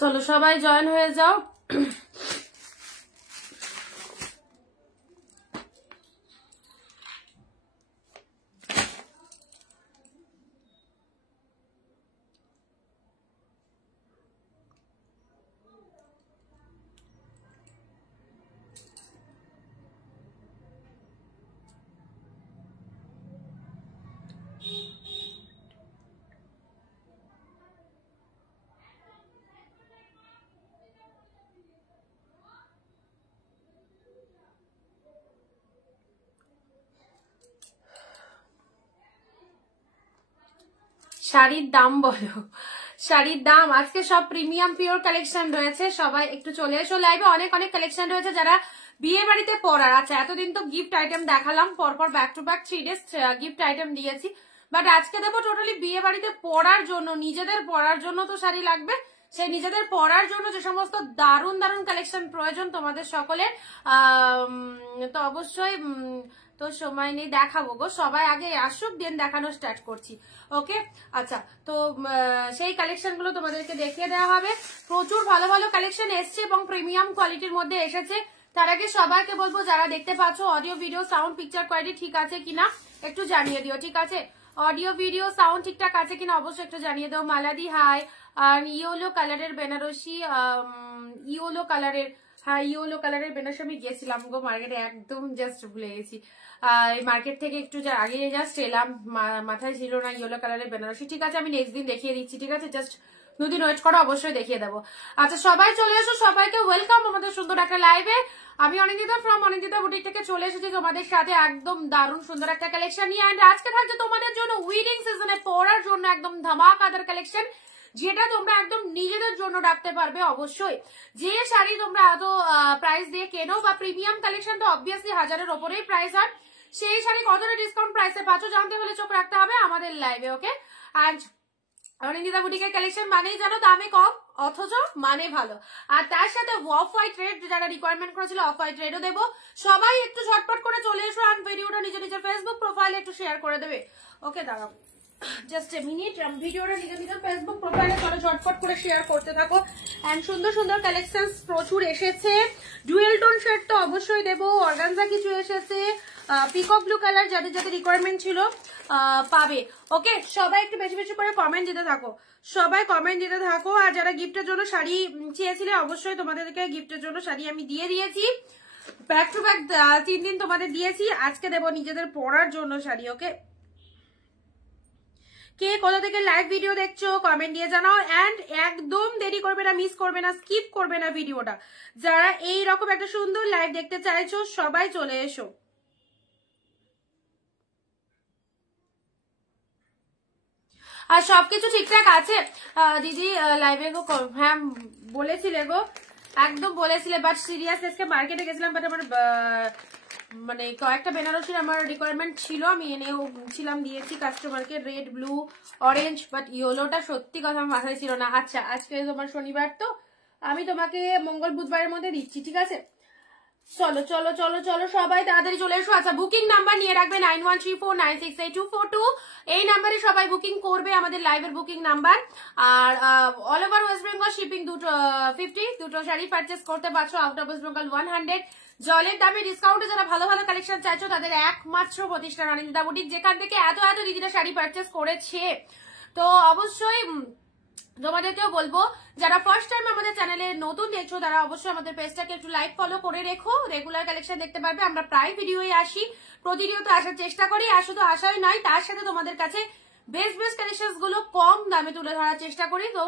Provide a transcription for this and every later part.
চলো সবাই জয়েন হয়ে যাও। শাড়ির দাম বলো, শাড়ির দাম আজকে সব প্রিমিয়াম পিওর কালেকশন রয়েছে, সবাই একটু চলে এসো লাইভে। অনেক অনেক কালেকশন রয়েছে যারা বিয়ে বাড়িতে পরার। আচ্ছা, এতদিন তো গিফট আইটেম দেখালাম, পরপর back to back 3 days gift item দিয়েছি, বাট আজকে দেবো টোটালি বিয়ে বাড়িতে পরার জন্য, নিজেদের পরার জন্য তো শাড়ি লাগবে, সেই নিজেদের পরার জন্য যে সমস্ত দারুণ দারুণ কালেকশন প্রয়োজন তোমাদের সকলের, তো অবশ্যই তো সময় নেই, দেখাবো গো, সবাই আগে আসুক দেন দেখানো স্টার্ট করছি। ওকে, আচ্ছা, তো সেই কালেকশন গুলো তোমাদেরকে দেখিয়ে দেওয়া হবে। প্রচুর ভালো ভালো কালেকশন এসছে এবং প্রিমিয়াম কোয়ালিটির মধ্যে এসেছে। তার আগে সবাইকে বলবো যারা দেখতে পাচ্ছ audio video sound picture quality ঠিক আছে কিনা একটু জানিয়ে দিও, ঠিক আছে? অডিও ভিডিও সাউন্ড ঠিকঠাক আছে কিনা অবশ্যই একটু জানিয়ে দাও। মালাদি হাই, আর ইয়েলো কালারের বেনারসি, ইয়েলো কালারের, হ্যাঁ ইয়েলো কালারের বেনারসি আমি গেছিলাম গো মার্কেটে, একদম জাস্ট ভুলে গেছি, মার্কেট থেকে একটু আগে জাস্ট এলাম, মাথায় ছিল না ইয়েলো কালারের বেনারসি। ঠিক আছে, আমি নেক্সট দিন দেখিয়ে দিচ্ছি, ঠিক আছে? জাস্ট দুদিন ওয়েট করো, অবশ্যই দেখিয়ে দেবো। আচ্ছা, সবাই চলে এসো, সবাইকে ওয়েলকাম আমাদের সুন্দর একটা লাইভে। আমি অনিন্দিতা ফ্রম অনিন্দিতা বুটিক থেকে চলে এসেছি তোমাদের সাথে একদম দারুণ সুন্দর একটা কালেকশন নিয়ে। এন্ড আজকে থাকছে তোমাদের জন্য উইডিং সিজনে পরার জন্য একদম ধামাকাদার কালেকশন, যেটা তোমরা একদম নিজেদের জন্য রাখতে পারবে। অবশ্যই যে শাড়ি তোমরা এত প্রাইস দিয়ে কেনো বা প্রিমিয়াম কালেকশন তো অবভিয়াসলি 1000-এর ওপরেই প্রাইস হয়, সেই শাড়ি কতটা ডিসকাউন্ট প্রাইসে পাচ্ছ জানতে হলে চোখ রাখতে হবে আমাদের লাইভে। ওকে, অ্যান্ড অনিন্দিতা বুটিকের কালেকশন মানেই জানো দামে কম অথচ মানে ভালো, আর তার সাথে অফ হোয়াইট রেড যারা রিকোয়ারমেন্ট করেছিল অফ হোয়াইট রেডও দেবো। সবাই একটু ঝটপট করে চলে এসো, আর ভিডিওটা নিজের নিজের ফেসবুক প্রোফাইলে একটু শেয়ার করে দেবে। ওকে, দাঁড়াও জাস্ট এ মিনিট, ভিডিওটা নিজের নিজের ফেসবুক প্রোফাইলে চলো ঝটপট করে শেয়ার করতে থাকো। এন্ড সুন্দর সুন্দর কালেকশন প্রচুর এসেছে, ডুয়েল টোন শেড তো অবশ্যই দেবো, অর্গানজা কিছু এসেছে, পিকক ব্লু কালার যাদের যাদের রিকোয়ারমেন্ট ছিল পাবে। ওকে, সবাই একটু বেশি বেশি করে কমেন্ট দিতে থাকো, সবাই কমেন্ট দিতে থাকো। আর যারা গিফটের জন্য শাড়ি চেয়েছিলে অবশ্যই তোমাদেরকে গিফটের জন্য শাড়ি আমি দিয়ে দিয়েছি, ব্যাক টু ব্যাক 3 দিন তোমাদের দিয়েছি, আজকে দেবো নিজেদের পরার জন্য শাড়ি। ওকে, কে কোথা থেকে লাইভ ভিডিও দেখছো কমেন্ট দিয়ে জানাও। এন্ড একদম দেরি করবে না, মিস করবে না, স্কিপ করবে না ভিডিওটা। যারা এই রকম একটা সুন্দর লাইভ দেখতে চাইছো সবাই চলে এসো। আর সবকিছু ঠিকঠাক আছে দিদি লাইভে গো? হ্যাঁ বলেছিলে গো, একদম বলেছিলে, বাট সিরিয়াস আজকে মার্কেটে গেছিলাম, বাট আমার মানে কয়েকটা বেনারসির আমার রিকোয়ারমেন্ট ছিল, আমি এনেও ছিলাম, দিয়েছি কাস্টমারকে রেড ব্লু অরেঞ্জ, বাট ইয়েলোটা সত্যি কথা আমার মাথায় ছিল না। আচ্ছা, আজকে তোমার শনিবার তো আমি তোমাকে মঙ্গল বুধবারের মধ্যে দিচ্ছি, ঠিক আছে? চলো চলো চলো চলো সবাই তাড়াতাড়ি চলে এসো। আচ্ছা, বুকিং নাম্বার নিয়ে রাখবে 9134968242, এই নাম্বারে সবাই বুকিং করবে, আমাদের লাইভের বুকিং নাম্বার। আর all over West Bengal shipping 250, দুটো শাড়ি পারচেস করতে পারছো, আউট অফ ওয়েস্ট বেঙ্গল 100। জলের দামে ডিসকাউন্টে যারা ভালো ভালো কালেকশন চাইছো তাদের একমাত্র প্রতিষ্ঠান অনিন্দিতা বুটিক, যেখান থেকে এত এত দিদিরা শাড়ি পারচেস করেছে। তো অবশ্যই তোমাদেরকেও বলবো যারা ফার্স্ট টাইম আমাদের চ্যানেলে নতুন দেখছো তারা অবশ্যই আমাদের পেজটাকে একটু লাইক ফলো করে রেখো, রেগুলার কালেকশন দেখতে পারবে। আমরা প্রায় ভিডিওই আসি, প্রতিদিন তো আসার চেষ্টা করি, আর শুধু আসাই নয় তার সাথে তোমাদের কাছে বেস্ট বেস্ট কালেকশন গুলো কম দামে তুলে ধরার চেষ্টা করি। তো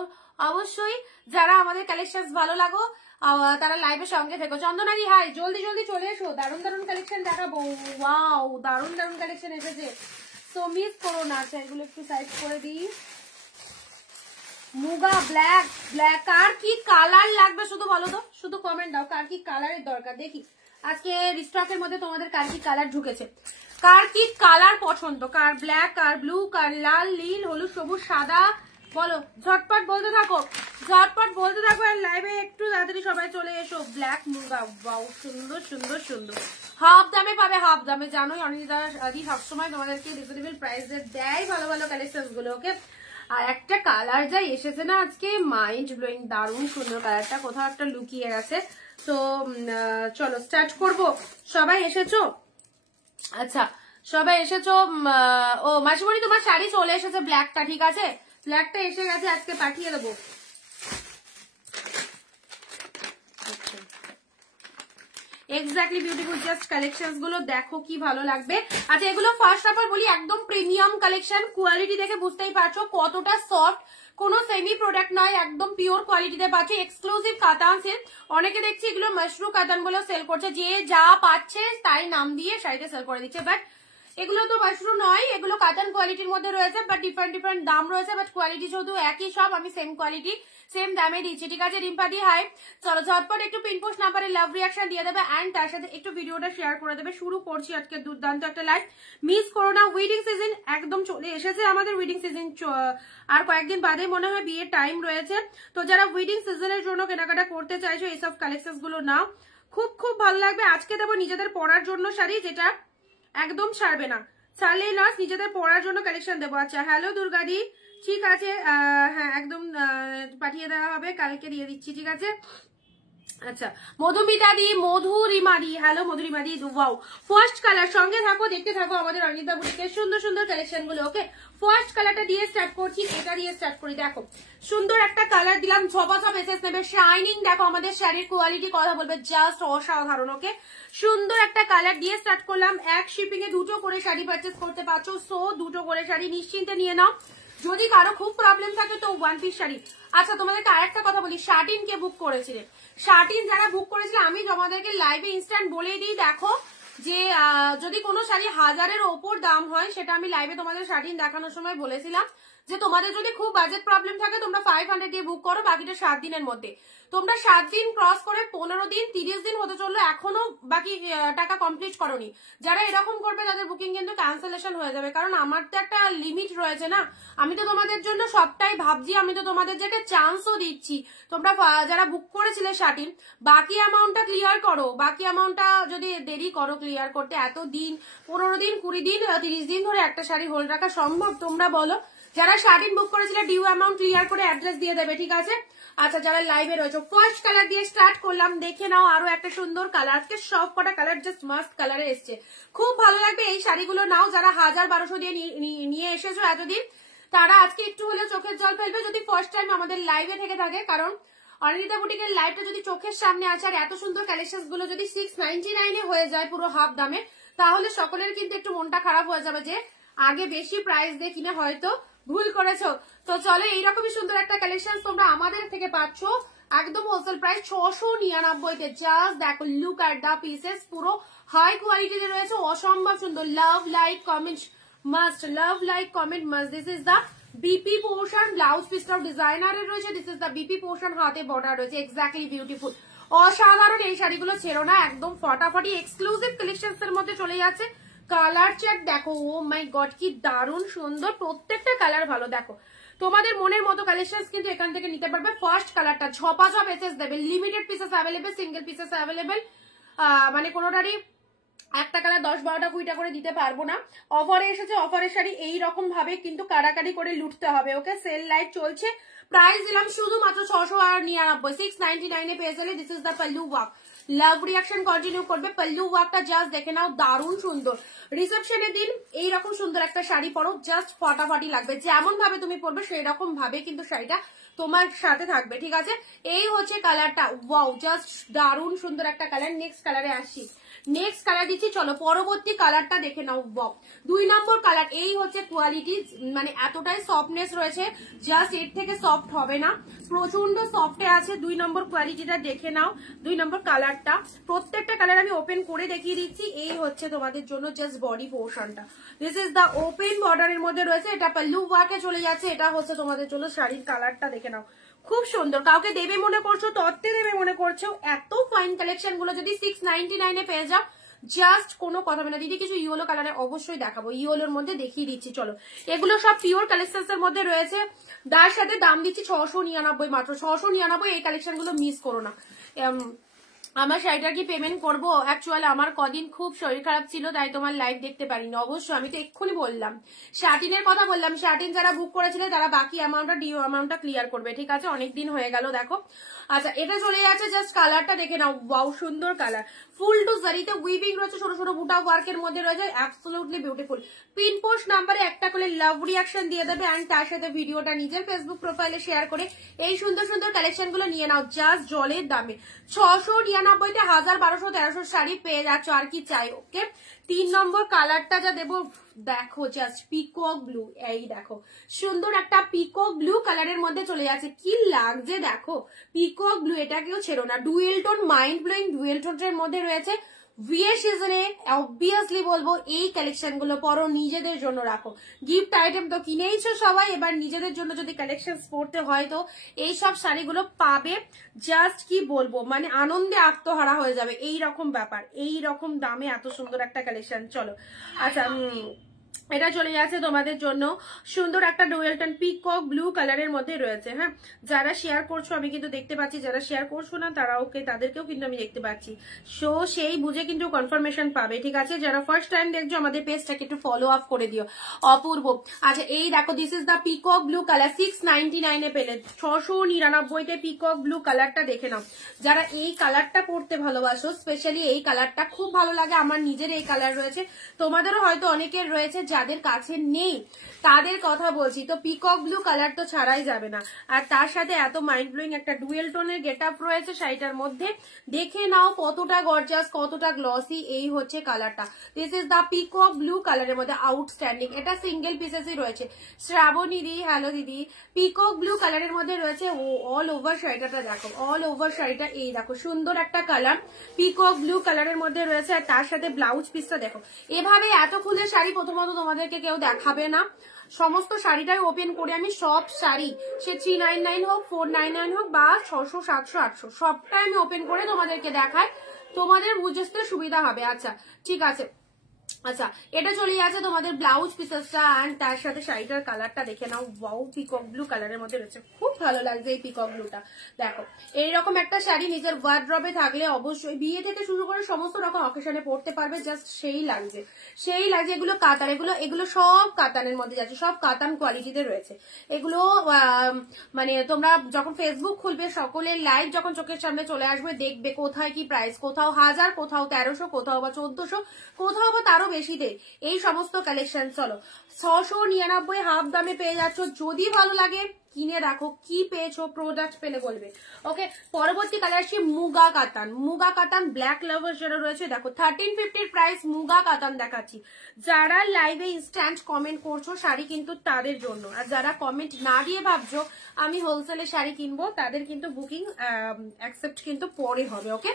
অবশ্যই যারা আমাদের কালেকশন ভালো লাগো তারা লাইভের সঙ্গে থেকো। চন্দনারি হাই, জলদি জলদি চলে এসো, দারুণ দারুণ কালেকশন দেখাবো। ওয়াও, দারুণ দারুণ কালেকশন এসেছে, সো মিস করো না। আচ্ছা, এগুলো একটু সাইড করে দিই। মুগা ব্ল্যাক, ব্ল্যাক কার কি কালার লাগবে শুধু বলো তো, শুধু কমেন্ট দাও কার কি কালারের দরকার, দেখি আজকে রিস্টকের মধ্যে তোমাদের কার কি কালার ঢুকেছে, কার কি কালার পছন্দ, কার ব্ল্যাক, কার ব্লু, কার লাল, নীল, হলুদ, সবুজ, সাদা, বলো ঝটপট বলতে থাকো, ঝটপট বলতে থাকো। আর লাইভে একটু তাড়াতাড়ি সবাই চলে এসো। ব্ল্যাক মুগা, বাউ সুন্দর সুন্দর সুন্দর, হাফ দামে পাবে, হাফ দামে। জানোই অনিন্দিতা দি সবসময় তোমাদেরকে রিজনেবল প্রাইসে দেয় ভালো ভালো কালেকশন গুলো। ওকে, আর একটা কালার যাই এসেছে না আজকে, মাইন্ড ব্লোয়িং, দারুণ সুন্দর কালারটা, কোথাও একটা লুকিয়ে গেছে। তো চলো স্টার্ট করব। সবাই এসেছো? আচ্ছা সবাই এসেছো। ও মাসিমণি তোমার শাড়ি চলে এসেছে ব্ল্যাকটা, ঠিক আছে, ব্ল্যাকটা এসে গেছে, আজকে পাঠিয়ে দেবো। এক্স্যাক্টলি বিউটিফুল, জাস্ট কালেকশন গুলো দেখো কি ভালো লাগবে। আচ্ছা এগুলো ফার্স্ট অফ অল বলি একদম প্রিমিয়াম কালেকশন, কোয়ালিটি দেখে বুঝতেই পারছো কতটা সফট, কোনো সেমি প্রোডাক্ট নয়, একদম পিওর কোয়ালিটিতে পাচ্ছ, এক্সক্লুসিভ কাতান সিল্ক। অনেকে দেখছি এগুলো মাশরু কাতান বলে সেল করছে, যে যা পাচ্ছে তাই নাম দিয়ে শাড়িতে সেল করে দিচ্ছে, বাট এগুলো তো মাশরু নয়, এগুলো কাতান কোয়ালিটির মধ্যে রয়েছে, বাট ডিফারেন্ট ডিফারেন্ট দাম রয়েছে, বাট কোয়ালিটি শুধু একই সব, আমি সেম কোয়ালিটি সেম দামে দিচ্ছি, ঠিক আছে। রিম্পাদি হাই, চলো ঝটপট একটু পিনপোস্ট নাম্বারে লাভ রিয়াকশন দিয়ে দেবে এন্ড তার সাথে একটু ভিডিওটা শেয়ার করে দেবে। শুরু করছি আজকে দুর্দান্ত একটা লাইভ, মিস করো না। ওয়েডিং সিজন একদম চলে এসেছে আমাদের, ওয়েডিং সিজন আর কয়েকদিন বাদে মনে হয় বিয়ের টাইম রয়েছে, তো যারা ওয়েডিং সিজনের জন্য কেনাকাটা করতে চাইছো এইসব কালেকশন গুলো নাও, খুব খুব ভালো লাগবে। আজকে দেবো নিজেদের পরার জন্য শাড়ি, যেটা একদম ছাড়বে না, ছাড়লে লস, নিজেদের পরার জন্য কালেকশন দেবো। আচ্ছা হ্যালো দুর্গাদি, ঠিক আছে, হ্যাঁ একদম পাঠিয়ে দেওয়া হবে, কালকে দিয়ে দিচ্ছি, ঠিক আছে। আচ্ছা মধুমিতা দি, মধুরিমা দি, হ্যালো মধুরিমা দি, ওয়াও ফার্স্ট কালার, সঙ্গে থাকো দেখতে থাকো আমাদের অনিতা বুটিকের সুন্দর সুন্দর কালেকশন গুলো। ওকে ফার্স্ট কালারটা দিয়ে স্টার্ট করছি, এটা দিয়ে স্টার্ট করি। দেখো সুন্দর একটা কালার দিলাম, ঝপাঝপ এসেস নেবে, শাইনিং, দেখো আমাদের শাড়ির কোয়ালিটি কথা বলবে জাস্ট অসাধারণ। ওকে সুন্দর একটা কালার দিয়ে স্টার্ট করলাম, এক শিপিং এ দুটো করে শাড়ি পারচেস করতে পারছো, সো দুটো করে শাড়ি নিশ্চিন্তে নিয়ে নাও। যদি কারো খুব প্রবলেম থাকে তো ওয়ান পিস শাড়ি। আচ্ছা তোমাদেরকে আরেকটা কথা বলি, শার্টিন কে বুক করেছিলে, শার্টিন যারা বুক করেছিল আমি তোমাদেরকে লাইভে ইনস্ট্যান্ট বলেই দিই, দেখো যে যদি কোনো শাড়ি 1000-এর ওপর দাম হয়, সেটা আমি লাইভে তোমাদের শার্টিন দেখানোর সময় বলেছিলাম যে তোমাদের যদি খুব বাজেট প্রবলেম থাকে তোমরা 500 দিয়ে বুক করো, বাকিটা 7 দিনের মধ্যে। তোমরা 7 দিন ক্রস করে 15 দিন 30 দিন হতে চললো, এখনো বাকি টাকা কমপ্লিট করোনি। যারা এরকম করবে তাদের বুকিং কিন্তু ক্যান্সেলেশন হয়ে যাবে, কারণ আমার তো একটা লিমিট রয়েছে না, আমি তো তোমাদের জন্য সবটাই ভাবছি, আমি তো তোমাদের একটা চান্সও দিচ্ছি। তোমরা যারা বুক করেছিলে শার্টিন, বাকি অ্যামাউন্টটা ক্লিয়ার করো, বাকি অ্যামাউন্টটা যদি দেরি করো ক্লিয়ার করতে, এত দিন 15 দিন 20 দিন 30 দিন ধরে একটা শাড়ি হোল্ড রাখা সম্ভব? তোমরা বলো। যারা শার্টিন বুক করেছিল ডিউ অ্যামাউন্ট ক্লিয়ার করে অ্যাড্রেস দিয়ে দেবে, ঠিক আছে। আচ্ছা যারা লাইভে রয়েছে, ফার্স্ট কালার দিয়ে স্টার্ট করলাম, দেখে নাও আরো একটা সুন্দর কালার, আজকে সব কটা কালার জাস্ট মাস্ট কালারে এসছে, খুব ভালো লাগবে। এই শাড়িগুলো নাও, যারা 1000-1200 দিয়ে নিয়ে এসেছো এতদিন, তারা আজকে একটু হলেও চোখের জল ফেলবে যদি ফার্স্ট টাইম আমাদের লাইভে থেকে থাকে, কারণ অনিতা বুটিকের লাইভটা যদি চোখের সামনে আছে আর এত সুন্দর কালেকশন গুলো যদি 699 হয়ে যায় পুরো হাফ দামে, তাহলে সকলের কিন্তু একটু মনটা খারাপ হয়ে যাবে যে আগে বেশি প্রাইস দিয়ে কিনে হয়তো ভুল করেছো। তো চলো এইরকমই সুন্দর একটা কালেকশন তোমরা আমাদের থেকে পাচ্ছ একদম হোলসেল প্রাইস 699-তে। জাস্ট দেখো, লুক এট দা পিসেস, পুরো হাই কোয়ালিটিতে রয়েছে, অসম্ভব সুন্দর। Love like comment must, love like comment must. This is the BP portion, blouse পিসটাও ডিজাইনারের রয়েছে, this is the BP portion, হাতে বর্ডার রয়েছে, এক্স্যাক্টলি বিউটিফুল, অসাধারণ। এই শাড়িগুলো ছেড়ো না, একদম ফটাফটি এক্সক্লুসিভ কালেকশনস এর মধ্যে চলে যাচ্ছে। কালার চার্ট দেখো, ও মাই গড কি দারুণ সুন্দর, প্রত্যেকটা কালার ভালো। দেখো তোমাদের মনের মতো কালেকশন কিন্তু এখান থেকে নিতে পারবে। ফার্স্ট কালারটা ঝপাঝপ এসএস দেবে, limited pieces available, single pieces available, মানে কোনোটারই একটা কালার 10-12-20টা করে দিতে পারবো না। অফারে এসেছে, অফারের শাড়ি এইরকম ভাবে কিন্তু কাড়াকাড়ি করে লুটতে হবে। ওকে সেল লাইভ চলছে, প্রাইস দিলাম শুধুমাত্র 699, 699 পেয়ে গেলে। This is the pallu work, love reaction continue করবে। পাল্লু ওয়ার্কটা জাস্ট দেখে নাও, দারুণ সুন্দর। রিসেপশনের দিন এইরকম সুন্দর একটা শাড়ি পরো, জাস্ট ফাটাফাটি লাগবে, যেমন ভাবে তুমি পরবে সেই রকম ভাবে কিন্তু শাড়িটা তোমার সাথে থাকবে, ঠিক আছে। এই হচ্ছে কালারটা, ওয়াও জাস্ট দারুণ সুন্দর একটা কালার। নেক্সট কালারে আসি, নেক্সট কালার দিচ্ছি, চলো পরবর্তী কালারটা দেখে নাও। ওয়াও 2 নম্বর কালার, এই হচ্ছে কোয়ালিটি, মানে এতটাই সফটনেস রয়েছে, জাস্ট এর থেকে সফট হবে না, প্রচন্ড সফটে আছে। 2 নম্বর কোয়ালিটিটা দেখে নাও, 2 নম্বর কালারটা, প্রত্যেকটা কালার আমি ওপেন করে দেখিয়ে দিচ্ছি। এই হচ্ছে তোমাদের জন্য জাস্ট বডি পোর্শনটা, দিস ইজ দা ওপেন বর্ডারের মধ্যে রয়েছে, এটা পাল্লু ওয়ার্কে চলে যাচ্ছে। এটা হচ্ছে তোমাদের জন্য শাড়ির কালারটা দেখে নাও, খুব সুন্দর। কাউকে দেবে মনে করছো, তত্ত্বে দেবে মনে করছো, এত ফাইন কালেকশন গুলো যদি 699 পেয়ে যাও, জাস্ট কোনো কথা হবে না। দিদি কিছু ইয়েলো কালারে অবশ্যই দেখাবো, ইয়েলোর মধ্যে দেখিয়ে দিচ্ছি। চলো এগুলো সব পিওর কালেকশনস এর মধ্যে রয়েছে, তার সাথে দাম দিচ্ছি 699 মাত্র, 699। এই কালেকশন গুলো মিস করো না। আমার শাড়িটার কি পেমেন্ট করবো? অ্যাকচুয়ালি আমার কদিন খুব শরীর খারাপ ছিল, তাই তোমার লাইভ দেখতে পারিনি। অবশ্যই আমি তো এক্ষুনি বললাম, শার্টিনের কথা বললাম, শার্টিন যারা বুক করেছিল তারা বাকি অ্যামাউন্টটা ক্লিয়ার করবে, ঠিক আছে? অনেকদিন হয়ে গেল দেখো। আচ্ছা, এটা চলে যাচ্ছে, জাস্ট কালারটা দেখে নাও, ওয়াও সুন্দর কালার, ফুল টু জারিতে উইভিং রয়েছে, ছোট ছোট বুটা ওয়ার্কের মধ্যে রয়েছে, অ্যাবসলিউটলি বিউটিফুল। পিন পোস্ট নাম্বারে একটা করে লাভ রিয়াকশন দিয়ে দেবে, এন্ড তার সাথে ভিডিওটা নিজের ফেসবুক প্রোফাইলে শেয়ার করে এই সুন্দর সুন্দর কালেকশন গুলো নিয়ে নাও, জাস্ট জলের দামে। 699-তে 1000-1200-1300 শাড়ি পেয়ে যাচ্ছ, আর কি চাই? ওকে, 3 নম্বর কালারটা যা দেবো দেখো, জাস্ট পিকক ব্লু, এই দেখো সুন্দর একটা পিকক ব্লু কালারের মধ্যে চলে যাচ্ছে, কি লাগছে দেখো, পিকক ব্লু, এটা কেউ ছেড়ো না। Dual tone, mind blowing dual টোনের মধ্যে রয়েছে। বিয়ের সিজনে অবভিয়াসলি বলবো এই কালেকশন গুলো পরো, নিজেদের জন্য রাখো। গিফট আইটেম তো কিনেইছো সবাই, এবার নিজেদের জন্য যদি কালেকশন পড়তে হয় তো এই সব শাড়িগুলো পাবে, জাস্ট কি বলবো, মানে আনন্দে আত্মহারা হয়ে যাবে, এই রকম ব্যাপার, এই রকম দামে এত সুন্দর একটা কালেকশন। চলো, আচ্ছা এটা চলে যাচ্ছে তোমাদের জন্য সুন্দর একটা ডুয়েল টোন পিকক ব্লু কালারের মধ্যে রয়েছে। হ্যাঁ, যারা শেয়ার করছো আমি কিন্তু দেখতে পাচ্ছি, যারা শেয়ার করছো না তারাও তাদেরকেও কিন্তু আমি দেখতে পাচ্ছি, সো সেই বুঝে কিন্তু কনফার্মেশন পাবে, ঠিক আছে? যারা ফার্স্ট টাইম দেখছো আমাদের পেজটাকে একটু ফলো আপ করে দিও, অপূর্ব। আচ্ছা, এই দেখো, this is the peacock blue colour, 699 পেলে, 699-তে পিকক ব্লু কালারটা দেখে নাও। যারা এই কালারটা পড়তে ভালোবাসো, স্পেশালি এই কালারটা খুব ভালো লাগে, আমার নিজের এই কালার রয়েছে, তোমাদেরও হয়তো অনেকের রয়েছে, যাদের কাছে নেই তাদের কথা বলছি, তো পিকক ব্লু কালার তো ছাড়াই যাবে না। আর তার সাথে এত মাইন্ড ব্লোয়িং একটা ডুয়েল টোনের গেট আপ রয়েছে শাড়িটার মধ্যে, দেখে নাও কতটা গর্জাস, কতটা গ্লসি, এই হচ্ছে কালারটা। This is the peacock blue কালারের মধ্যে, আউটস্ট্যান্ডিং, এটা সিঙ্গেল পিসেসই রয়েছে। শ্রাবণী দি, হ্যালো দিদি, পিকক ব্লু কালারের মধ্যে রয়েছে, ও অল ওভার শাড়িটা দেখো, অল ওভার শাড়িটা এই দেখো, সুন্দর একটা কালার পিকক ব্লু কালারের মধ্যে রয়েছে, আর তার সাথে ব্লাউজ পিসটা দেখো। এভাবে এত খুলে শাড়ি প্রথমত তোমাদেরকে কেউ দেখাবে না, সমস্ত শাড়িটাই ওপেন করে আমি সব শাড়ি, সে 399 হোক, 499 হোক, বা 600, 700, 800, সবটাই আমি ওপেন করে তোমাদেরকে দেখাই, তোমাদের বুঝতে সুবিধা হবে। আচ্ছা, ঠিক আছে। আচ্ছা, এটা চলে যাচ্ছে তোমাদের ব্লাউজ পিসেসটা, এন্ড তার সাথে শাড়িটার কালারটা দেখে নাও, ওয়াও পিকক ব্লু কালারের মধ্যে রয়েছে, খুব ভালো লাগছে এই পিকক ব্লুটা। দেখো, এইরকম একটা শাড়ি নিজের ওয়ার্ড্রবে থাকলে অবশ্যই বিয়ে থেকে শুরু করে সমস্ত রকম অকেশনে পড়তে পারবে, জাস্ট সেই লাগছে, সেই লাগছে। এগুলো কাতান, এগুলো সব কাতানের মধ্যে যাচ্ছে, সব কাতান কোয়ালিটিতে রয়েছে এগুলো। মানে তোমরা যখন ফেসবুক খুলবে, সকলের লাইভ যখন চোখের সামনে চলে আসবে, দেখবে কোথায় কি প্রাইস, কোথাও 1000, কোথাও 1300, কোথাও বা 1400, কোথাও বা তারও বেশিতে এই সমস্ত কালেকশন। চলো, 699 হাফ দামে পেয়ে যাচ্ছ, যদি ভালো লাগে কিনে রাখো, কি পেয়েছো প্রোডাক্ট পেলে বলবে। ওকে, পরবর্তী কালার আসছে মুগা কাতান, মুগা কাতান ব্ল্যাক লাভার যারা রয়েছে, দেখো 1350 প্রাইস, মুগা কাতান দেখাচ্ছি। যারা লাইভে ইনস্ট্যান্ট কমেন্ট করছো শাড়ি কিন্তু তাদের জন্য, আর যারা কমেন্ট না দিয়ে ভাবছো আমি হোলসেলে শাড়ি কিনবো, তাদের কিন্তু বুকিং অ্যাকসেপ্ট কিন্তু পরে হবে। Okay,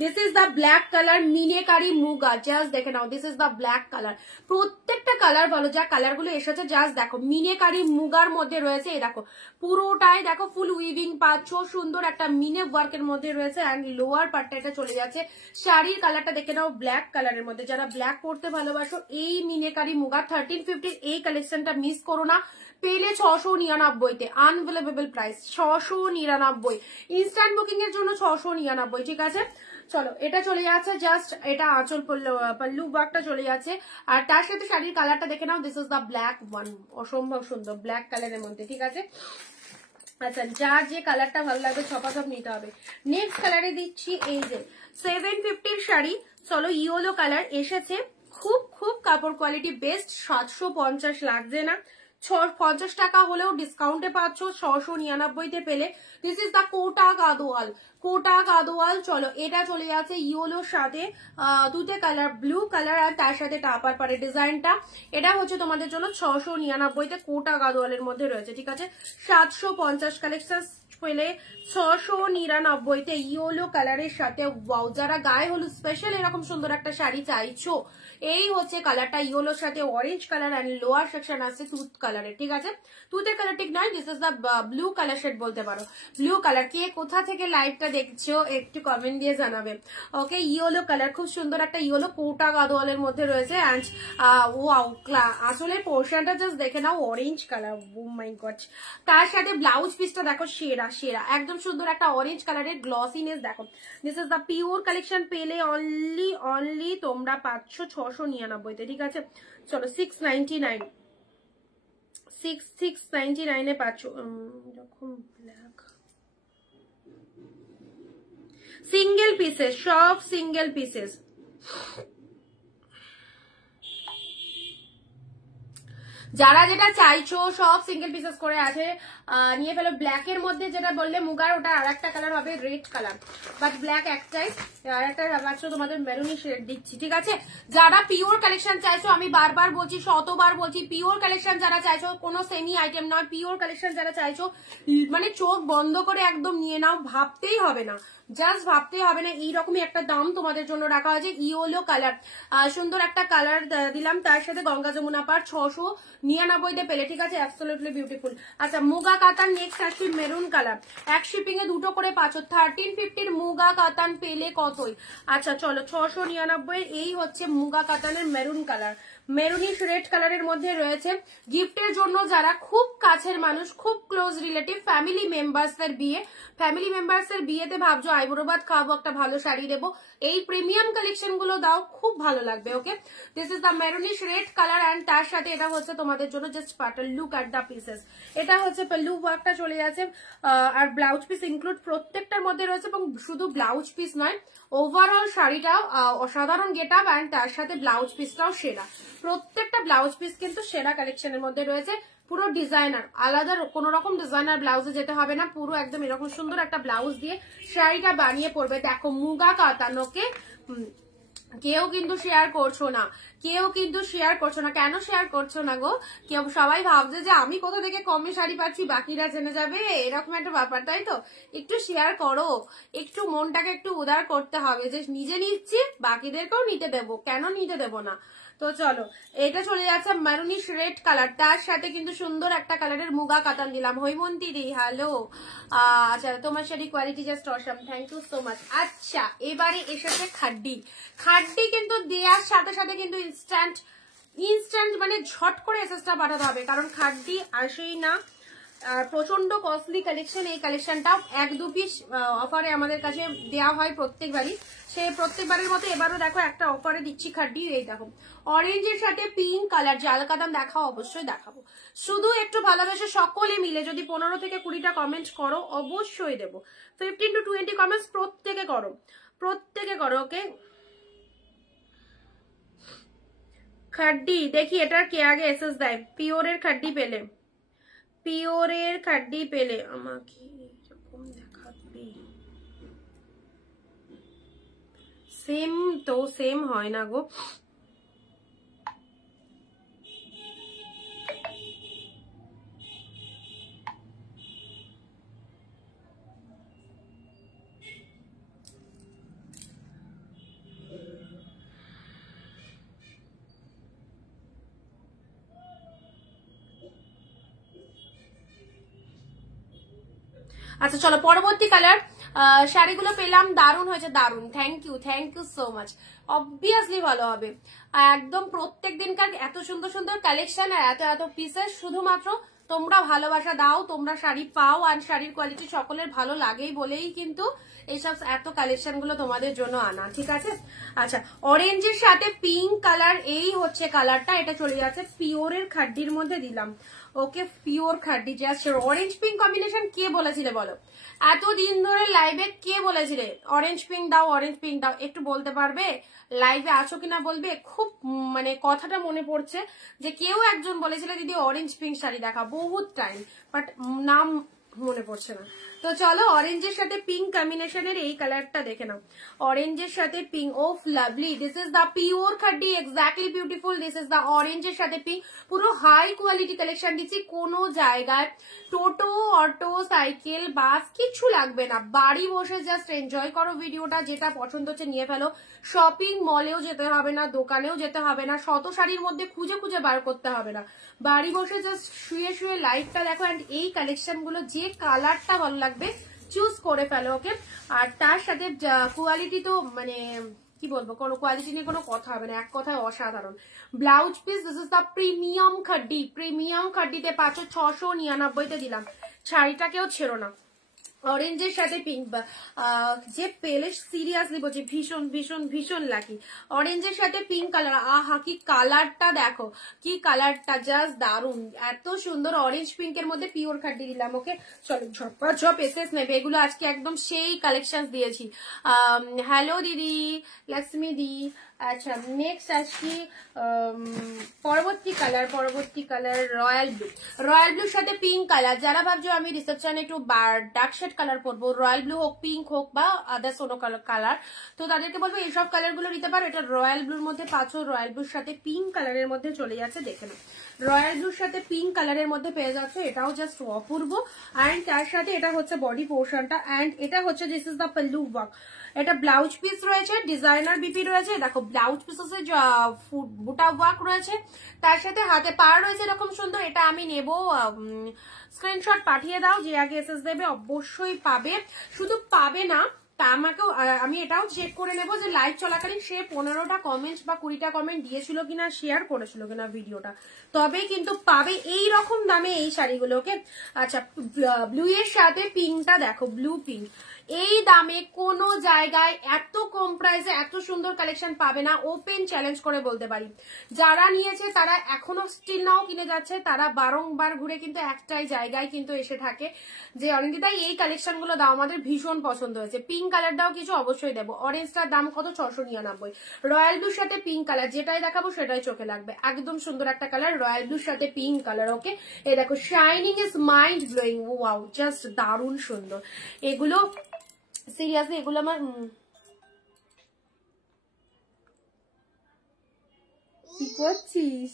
this is the black colour meenakari muga, just দেখে নাও, this is the black colour, প্রত্যেকটা কালার ভালো, যা কালার গুলো এসেছে জাস্ট দেখো, মিনেকারি মুগার মধ্যে রয়েছে, এই দেখো পুরোটাই দেখো ফুল উইভিং পাচ্ছ, সুন্দর একটা মিনে ওয়ার্কের মধ্যে রয়েছে, এন্ড লোয়ার পার্টটা এটা চলে যাচ্ছে। শাড়ির কালারটা দেখে নাও, ব্ল্যাক কালারের মধ্যে, যারা ব্ল্যাক পরতে ভালোবাসো এই মিনেকারি মুগা 1350 এই কালেকশনটা মিস করো না, পেলে 699-তে, আনভেলেবল প্রাইস 699, ইনস্ট্যান্ট বুকিং এর জন্য 699, ঠিক আছে? চলো, এটা চলে যাচ্ছে, জাস্ট এটা আঁচল পল্লু ওয়ার্কটা চলে যাচ্ছে, আর তার সাথে শাড়ির কালারটা দেখে নাও, this is the black one, অসম্ভব সুন্দর ব্ল্যাক কালারের মধ্যে, ঠিক আছে? আচ্ছা, যার যে কালারটা ভালো লাগবে ছপাছপ নিতে হবে। নেক্সট কালারে দিচ্ছি, এই যে 750 শাড়ি, চলো ইয়েলো কালার এসেছে, খুব খুব কাপড় কোয়ালিটি বেস্ট, 750 লাগছে না, 50 টাকা হলেও ডিসকাউন্টে পাচ্ছ, 699-তে পেলে। দিস ইজ দা কোটা গাদোয়াল, কোটা গাদোয়াল। চলো, এটা চলে যাচ্ছে ইয়েলোর সাথে দুটো কালার, ব্লু কালার আর তার সাথে টাপার পারে ডিজাইনটা, এটা হচ্ছে তোমাদের জন্য 699-তে কোটা গাদোয়ালের মধ্যে রয়েছে, ঠিক আছে? 750 কালেকশন পেলে 699-তে ইয়েলো কালারের সাথে। ওয়াও, যারা গায়ে হলুদ স্পেশাল এরকম সুন্দর একটা শাড়ি চাইছো, এই হচ্ছে কালারটা, ইয়েলোর সাথে orange colour, and lower section আছে টুথ কালারের, ঠিক আছে? টুথের কালার ঠিক নয়, this is the blue colour shade বলতে পারো, ব্লু কালার। কে কোথা থেকে লাইভটা দেখছো একটু কমেন্ট দিয়ে জানাবে। ওকে, ইয়েলো কালার, খুব সুন্দর একটা ইয়েলো কোটা গাদোয়ালের মধ্যে রয়েছে, এন্ড ওয়াও, আসলে পোর্শনটা জাস্ট দেখে নাও, অরেঞ্জ কালার, ও মাই গড। তার সাথে ব্লাউজ পিসটা দেখো, সেরা সেরা, একদম সুন্দর একটা অরেঞ্জ কালারের গ্লসিনেস। দেখো this is the pure collection, পেলে অনলি তোমরা পাচ্ছ 699-তে, ঠিক আছে। চলো 699, 699-এ পাচ্ছ এরকম ব্ল্যাক সিঙ্গেল পিসেস, সব সিঙ্গেল পিসেস। যারা যেটা চাইছো সব সিঙ্গেল পিসেস করে আছে, নিয়ে ফেলো। ব্ল্যাক এর মধ্যে যেটা বললে মুগার, ওটা আর একটা কালার হবে রেড কালার, বাট ব্ল্যাক একটাই, আর একটা পাচ্ছ তোমাদের মেরুনি শেড দিচ্ছি, ঠিক আছে। যারা পিওর কালেকশন চাইছো, আমি বারবার বলছি, শতবার বলছি, পিওর কালেকশন যারা চাইছো, কোনো সেমি আইটেম নয়, পিওর কালেকশন যারা চাইছো মানে চোখ বন্ধ করে একদম নিয়ে নাও, ভাবতেই হবে না, জাস্ট ভাবতেই হবে না। এইরকমই একটা দাম তোমাদের জন্য রাখা হয়েছে। ইয়েলো কালার, সুন্দর একটা কালার দিলাম, তার সাথে গঙ্গা যমুনা পার 699-তে পেলে, ঠিক আছে। Absolutely beautiful. আচ্ছা মুগা কাতান নেক্সট আসছি, মেরুন কালার, এক শিপিং এ দুটো করে পাচ্ছ। 1350-র মুগা কাতান পেলে কতই। আচ্ছা চলো 699, এই হচ্ছে মুগা কাতানের মেরুন কালার, মেরুনিশ রেড কালারের মধ্যে রয়েছে। গিফটের জন্য যারা খুব কাছের মানুষ, খুব ক্লোজ রিলেটিভ, ফ্যামিলি মেম্বার্সের বিয়ে, ফ্যামিলি মেম্বার্সের বিয়েতে ভাবছো আইবুড়ো ভাত খাওয়াবো, একটা ভালো শাড়ি দেবো, এই প্রিমিয়াম কালেকশন গুলো দাও, খুব ভালো লাগবে। Okay, this is the maroonish red colour and তার সাথে এটা হচ্ছে তোমাদের জন্য জাস্ট পার্টাল, লুক অ্যাট দ্য পিসেস। এটা হচ্ছে পল্লু ওয়ার্কটা চলে যাচ্ছে, আর ব্লাউজ পিস ইনক্লুড প্রত্যেকটার মধ্যে রয়েছে, এবং শুধু ব্লাউজ পিস নয়, ওভারঅল শাড়িটাও অসাধারণ গেট আপ, অ্যান্ড তার সাথে ব্লাউজ পিসটাও সেরা। প্রত্যেকটা ব্লাউজ পিস কিন্তু সেরা কালেকশনের মধ্যে রয়েছে, পুরো ডিজাইনার, আলাদা কোন রকম ডিজাইনার ব্লাউজে যেতে হবে না, পুরো একদম এরকম সুন্দর একটা ব্লাউজ দিয়ে শাড়িটা বানিয়ে পড়বে। দেখো মুগা কাতানোকে কেউ কিন্তু শেয়ার করছো না, কেউ কিন্তু শেয়ার করছো না, কেন শেয়ার করছো না গো? কেউ সবাই ভাবছে যে আমি কোথা থেকে কমে শাড়ি পাচ্ছি, বাকিরা জেনে যাবে, এরকম একটা ব্যাপার, তাই তো? একটু শেয়ার করো, একটু মনটাকে একটু উদার করতে হবে, যে নিজে নিচ্ছি বাকিদেরকেও নিতে দেবো, কেন নিতে দেবো না। তো চলো এটা চলে যাচ্ছে মেরুনিশ রেড কালার, তার সাথে কিন্তু সুন্দর একটা কালারের মুগা কাতান দিলাম। হৈমন্তী দি হ্যালো, আচ্ছা তোমার sari quality just awesome, thank you so much. আচ্ছা এবারে এসেছে খাড্ডি, খাড্ডি কিন্তু দেওয়ার সাথে সাথে কিন্তু ইনস্ট্যান্ট মানে ঝট করে এসএসটা পাঠাতে হবে, কারণ খাড্ডি আসেই না, প্রচন্ড কস্টলি কালেকশন। এই কালেকশনটাও 1-2 পিস অফারে আমাদের কাছে দেওয়া হয় প্রত্যেকবারই, সে প্রত্যেকবারের মতো এবারও দেখো একটা অফারে দিচ্ছি খাড্ডি। এই দেখো অরেঞ্জের সাথে পিঙ্ক কালার, জাল কাদাম দেখাও, অবশ্যই দেখাবো, শুধু একটু ভালোবেসে সকলে মিলে যদি 15 থেকে 20টা কমেন্ট করো অবশ্যই দেবো। 15 to 20 কমেন্টস প্রত্যেকে করো, প্রত্যেকে করো। ওকে খাড্ডি দেখি এটার কে আগে এসএস দেয়। পিওরের খাড্ডি পেলে, পিওরের খাড্ডি পেলে আমাকে এরকম দেখাবি, সেম তো সেম হয় না গো। আচ্ছা চলো পরবর্তী কালার, শাড়িগুলো পেলাম, দারুণ হয়েছে, দারুণ, thank you so much. Obviously ভালো হবে, একদম প্রত্যেক দিনকার এত সুন্দর সুন্দর কালেকশন আর এত এত পিসেস, শুধুমাত্র তোমরা ভালোবাসা দাও, তোমরা শাড়ি পাও, আর শাড়ির কোয়ালিটি সকলের ভালো লাগেই বলেই কিন্তু এইসব এত কালেকশন গুলো তোমাদের জন্য আনা, ঠিক আছে। আচ্ছা অরেঞ্জের সাথে পিঙ্ক কালার, এই হচ্ছে কালারটা, এটা চলে যাচ্ছে পিওরের খাড্ডির মধ্যে দিলাম। ওকে pure খাড্ডি, just orange pink combination কে বলেছিলে বলো? এতদিন ধরে লাইভে কে বলেছিলে অরেঞ্জ পিঙ্ক দাও, অরেঞ্জ পিঙ্ক দাও? একটু বলতে পারবে লাইভে আছো কিনা বলবে? খুব মানে কথাটা মনে পড়ছে যে কেউ একজন বলেছিল দিদি অরেঞ্জ পিঙ্ক শাড়ি দেখা, বহুত টাইম, বাট নাম মনে পড়ছে না। তো চলো অরেঞ্জের সাথে পিঙ্ক কম্বিনেশনের এই কালারটা দেখে নাও, অরেঞ্জের সাথে পিঙ্ক, ওফ lovely, this is the pure khaddi, exactly beautiful, this is the অরেঞ্জের সাথে পিঙ্ক, পুরো হাই কোয়ালিটি কালেকশন দিচ্ছি। কোনো জায়গায় টোটো, অটো, সাইকেল, বাস কিছু লাগবে না, বাড়ি বসে জাস্ট এনজয় করো ভিডিওটা, যেটা পছন্দ হচ্ছে নিয়ে ফেলো, শপিং মলেও যেতে হবে না, দোকানেও যেতে হবে না, শত শাড়ির মধ্যে খুঁজে খুঁজে বার করতে হবে না, বাড়ি বসে জাস্ট শুয়ে শুয়ে লাইভটা দেখো, অ্যান্ড এই কালেকশন গুলো যে কালারটা ভালো লাগবে চুজ করে ফেলো। ওকে, আর তার সাথে কোয়ালিটি তো মানে কি বলবো, কোনো কোয়ালিটি নিয়ে কোনো কথা হবে না, এক কথায় অসাধারণ। Blouse piece, this is the premium khaddi, premium খাড্ডিতে পাচ্ছ 699-তে দিলাম, শাড়িটাকেও ছেড়ো না, অরেঞ্জের সাথে পিঙ্ক, যে পেলে সিরিয়াসলি বলছি ভীষণ ভীষণ ভীষণ লাকি। অরেঞ্জের সাথে পিঙ্ক কালার, আহা কি কালারটা দেখো, কি কালারটা জাস্ট দারুন, এত সুন্দর। অরেঞ্জ পিঙ্কের মধ্যে পিওর খাড্ডি দিলাম। ওকে চলো ঝপ এসেস নেবে, এগুলো আজকে একদম সেই কালেকশন দিয়েছি। হ্যালো দিদি, লক্ষ্মী দি। আচ্ছা নেক্সট আসছি পরবর্তী কালার রয়্যাল ব্লু। রয়্যাল ব্লুর সাথে পিঙ্ক কালার, যারা ভাবছো আমি রিসেপশনে একটু ডার্ক শেড কালার পরবো, রয়্যাল ব্লু হোক, পিঙ্ক হোক বা আদার্স কোনো কালার, তো তাদেরকে বলবো এইসব কালার গুলো নিতে পারো। এটা রয়্যাল ব্লুর মধ্যে পাচ্ছ, রয়্যাল ব্লুর সাথে পিঙ্ক কালারের মধ্যে চলে যাচ্ছে, দেখে নাও। রয়্যাল ব্লুর সাথে পিঙ্ক কালারের মধ্যে পেয়ে যাচ্ছে, এটাও জাস্ট অপূর্ব। অ্যান্ড তার সাথে এটা হচ্ছে বডি পোর্শনটা, অ্যান্ড এটা হচ্ছে this is the pallu work. এটা ব্লাউজ পিস রয়েছে, ডিজাইনার বিপি রয়েছে, দেখো ব্লাউজ পিসে বুটা ওয়ার্ক রয়েছে, তার সাথে হাতে পাড় রয়েছে এরকম সুন্দর। এটা আমি নেব, স্ক্রিনশট পাঠিয়ে দাও, যে আগে এসএস দেবে অবশ্যই পাবে। শুধু পাবে না, তা আমাকেও, আমি এটাও চেক করে নেবো যে লাইভ চলাকালীন সে 15টা কমেন্ট বা 20টা কমেন্ট দিয়েছিল কিনা, শেয়ার করেছিল কিনা ভিডিওটা, তবেই কিন্তু পাবে এই রকম দামে এই শাড়িগুলোকে। আচ্ছা ব্লু এর সাথে পিঙ্কটা দেখো, ব্লু পিঙ্ক, এই দামে কোনো জায়গায় এত কম প্রাইসে এত সুন্দর কালেকশন পাবে না, ওপেন চ্যালেঞ্জ করে বলতে পারি। যারা নিয়েছে তারা এখনো স্টিল নাও কিনে যাচ্ছে, তারা বারংবার ঘুরে কিন্তু একটাই জায়গায় কিন্তু এসে থাকে যে অনিন্দিতা এই কালেকশন গুলো দাও, আমাদের ভীষণ পছন্দ হয়েছে। পিঙ্ক কালারটাও কিছু অবশ্যই দেবো। অরেঞ্জটার দাম কত? 699। রয়্যাল ব্লুর সাথে পিঙ্ক কালার, যেটাই দেখাবো সেটাই চোখে লাগবে, একদম সুন্দর একটা কালার, রয়্যাল ব্লুর সাথে পিঙ্ক কালার। ওকে এই দেখো, shining is mind blowing, wow just দারুণ সুন্দর এগুলো, সিরিয়াসলি এগুলো আমার কি করছিস?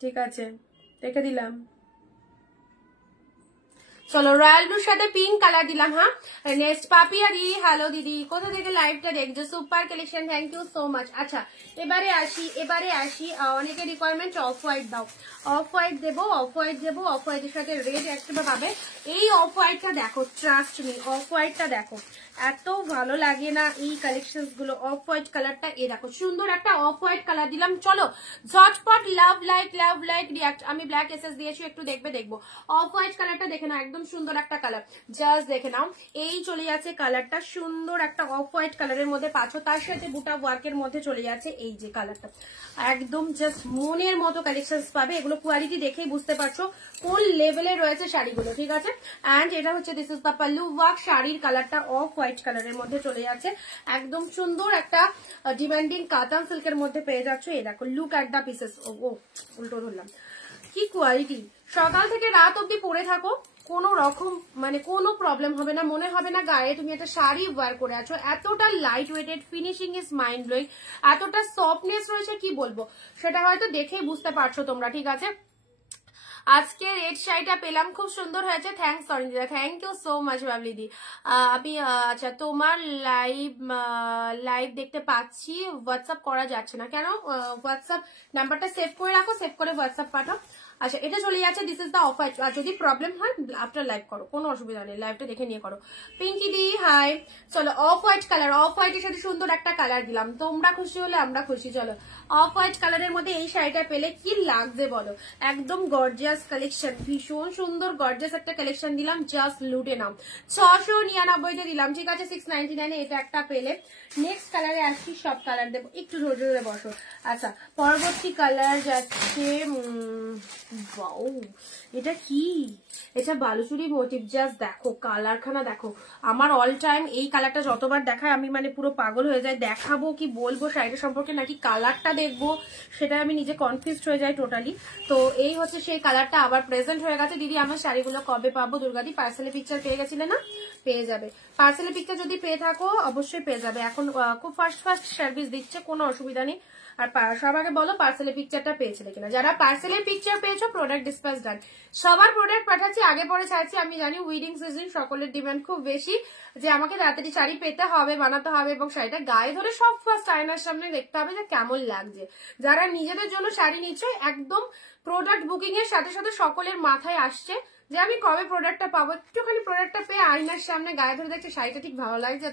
ঠিক আছে রেখে দিলাম। চলো রয়্যাল ব্লুর সাথে পিঙ্ক কালার দিলাম। হ্যাঁ নেক্সট পাপিয়া দি, হ্যালো দিদি, কোথা থেকে লাইভটা দেখছো? Super collection, thank you so much. আচ্ছা এবারে আসি অনেকের রিকোয়ারমেন্ট অফ হোয়াইট দাও, অফ হোয়াইট দেবো, অফ হোয়াইটের সাথে রেড একটা পাবে। এই অফ হোয়াইটটা দেখো, ট্রাস্ট মি, অফ হোয়াইটটা দেখো, এত ভালো লাগে না এই কালেকশন গুলো। অফ হোয়াইট কালারটা এ দেখো, সুন্দর একটা অফ হোয়াইট কালার দিলাম। চলো ঝটপট লাভ লাইক রিয়াক্ট, আমি ব্ল্যাক এসএস দিয়েছি, একটু দেখবো। অফ হোয়াইট কালারটা দেখে নাও, একদম সুন্দর একটা কালার, জাস্ট দেখে নাও। এই চলে যাচ্ছে কালারটা, সুন্দর একটা অফ হোয়াইট কালারের মধ্যে পাচ্ছ, তার সাথে বুটা ওয়ার্কের মধ্যে চলে যাচ্ছে এই যে কালারটা, একদম জাস্ট মনের মতো কালেকশন পাবে। এগুলো কোয়ালিটি দেখেই বুঝতে পারছো কোন লেভেলে রয়েছে শাড়িগুলো, ঠিক আছে। অ্যান্ড এটা হচ্ছে this is the pallu work, শাড়ির কালারটা অফ হোয়াইট কালারের মধ্যে চলে যাচ্ছে, একদম সুন্দর একটা ডিমান্ডিং কাতান সিল্কের মধ্যে পেয়ে যাচ্ছ। এই দেখো লুক অ্যাট দ্য পিসেস, ও উল্টো ধরলাম, কি কোয়ালিটি। সকাল থেকে রাত অব্দি পরে থাকো, কোনো রকম মানে কোনো প্রবলেম হবে না, মনে হবে না গায়ে তুমি একটা শাড়ি ওয়্যার করে আছো। এতটা light weighted, finishing is mind blowing, এতটা সফটনেস রয়েছে কি বলবো, সেটা হয়তো দেখেই বুঝতে পারছো তোমরা, ঠিক আছে। আজকে রেড শাড়িটা পেলাম, খুব সুন্দর হয়েছে, thanks Arindita, thank you so much বাবলিদি। আমি আচ্ছা তোমার লাইভ দেখতে পাচ্ছি, হোয়াটসঅ্যাপ করা যাচ্ছে না কেন? হোয়াটসঅ্যাপ নাম্বারটা সেভ করে রাখো, সেভ করে হোয়াটসঅ্যাপ পাঠাও। আচ্ছা এটা চলে যাচ্ছে, this is the off white. আর যদি প্রবলেম হয় আফটার লাইভ করো, কোনো অসুবিধা নেই, লাইভটা দেখে নিয়ে করো। পিঙ্কি দি হাই। চলো অফ হোয়াইট কালার, অফ হোয়াইটের সাথে সুন্দর একটা কালার দিলাম, তোমরা খুশি হলে আমরা খুশি। চলো অফ হোয়াইট কালারের মধ্যে এই শাড়িটা পেলে কি লাগছে বলো, একদম গর্জিয়াস কালেকশন, ভীষণ সুন্দর গর্জিয়াস একটা কালেকশন দিলাম, জাস্ট লুটে নাও। 699 দিলাম, ঠিক আছে। 699 এটা একটা পেলে। নেক্সট কালারে আসছি, সব কালার দেবো, একটু ধৈর্য ধরে বসো। আচ্ছা পরবর্তী কালার যাচ্ছে, এটা কি, এটা বালুচুরি মোটিভ, জাস্ট দেখো কালারখানা দেখো। আমার অল টাইম এই কালারটা যতবার দেখায় আমি মানে পুরো পাগল হয়ে যায়, দেখাবো কি বলবো শাড়িটা সম্পর্কে নাকি কালারটা দেখবো সেটা আমি নিজে কনফিউজড হয়ে যাই টোটালি। তো এই হচ্ছে সেই কালারটা আবার প্রেজেন্ট হয়ে গেছে। দিদি আমার শাড়িগুলো কবে পাবো? দুর্গাদি পার্সেলে পিকচার পেয়ে গেছিলে না? পেয়ে যাবে, পার্সেলে পিকচার যদি পেয়ে থাকো অবশ্যই পেয়ে যাবে। এখন খুব ফাস্ট সার্ভিস দিচ্ছে, কোনো অসুবিধা নেই। আর সব আগে বলো পার্সেলের পিকচারটা পেয়েছিলে কিনা। যারা পার্সেলের পিকচার পেয়েছো প্রোডাক্ট ডিসপ্যাচ ডান, সবার প্রোডাক্ট পাঠাচ্ছি, আগে পরে চাইছি। আমি জানি উইডিং সিজন সকলের ডিমান্ড খুব বেশি যে আমাকে তাড়াতাড়ি শাড়ি পেতে হবে, বানাতে হবে, এবং শাড়িটা গায়ে ধরে সব ফার্স্ট আয়নার সামনে দেখতে হবে যে কেমন লাগছে। যারা নিজেদের জন্য শাড়ি নিচ্ছে একদম প্রোডাক্ট বুকিং এর সাথে সাথে সকলের মাথায় আসছে যে আমি কবে প্রোডাক্টটা পাবো, একটুখানি প্রোডাক্টটা পেয়ে আয়নার সামনে গায়ে ধরে দেখছে শাড়িটা ঠিক ভালো লাগছে।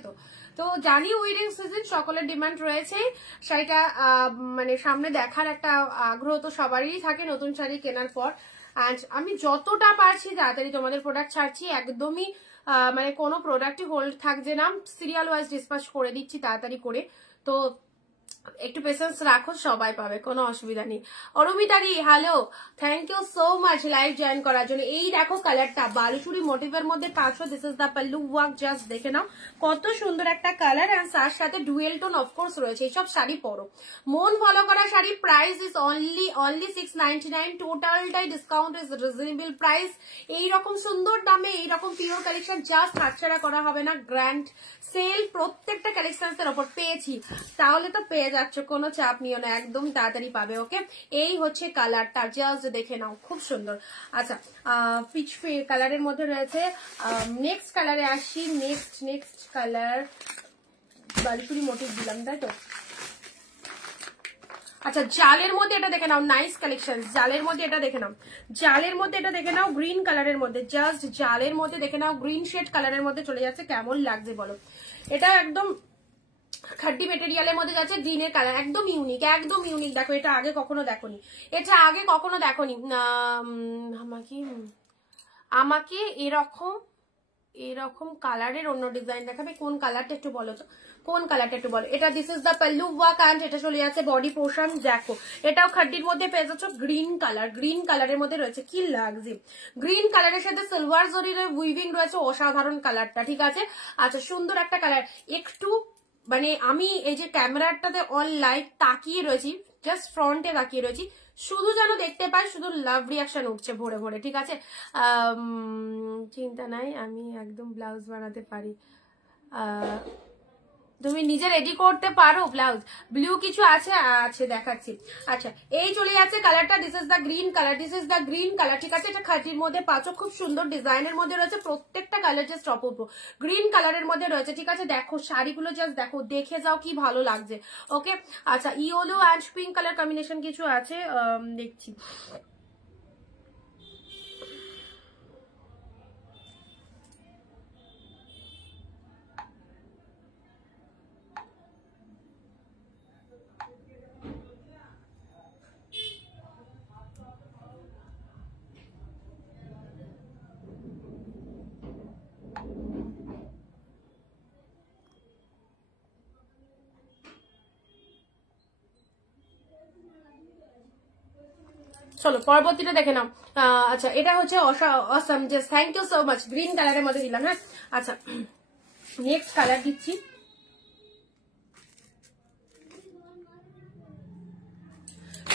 তো জানি উইডিং সিজন সকলের ডিমান্ড রয়েছে, শাড়িটা মানে সামনে দেখার একটা আগ্রহ তো সবারই থাকে নতুন শাড়ি কেনার পর। অ্যান্ড আমি যতটা পারছি তাড়াতাড়ি তোমাদের প্রোডাক্ট ছাড়ছি, একদমই মানে কোনো প্রোডাক্টই হোল্ড থাকছে না, সিরিয়াল ওয়াইজ ডিসপ্যাচ করে দিচ্ছি তাড়াতাড়ি করে। তো একটু পেশেন্স রাখো, সবাই পাবে, কোনো অসুবিধা নেই। অরুমিতারি hello, thank you so much live join করার জন্য। এই দেখো কালারটা বালুচুরি মোটিভের মধ্যে পাঁচশো, this is the pallu work, just দেখে নাও কত সুন্দর একটা কালার। আর তার সাথে ডুয়েল টোন অফকোর্স রয়েছে। এইসব শাড়ি পরো, মন ভালো করা শাড়ি। প্রাইস ইজ অনলি 699, টোটালটাই ডিসকাউন্ট, ইজ রিজনেবল প্রাইস। এইরকম সুন্দর দামে এইরকম পিওর কালেকশন জাস্ট হাতছাড়া করা হবে না। গ্র্যান্ড সেল প্রত্যেকটা কালেকশন এর ওপর পেয়েছি, তাহলে তো পেয়ে যাচ্ছ, কোনো চাপ নিও না, একদম তাড়াতাড়ি পাবে। ওকে, এই হচ্ছে কালারটা, জাস্ট দেখে নাও, খুব সুন্দর। আচ্ছা, পিচ কালারের মধ্যে রয়েছে। নেক্সট কালারে আসি। নেক্সট কালার বালুচুরি মোটিভ দিলাম, তাই তো। আচ্ছা, জালের মধ্যে এটা দেখে নাও, নাইস কালেকশন। জালের মধ্যে এটা দেখে নাও, জালের মধ্যে এটা দেখে নাও, গ্রিন কালারের মধ্যে, জাস্ট জালের মধ্যে দেখে নাও, গ্রিন শেড কালারের মধ্যে চলে যাচ্ছে। কেমন লাগছে বলো? এটা একদম খাড্ডি মেটেরিয়ালের মধ্যে যাচ্ছে, গ্রিনের কালার, একদম ইউনিক, একদম ইউনিক। দেখো, এটা আগে কখনো দেখোনি, এটা আগে কখনো দেখোনি। আমাকে এরকম কালারের অন্য ডিজাইন দেখাবে। কোন কালারটা একটু বলো তো, কোন কালারটা একটু বলো। এটা this is the pallu work and এটা চলে যাচ্ছে বডি পোর্শন। দেখো, এটাও খাড্ডির মধ্যে পেয়ে যাচ্ছ, গ্রিন কালার, গ্রিন কালারের মধ্যে রয়েছে, কি লাগছে। গ্রিন কালারের সাথে সিলভার জরির উইভিং রয়েছে, অসাধারণ কালারটা, ঠিক আছে। আচ্ছা, সুন্দর একটা কালার। একটু মানে আমি এই যে ক্যামেরাটাতে অন লাইট তাকিয়ে রয়েছি, জাস্ট ফ্রন্টে তাকিয়ে রয়েছি, শুধু যেন দেখতে পাই, শুধু লাভ রিয়াকশন উঠছে ভরে ভরে, ঠিক আছে। চিন্তা নাই, আমি একদম ব্লাউজ বানাতে পারি। তুমি নিজে রেডি করতে পারো ব্লাউজ? ব্লু কিছু আছে? আছে, দেখাচ্ছি। আচ্ছা, এই চলে যাচ্ছে কালারটা, this is the green colour, this is the green colour, ঠিক আছে। এটা খাঁটির মধ্যে পাঁচও, খুব সুন্দর ডিজাইনের মধ্যে রয়েছে, প্রত্যেকটা কালার জাস্ট অপূর্ব। গ্রিন কালারের মধ্যে রয়েছে, ঠিক আছে। দেখো শাড়িগুলো জাস্ট দেখো, দেখে যাও কি ভালো লাগছে। ওকে, আচ্ছা, yellow and pink colour combination কিছু আছে, দেখছি। চলো পরবর্তীটা দেখে নাও। আচ্ছা, এটা হচ্ছে awesome, just thank you so much. Green কালারের মধ্যে দিলাম, হ্যাঁ। আচ্ছা, নেক্সট কালার দিচ্ছি।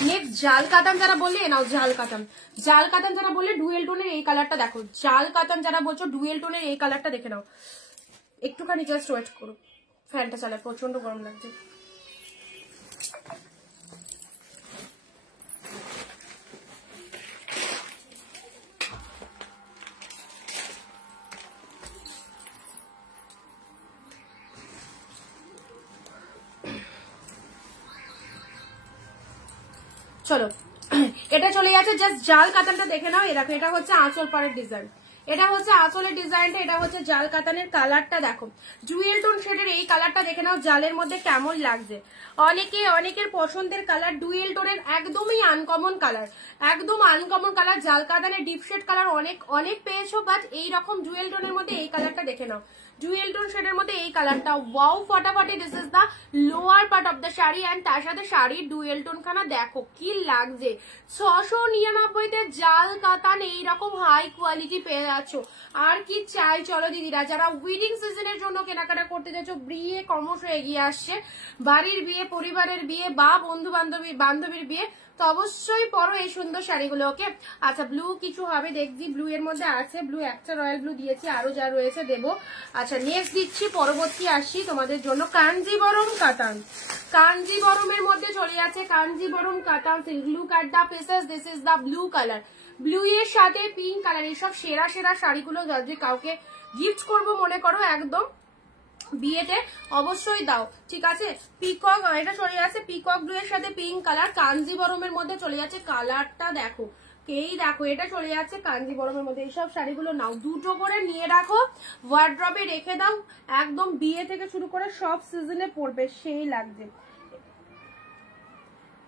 নেক্সট জাল কাতান যারা বললে, নাও জাল কাতান। জাল কাতান যারা বললে ডুয়েল টোনের এই কালারটা দেখো, জাল কাতান যারা বলছো ডুয়েল টোনের এই কালারটা দেখে নাও। একটুখানি জাস্ট ওয়েট করো, ফ্যানটা চালায়, প্রচন্ড গরম লাগছে। চলো, এটা চলে যাচ্ছে, জাস্ট জাল কাতানটা দেখে নাও। এরকম, এটা হচ্ছে আঁচল পাড়ের ডিজাইন, এটা হচ্ছে আঁচলের ডিজাইনটা, এটা হচ্ছে জাল কাতানের কালারটা। দেখো, জুয়েল টোন শেডের এই কালারটা দেখে নাও, জালের মধ্যে কেমন লাগছে। অনেকের পছন্দের কালার, ডুয়েল টোনের একদমই আনকমন কালার, একদম আনকমন কালার। জাল কাতানের ডিপ শেড কালার অনেক পেয়েছো, বাট এইরকম জুয়েল টোনের মধ্যে এই কালারটা দেখে নাও, জুয়েল টোন শেডের মধ্যে এই কালারটা, ওয়াও ফাটাফাটি। This is the lower part of the sari and তার সাথে শাড়ির ডুয়েল টোন খানা দেখো কি লাগছে। 699-তে জাল কাতান এইরকম হাই কোয়ালিটি পেয়ে যাচ্ছ, আর কি চাই। চলো দিদিরা, যারা উইডিং সিজনের জন্য কেনাকাটা করতে যাচ্ছ, বিয়ে ক্রমশ এগিয়ে আসছে, বাড়ির বিয়ে, পরিবারের বিয়ে বা বন্ধু বান্ধবীর বিয়ে, তো অবশ্যই পরো এই সুন্দর শাড়িগুলো। ওকে, আচ্ছা, ব্লু কিছু হবে দেখছি, ব্লু এর মধ্যে আছে, ব্লু একটা রয়্যাল ব্লু দিয়েছি, আরো যা রয়েছে দেবো। আচ্ছা, নেক্সট দিচ্ছি, পরবর্তী আসি তোমাদের জন্য কাঞ্জিবরম কাতান। কাঞ্জিবরমের মধ্যে চলে যাচ্ছে Kanjeevaram katan silk. Look at the pieces, this is the blue colour, blue এর সাথে পিঙ্ক কালার। এইসব সেরা সেরা শাড়িগুলো যদি কাউকে গিফট করবো মনে করো, একদম বিয়েতে অবশ্যই দাও, ঠিক আছে। পিকক, এটা চলে যাচ্ছে পিকক ব্লু এর সাথে পিঙ্ক কালার, কাঞ্জিবরমের মধ্যে চলে যাচ্ছে। কালারটা দেখো, দেখো, এটা চলে যাচ্ছে কাঞ্জিবরমের মধ্যে। এইসব শাড়িগুলো নাও, দুটো করে নিয়ে রাখো, ওয়ার্ড্রবে রেখে দাও, একদম বিয়ে থেকে শুরু করে সব সিজনে পরবে, সেই লাগছে,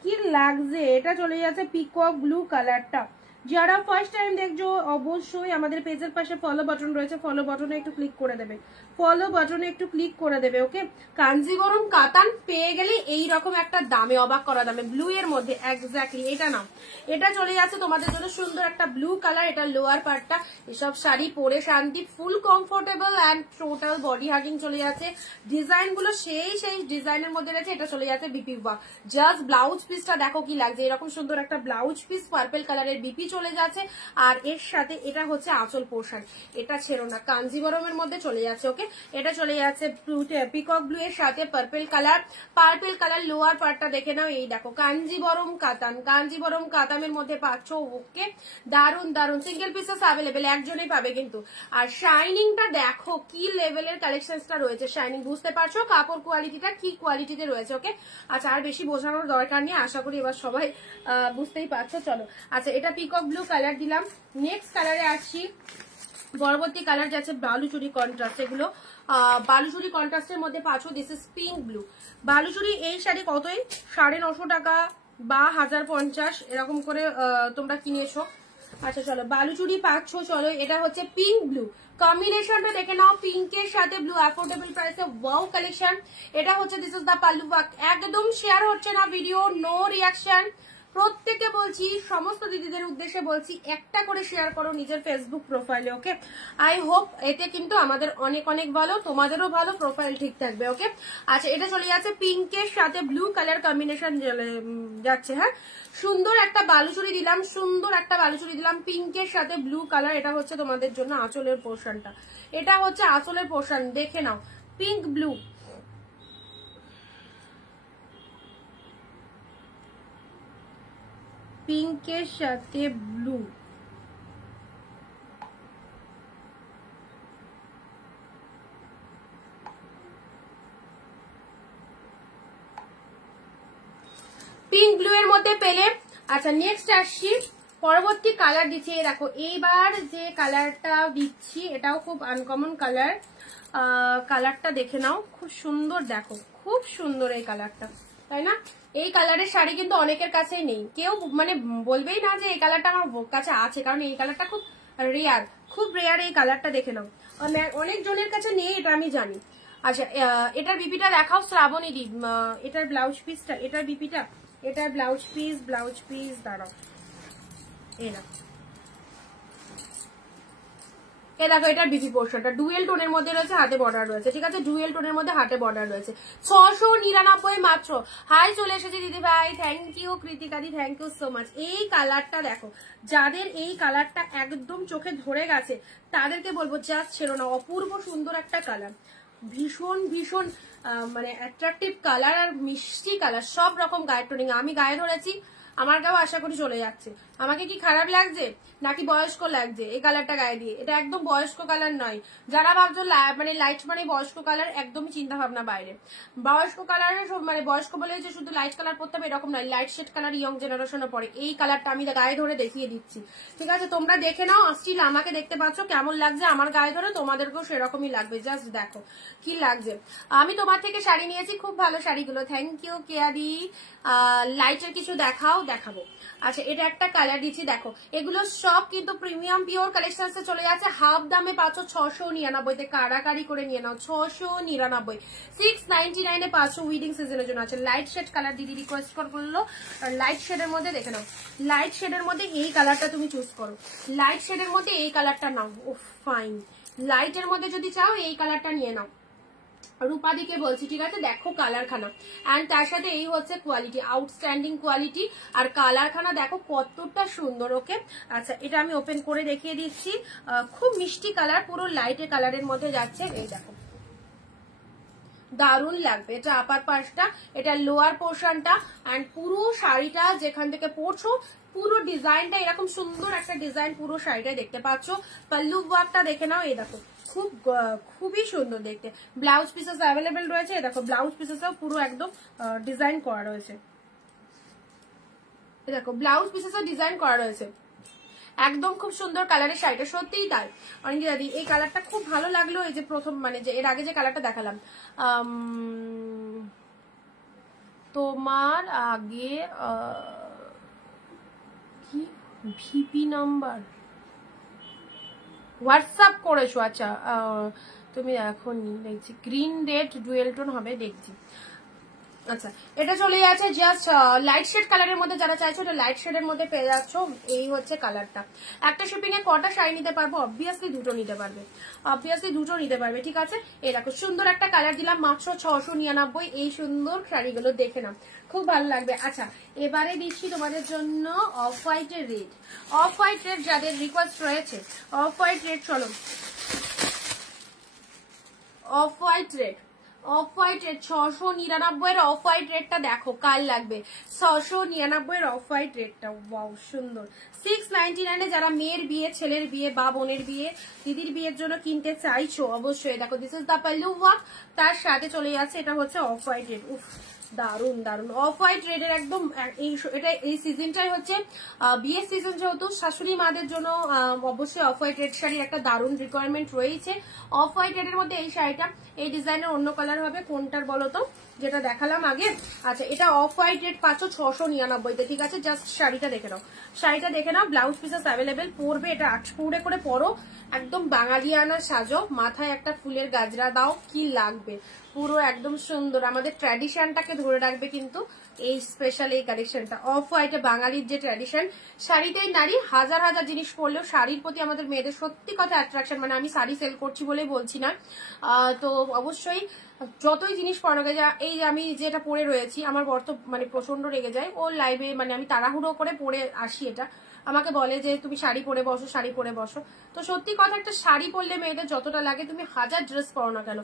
কি লাগছে। এটা চলে যাচ্ছে পিকক ব্লু কালারটা, যারা ফার্স্ট টাইম দেখছো অবশ্যই আমাদের পেজের পাশে ফলো বাটন রয়েছে, ফলো বাটনে একটু ক্লিক করে দেবে, ফলো বাটনে একটু ক্লিক করে দেবে। ওকে, কাঞ্জিবরম কাতান পেয়ে গেলে এইরকম একটা দামে, অবাক করা দামে, ব্লু এর মধ্যে। এক্স্যাক্টলি এটা না, এটা চলে যাচ্ছে তোমাদের জন্য সুন্দর একটা ব্লু কালার। এটা লোয়ার পার্টটা, এসব শাড়ি পরে শান্তি, full comfortable and total body hugging চলে যাচ্ছে। ডিজাইন গুলো সেই সেই ডিজাইনের মধ্যে রয়েছে। এটা চলে যাচ্ছে বিপি ওয়ার্ক। জাস্ট ব্লাউজ পিসটা দেখো কি লাগছে, এরকম সুন্দর একটা ব্লাউজ পিস, পার্পল কালারের বিপি চলে যাচ্ছে। আর এর সাথে এটা হচ্ছে আঁচল পোর্শন, এটা ছেড়ো না, কাঞ্জিবরমের মধ্যে চলে যাচ্ছে। ওকে, এটা চলে যাচ্ছে পিকক ব্লু এর সাথে purple colour. Purple colour lower পার্টটা দেখে নাও, এই দেখো কাঞ্জিবরম কাতান, কাঞ্জিবরম কাতানের মধ্যে পাচ্ছ। ওকে, দারুন দারুন, সিঙ্গেল পিসেস অ্যাভেলেবেল, একজনেই পাবে কিন্তু। আর শাইনিংটা দেখো কি লেভেলের কালেকশনসটা রয়েছে, শাইনিং বুঝতে পারছো, কাপড় কোয়ালিটিটা কি কোয়ালিটিতে রয়েছে। ওকে, আচ্ছা আর বেশি বোঝানোর দরকার নেই, আশা করি এবার সবাই বুঝতেই পারছো। চলো, আচ্ছা এটা পিকক ব্লু কালার দিলাম। নেক্সট কালারে আসছি, পরবর্তী কালার যাচ্ছে বালুচুরি কন্ট্রাস্ট। এগুলো বালুচুরি কন্ট্রাস্টের মধ্যে পাচ্ছো। This is pink blue Baluchari. এই শাড়ি কতই, 950 টাকা বা 1050 এরকম করে তোমরা কিনেছো। আচ্ছা চলো, বালুচুরি পাচ্ছ। চলো, এটা হচ্ছে পিঙ্ক ব্লু, কম্বিনেশনটা দেখে নাও, পিঙ্কের সাথে ব্লু, অ্যাফোর্ডেবল প্রাইসে ওয়াও কালেকশন। এটা হচ্ছে this is the pallu work. একদম শেয়ার হচ্ছে না ভিডিও, নো রিয়াকশন। প্রত্যেককে বলছি, সমস্ত দিদিদের উদ্দেশ্যে বলছি, একটা করে শেয়ার করো নিজের ফেসবুক প্রোফাইলে। ওকে, আই হোপ এতে কিন্তু আমাদের অনেক অনেক ভালো, তোমাদেরও ভালো, প্রোফাইল ঠিক থাকবে। ওকে, আচ্ছা এটা চলে যাচ্ছে পিঙ্কের সাথে ব্লু কালার কম্বিনেশন যাচ্ছে। হ্যাঁ, সুন্দর একটা বালুচুরি দিলাম, সুন্দর একটা বালুচুরি দিলাম পিঙ্কের সাথে ব্লু কালার। এটা হচ্ছে তোমাদের জন্য আঁচলের পোর্শনটা, এটা হচ্ছে আঁচলের পোর্শন, দেখে নাও, পিঙ্ক ব্লু। পিঙ্কের সাথে ব্লু, পিঙ্ক ব্লু এর মধ্যে পেলে। আচ্ছা নেক্সট আসছি, পরবর্তী কালার দিচ্ছি। দেখো এইবার যে কালারটা দিচ্ছি এটাও খুব আনকমন কালার। কালারটা দেখে নাও, খুব সুন্দর, দেখো খুব সুন্দর এই কালারটা, তাই না? এই কালারের শাড়ি কিন্তু অনেকের কাছেই নেই, কেউ মানে বলবেই না যে এই কালারটা আমার কাছে আছে, কারণ এই কালারটা খুব রেয়ার, খুব রেয়ার। এই কালারটা দেখে নাও, অনেক জনের কাছে নেই, এটা আমি জানি। আচ্ছা এটার বিপিটা দেখাও শ্রাবণী দি, এটার ব্লাউজ পিসটা, এটার বিপিটা, এটার ব্লাউজ পিস দাঁড়াও, এই না, এ দেখো এটার বিপি পোর্শনটা ডুয়েল টোনের মধ্যে রয়েছে, হাতে বর্ডার রয়েছে। ঠিক আছে, ডুয়েল টোনের মধ্যে হাতে বর্ডার রয়েছে। 699 মাত্র। হাই চলে এসেছে দিদি ভাই, থ্যাংক ইউ কৃতিকা দি, থ্যাংক ইউ সো মাচ। এই কালারটা দেখো, যাদের এই কালারটা একদম চোখে ধরে গেছে তাদেরকে বলবো জাস্ট ছেড়ো না, অপূর্ব সুন্দর একটা কালার, ভীষণ ভীষণ মানে অ্যাট্রাকটিভ কালার আর মিষ্টি কালার, সব রকম গায়ের টোনিং। আমি গায়ে ধরেছি, আমার গাও আশা করি চলে যাচ্ছে। আমাকে কি খারাপ লাগছে নাকি বয়স্ক লাগছে এই কালারটা গায়ে দিয়ে? এটা একদম বয়স্ক কালার নয়। যারা ভাবছো মানে লাইট মানে বয়স্ক কালার, একদমই চিন্তা ভাবনা বাইরে। বয়স্ক কালারের মানে বয়স্ক বলে যে শুধু লাইট কালার পরতে হবে এরকম নয়, লাইট শেড কালার ইয়ং জেনারেশনে পড়ে। এই কালারটা আমি গায়ে ধরে দেখিয়ে দিচ্ছি, ঠিক আছে? তোমরা দেখে নাও, স্টিল আমাকে দেখতে পাচ্ছ কেমন লাগছে আমার গায়ে ধরে, তোমাদেরকেও সেরকমই লাগবে। জাস্ট দেখো কি লাগছে। আমি তোমার থেকে শাড়ি নিয়েছি, খুব ভালো শাড়িগুলো, থ্যাংক ইউ কেয়াদি। লাইটের কিছু দেখাবো। আচ্ছা এটা একটা কালার দিচ্ছি, দেখো এগুলো সব কিন্তু প্রিমিয়াম পিওর কালেকশনসে চলে যাচ্ছে, হাফ দামে পাচ্ছ 699-তে, কারাকারি করে নিয়ে নাও, 699, 699-এ পাচ্ছ। উইডিং সিজনের জন্য আছে লাইট শেড কালার, দিদি রিকোয়েস্ট করলো লাইট শেডের মধ্যে, দেখে নাও লাইট শেডের মধ্যে এই কালারটা তুমি চুজ করো, লাইট শেডের মধ্যে এই কালারটা নাও। ও ফাইন, লাইটের মধ্যে যদি চাও এই কালারটা নিয়ে নাও, রূপাদিকে বলছি, ঠিক আছে? দেখো কালার খানা, অ্যান্ড তার সাথে এই হচ্ছে কোয়ালিটি, আউটস্ট্যান্ডিং কোয়ালিটি, আর কালার খানা দেখো কতটা সুন্দর। ওকে, আচ্ছা এটা আমি ওপেন করে দেখিয়ে দিচ্ছি, খুব মিষ্টি কালার, পুরো লাইটের কালারের মধ্যে যাচ্ছে। এই দেখো দারুণ লাগবে। এটা আপার পার্টটা, এটা লোয়ার পোর্শনটা, অ্যান্ড পুরো শাড়িটা যেখান থেকে পরছো পুরো ডিজাইনটা এরকম সুন্দর একটা ডিজাইন পুরো শাড়িটাই দেখতে পাচ্ছ। পাল্লু ওয়ার্কটা দেখে নাও, এই দেখো খুবই সুন্দর দেখতে। ব্লাউজ পিসেস অ্যাভেলেবেল রয়েছে, দেখো ব্লাউজ পিসেসও পুরো একদম ডিজাইন করা রয়েছে, দেখো ব্লাউজ পিসেসও ডিজাইন করা রয়েছে, একদম খুব সুন্দর কালারের শাড়িটা, সত্যিই তাই। অনেকে দাদি এই কালারটা খুব ভালো লাগলো, এই যে প্রথম মানে যে এর আগে যে কালারটা দেখালাম তোমার আগে কি ভিপি নাম্বার হোয়াটসঅ্যাপ করেছো? আচ্ছা তুমি এখন দেখছি গ্রিন রেড ডুয়েল টোন হবে, দেখছি। আচ্ছা এটা চলে যাচ্ছে জাস্ট লাইট শেড কালারের মধ্যে, যারা চাইছো এটা লাইট শেডের মধ্যে পেয়ে যাচ্ছ। এই হচ্ছে কালারটা। একটা শিপিং এ কটা শাড়ি নিতে পারবো? অবভিয়াসলি দুটো নিতে পারবে, অবভিয়াসলি দুটো নিতে পারবে। ঠিক আছে, এই দেখো সুন্দর একটা কালার দিলাম মাত্র 699। এই সুন্দর শাড়িগুলো দেখে নাও, খুব ভালো লাগবে। আচ্ছা এবারে দিচ্ছি তোমাদের জন্য অফ হোয়াইটের রেড। অফ হোয়াইট রেড যাদের রিকোয়েস্ট রয়েছে, অফ হোয়াইট রেড, চলো off white red, off white red 699 এর অফ হোয়াইট রেডটা দেখো, কাল লাগবে 699 এর অফ হোয়াইট রেডটা। ওয়াও সুন্দর। 699 এ যারা মেয়ের বিয়ে, ছেলের বিয়ে বা বোনের বিয়ে, দিদির বিয়ের জন্য কিনতে চাইছো অবশ্যই দেখো, this is the pallu work, তার সাথে চলে যাচ্ছে এটা হচ্ছে অফ হোয়াইট রেড। উফ দারুন দারুন অফ হোয়াইট রেডের একদম এটা এই সিজনটাই হচ্ছে বিয়ের সিজন, যেহেতু শাশুড়ি মাদের জন্য অবশ্যই অফ হোয়াইট রেড শাড়ির একটা দারুন রিকোয়ারমেন্ট রয়েছে। অফ হোয়াইট রেডের মধ্যে এই শাড়িটা, এই ডিজাইনের অন্য কালার হবে কোনটার বলো তো, যেটা দেখালাম আগে। আচ্ছা এটা অফ হোয়াইট রেড পাচ্ছ 699-তে। ঠিক আছে, জাস্ট শাড়িটা দেখে নাও, শাড়িটা দেখে নাও। ব্লাউজ পিসেস অ্যাভেলেবেল, পরবে এটা 8 পুরে করে পরো, একদম বাঙালিয়ানা সাজো, মাথায় একটা ফুলের গাজরা দাও, কি লাগবে পুরো একদম সুন্দর। আমাদের ট্র্যাডিশনটাকে ধরে রাখবে কিন্তু এই স্পেশাল এই কালেকশনটা। অফ হোয়াইটে বাঙালির যে ট্র্যাডিশন, শাড়িতেই নারী হাজার হাজার জিনিস পরলেও শাড়ির প্রতি আমাদের মেয়েদের সত্যি কথা অ্যাট্রাকশন, মানে আমি শাড়ি সেল করছি বলেই বলছি না, তো অবশ্যই যতই জিনিস পরানো যায়, এই যে আমি যেটা পরে রয়েছি, আমার বর তো মানে প্রচন্ড রেগে যায়, ওর লাইভে মানে আমি তাড়াহুড়ো করে পরে আসি, এটা আমাকে বলে যে তুমি শাড়ি পরে বসো, শাড়ি পরে বসো। তো সত্যি কথা, একটা শাড়ি পরলে মেয়েদের যতটা লাগে, তুমি হাজার ড্রেস পরো না কেন,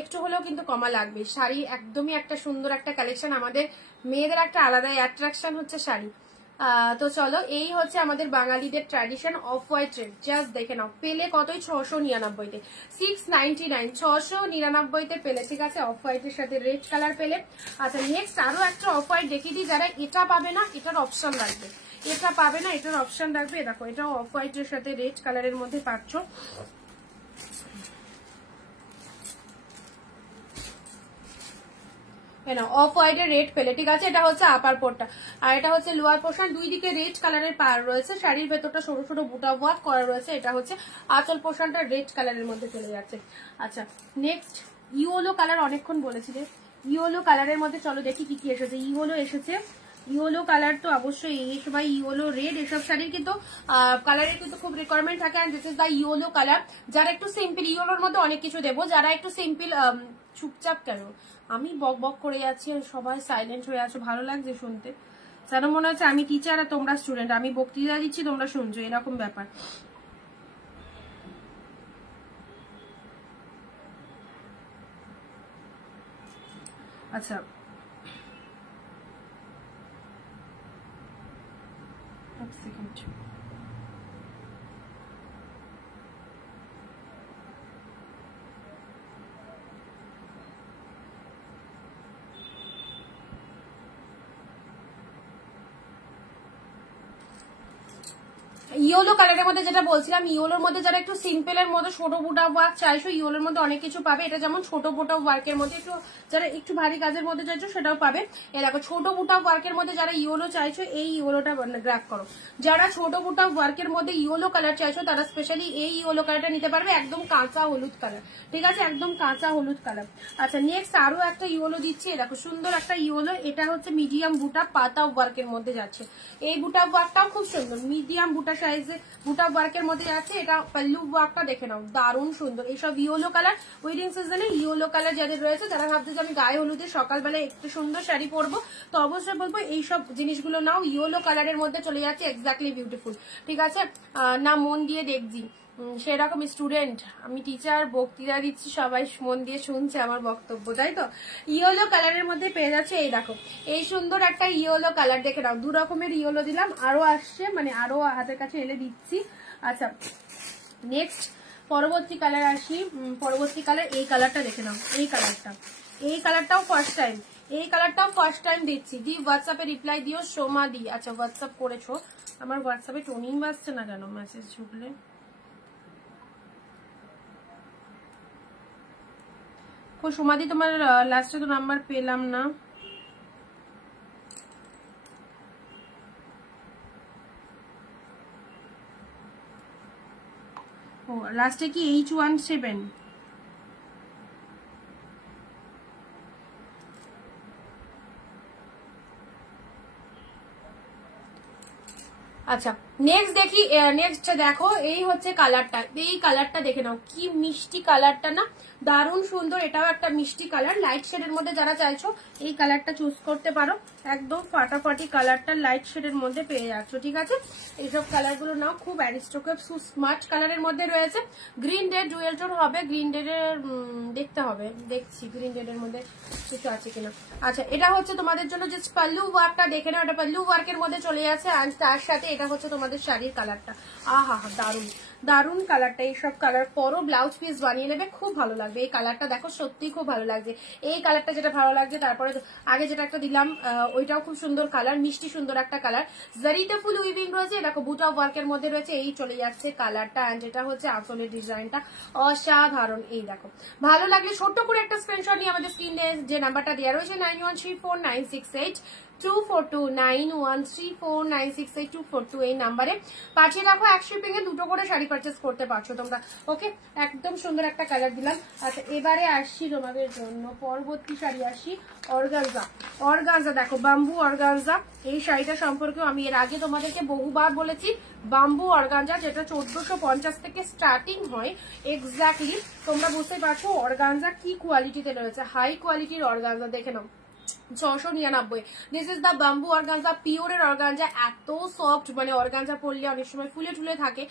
একটু হলেও কিন্তু কমা লাগবে। শাড়ি একদমই একটা সুন্দর একটা কালেকশন, আমাদের মেয়েদের একটা আলাদা অ্যাট্রাকশন হচ্ছে শাড়ি। তো চলো, এই হচ্ছে আমাদের বাঙালিদের tradition off white red, just দেখে নাও। পেলে কতই? 699-তে, 699, 699-তে পেলে। ঠিক আছে, অফ হোয়াইটের সাথে রেড কালার পেলে। আচ্ছা নেক্সট আরো একটা অফ হোয়াইট দেখিয়ে দিই, যারা এটা পাবে না এটার অপশন রাখবে, এটা পাবে না এটার অপশন রাখবে। দেখো এটাও অফ হোয়াইটের সাথে রেড কালারের মধ্যে পাচ্ছ। অফ হোয়াইটের রেড পেলে। ঠিক আছে, এটা হচ্ছে আপার পোর্টটা, আর এটা হচ্ছে লোয়ার পোর্শন। দুই দিকে রেড কালারের পার রয়েছে, শাড়ির ভেতরটা সরু সরু বুটা ওয়ার্ক করা রয়েছে। এটা হচ্ছে আঁচল পোর্শনটা রেড কালারের মধ্যে চলে যাচ্ছে। আচ্ছা নেক্সট ইয়েলো কালার, অনেকক্ষণ বলেছিলে ইয়েলো কালারের মধ্যে, চলো দেখি কি কি এসেছে। ইয়েলো এসেছে, ইয়েলো কালার তো অবশ্যই এই সময় ইয়েলো রেড এসব শাড়ির কিন্তু কালারের কিন্তু খুব রিকোয়ারমেন্ট থাকে। And this is the yellow colour. যারা একটু সিম্পল, ইয়েলোর মধ্যে অনেক কিছু দেবো, যারা একটু সিম্পল, চুপচাপ কেন আমি বক বক করে যাচ্ছি আর সবাই সাইলেন্ট হয়ে আছো, ভালো লাগছে শুনতে, যেন মনে হচ্ছে আমি টিচার আর তোমরা স্টুডেন্ট, আমি বক্তৃতা দিচ্ছি তোমরা শুনছো, এরকম ব্যাপার। আচ্ছা এক সেকেন্ড, ইয়েলো কালারের মধ্যে যেটা বলছিলাম, ইয়েলোর মধ্যে যারা একটু সিম্পলের মধ্যে ছোট বুটা ওয়ার্ক চাইছো, ইয়েলোর মধ্যে অনেক কিছু পাবে। এটা যেমন ছোট বুটা ওয়ার্কের মধ্যে, একটু যারা একটু ভারী কাজের মধ্যে চাইছো সেটাও পাবে। এ দেখো ছোট বুটা ওয়ার্কের মধ্যে যারা ইয়েলো চাইছো, এই ইয়েলোটা গ্র্যাব করো। যারা ছোট বুটা ওয়ার্কের মধ্যে ইয়েলো কালার চাইছো, তারা স্পেশালি এই ইয়েলো কালারটা নিতে পারবে, একদম কাঁচা হলুদ কালার। ঠিক আছে, একদম কাঁচা হলুদ কালার। আচ্ছা নেক্সট আরো একটা ইয়েলো দিচ্ছি, দেখো সুন্দর একটা ইয়েলো, এটা হচ্ছে মিডিয়াম বুটা পাতা ওয়ার্কের মধ্যে যাচ্ছে। এই বুটা ওয়ার্কটাও খুব সুন্দর, মিডিয়াম বুটা সাইজে বুটা ওয়ার্কের মধ্যে যাচ্ছে। এটা পাল্লু ওয়ার্কটা দেখে নাও, দারুণ সুন্দর। এইসব ইয়েলো কালার উইডিং সিজনে ইয়েলো কালার যাদের রয়েছে, যারা ভাবছে যে আমি গায়ে হলুদে সকালবেলায় একটু সুন্দর শাড়ি পরবো, তো অবশ্যই বলবো এইসব জিনিসগুলো নাও, ইয়েলো কালারের মধ্যে চলে যাচ্ছে, এক্স্যাক্টলি বিউটিফুল। ঠিক আছে, না মন দিয়ে দেখছি সেরকম স্টুডেন্ট, আমি টিচার, বক্তৃতা দিচ্ছি, সবাই মন দিয়ে শুনছে আমার বক্তব্য, তাই তো। ইয়েলো কালারের মধ্যে পেয়ে যাচ্ছে, এই দেখো এই সুন্দর একটা ইয়েলো কালার, দেখে নাও। দু রকমের ইয়েলো দিলাম, আরো আসছে, মানে আরো হাতের কাছে এলে দিচ্ছি। আচ্ছা নেক্সট পরবর্তী কালার আসি, পরবর্তী কালার এই কালারটা দেখে নাও, এই কালারটা, এই কালারটাও ফার্স্ট টাইম, এই কালারটাও ফার্স্ট টাইম দিচ্ছি। দি হোয়াটসঅ্যাপে রিপ্লাই দিও, সোমা দি। আচ্ছা হোয়াটসঅ্যাপ করেছো, আমার হোয়াটসঅ্যাপে টোনিং বাজছে না কেন মেসেজ ঢুকলে? সোমাদি তোমার লাস্টে তো নাম্বার পেলাম না। লাস্টে কি H17? আচ্ছা নেক্সট দেখি, নেক্সট দেখো এই হচ্ছে কালারটা, এই কালারটা দেখে নাও কি মিষ্টি কালারটা না, দারুণ সুন্দর। এটাও একটা মিষ্টি কালার, লাইট শেডের মধ্যে যারা চাইছো এই কালারটা চুজ করতে পারো। একদম ফাটাফাটি কালারটা লাইট শেডের মধ্যে পেয়ে যাচ্ছ, ঠিক আছে। এইসব কালার গুলো নাও, খুব অ্যারিস্টোক্রেট স্মার্ট কালারের মধ্যে রয়েছে। গ্রিন ডেড ডুয়েল টোন হবে, গ্রিন ডেডের দেখতে হবে, দেখছি গ্রিন ডেডের মধ্যে কিছু আছে কিনা। আচ্ছা এটা হচ্ছে তোমাদের জন্য যে পাল্লু ওয়ার্কটা দেখে নাও, এটা পাল্লু ওয়ার্কের মধ্যে চলে যাচ্ছে। আর তার সাথে এটা হচ্ছে তোমাদের শাড়ির কালারটা, আহা হা দারুন দারুন কালারটা। এইসব কালার পরো, ব্লাউজ পিস বানিয়ে নেবে, খুব ভালো লাগবে। এই কালারটা দেখো সত্যি খুব ভালো লাগছে, এই কালারটা যেটা ভালো লাগছে। তারপরে আগে যেটা একটা দিলাম ওইটাও খুব সুন্দর কালার, মিষ্টি সুন্দর একটা কালার। জারিটা ফুল উইভিং রয়েছে, দেখো বুটা ওয়ার্কের মধ্যে রয়েছে। এই চলে যাচ্ছে কালারটা, এন্ড এটা হচ্ছে আসলে ডিজাইনটা অসাধারণ। এই দেখো ভালো লাগলে ছোট্ট করে একটা স্ক্রিনশট নিয়ে আমাদের স্ক্রিনে যে নাম্বারটা দেওয়া রয়েছে 9134968242 9134968242 এই নাম্বারে পাঠিয়ে রাখো। এক শিপিং এ দুটো করে শাড়ি পারচেস করতে পারছো তোমরা। ওকে একদম সুন্দর একটা কালার দিলাম। আচ্ছা এবারে আসছি তোমাদের জন্য পরবর্তী শাড়ি, আসি অর্গানজা। অর্গানজা দেখো, বাম্বু অর্গানজা। এই শাড়িটা সম্পর্কেও আমি এর আগে তোমাদেরকে বহুবার বলেছি, বাম্বু অর্গানজা যেটা 1450 থেকে স্টার্টিং হয়। এক্স্যাক্টলি তোমরা বুঝতে পারছো অর্গানজা কি কোয়ালিটিতে রয়েছে, হাই কোয়ালিটির অর্গানজা। দেখে নাও 699। This is the bamboo organza, পিওরের অর্গানজা। এত সফট, মানে অর্গানজা পরলে অনেক সময় ফুলে টুলে থাকে,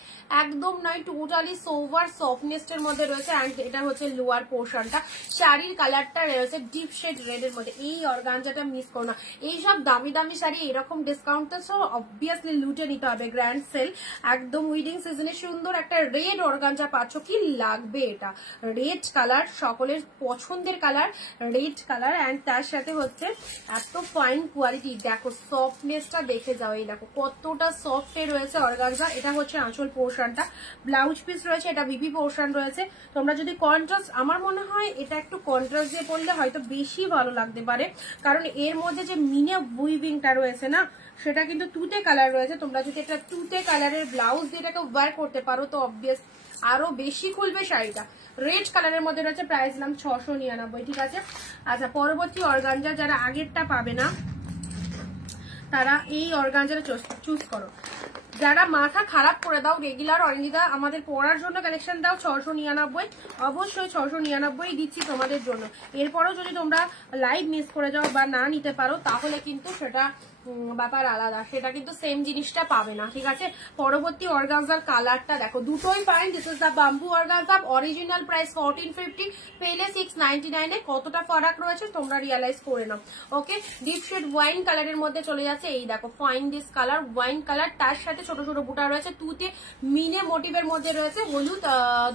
একদম নয়, টোটালি সোভার সফটনেস এর মধ্যে রয়েছে। এন্ড এটা হচ্ছে লোয়ার পোর্শনটা। শাড়ির কালারটা রয়েছে ডিপ শেড রেড এর মধ্যে। এই অর্গানজাটা মিস করো না। এইসব দামি দামি শাড়ি এরকম ডিসকাউন্ট তো অবভিয়াসলি লুটে নিতে হবে, গ্র্যান্ড সেল একদম উইডিং সিজনে। সুন্দর একটা রেড অর্গানজা পাচ্ছ, কি লাগবে এটা, রেড কালার, সকলের পছন্দের কালার, রেড কালার। এন্ড তার সাথে হচ্ছে এত ফাইন কোয়ালিটি, দেখো সফটনেসটা দেখে যাও। এই দেখো কতটা সফট রয়েছে অর্গানজা। এটা হচ্ছে আঁচল পোর্শনটা, ব্লাউজ পিস রয়েছে, এটা বিপি পোর্শন রয়েছে। তোমরা যদি কন্ট্রাস্ট, আমার মনে হয় এটা একটু কন্ট্রাস্ট দিয়ে পরলে হয়তো বেশি ভালো লাগতে পারে, কারণ এর মধ্যে যে মিনে উইভিংটা রয়েছে না, সেটা কিন্তু তুতে কালার রয়েছে। তোমরা যদি একটা তুতে কালারের ব্লাউজ দিয়ে এটাকে ওয়্যার করতে পারো তো অবভিয়াস আরো বেশি খুলবে শাড়িটা। রেড কালারের মধ্যে রয়েছে, প্রাইস দিলাম 699, ঠিক আছে। আচ্ছা পরবর্তী অর্গানজা, যারা আগেরটা পাবে না তারা এই অর্গানজাটা চুজ করো। যারা মাথা খারাপ করে দাও রেগুলার অরিন্দা আমাদের পড়ার জন্য কালেকশন দাও 699, অবশ্যই 699 দিচ্ছি তোমাদের জন্য। এরপরও যদি তোমরা লাইভ মিস করে যাও বা না নিতে পারো তাহলে কিন্তু সেটা ব্যাপার আলাদা, সেটা কিন্তু সেম জিনিসটা পাবে না, ঠিক আছে। পরবর্তী অর্গানজার কালারটা দেখো, দুটোই fine. This is the bamboo organza, original price 1450, পেলে 699 এ। কতটা ফারাক রয়েছে তোমরা রিয়ালাইজ করে নাও। ওকে ডিপ শেড ওয়াইন কালারের মধ্যে চলে যাচ্ছে। এই দেখো fine this colour, wine colour, তার সাথে ছোট ছোট বুটা রয়েছে, তুতে মিনে মোটিভের মধ্যে রয়েছে। হলুদ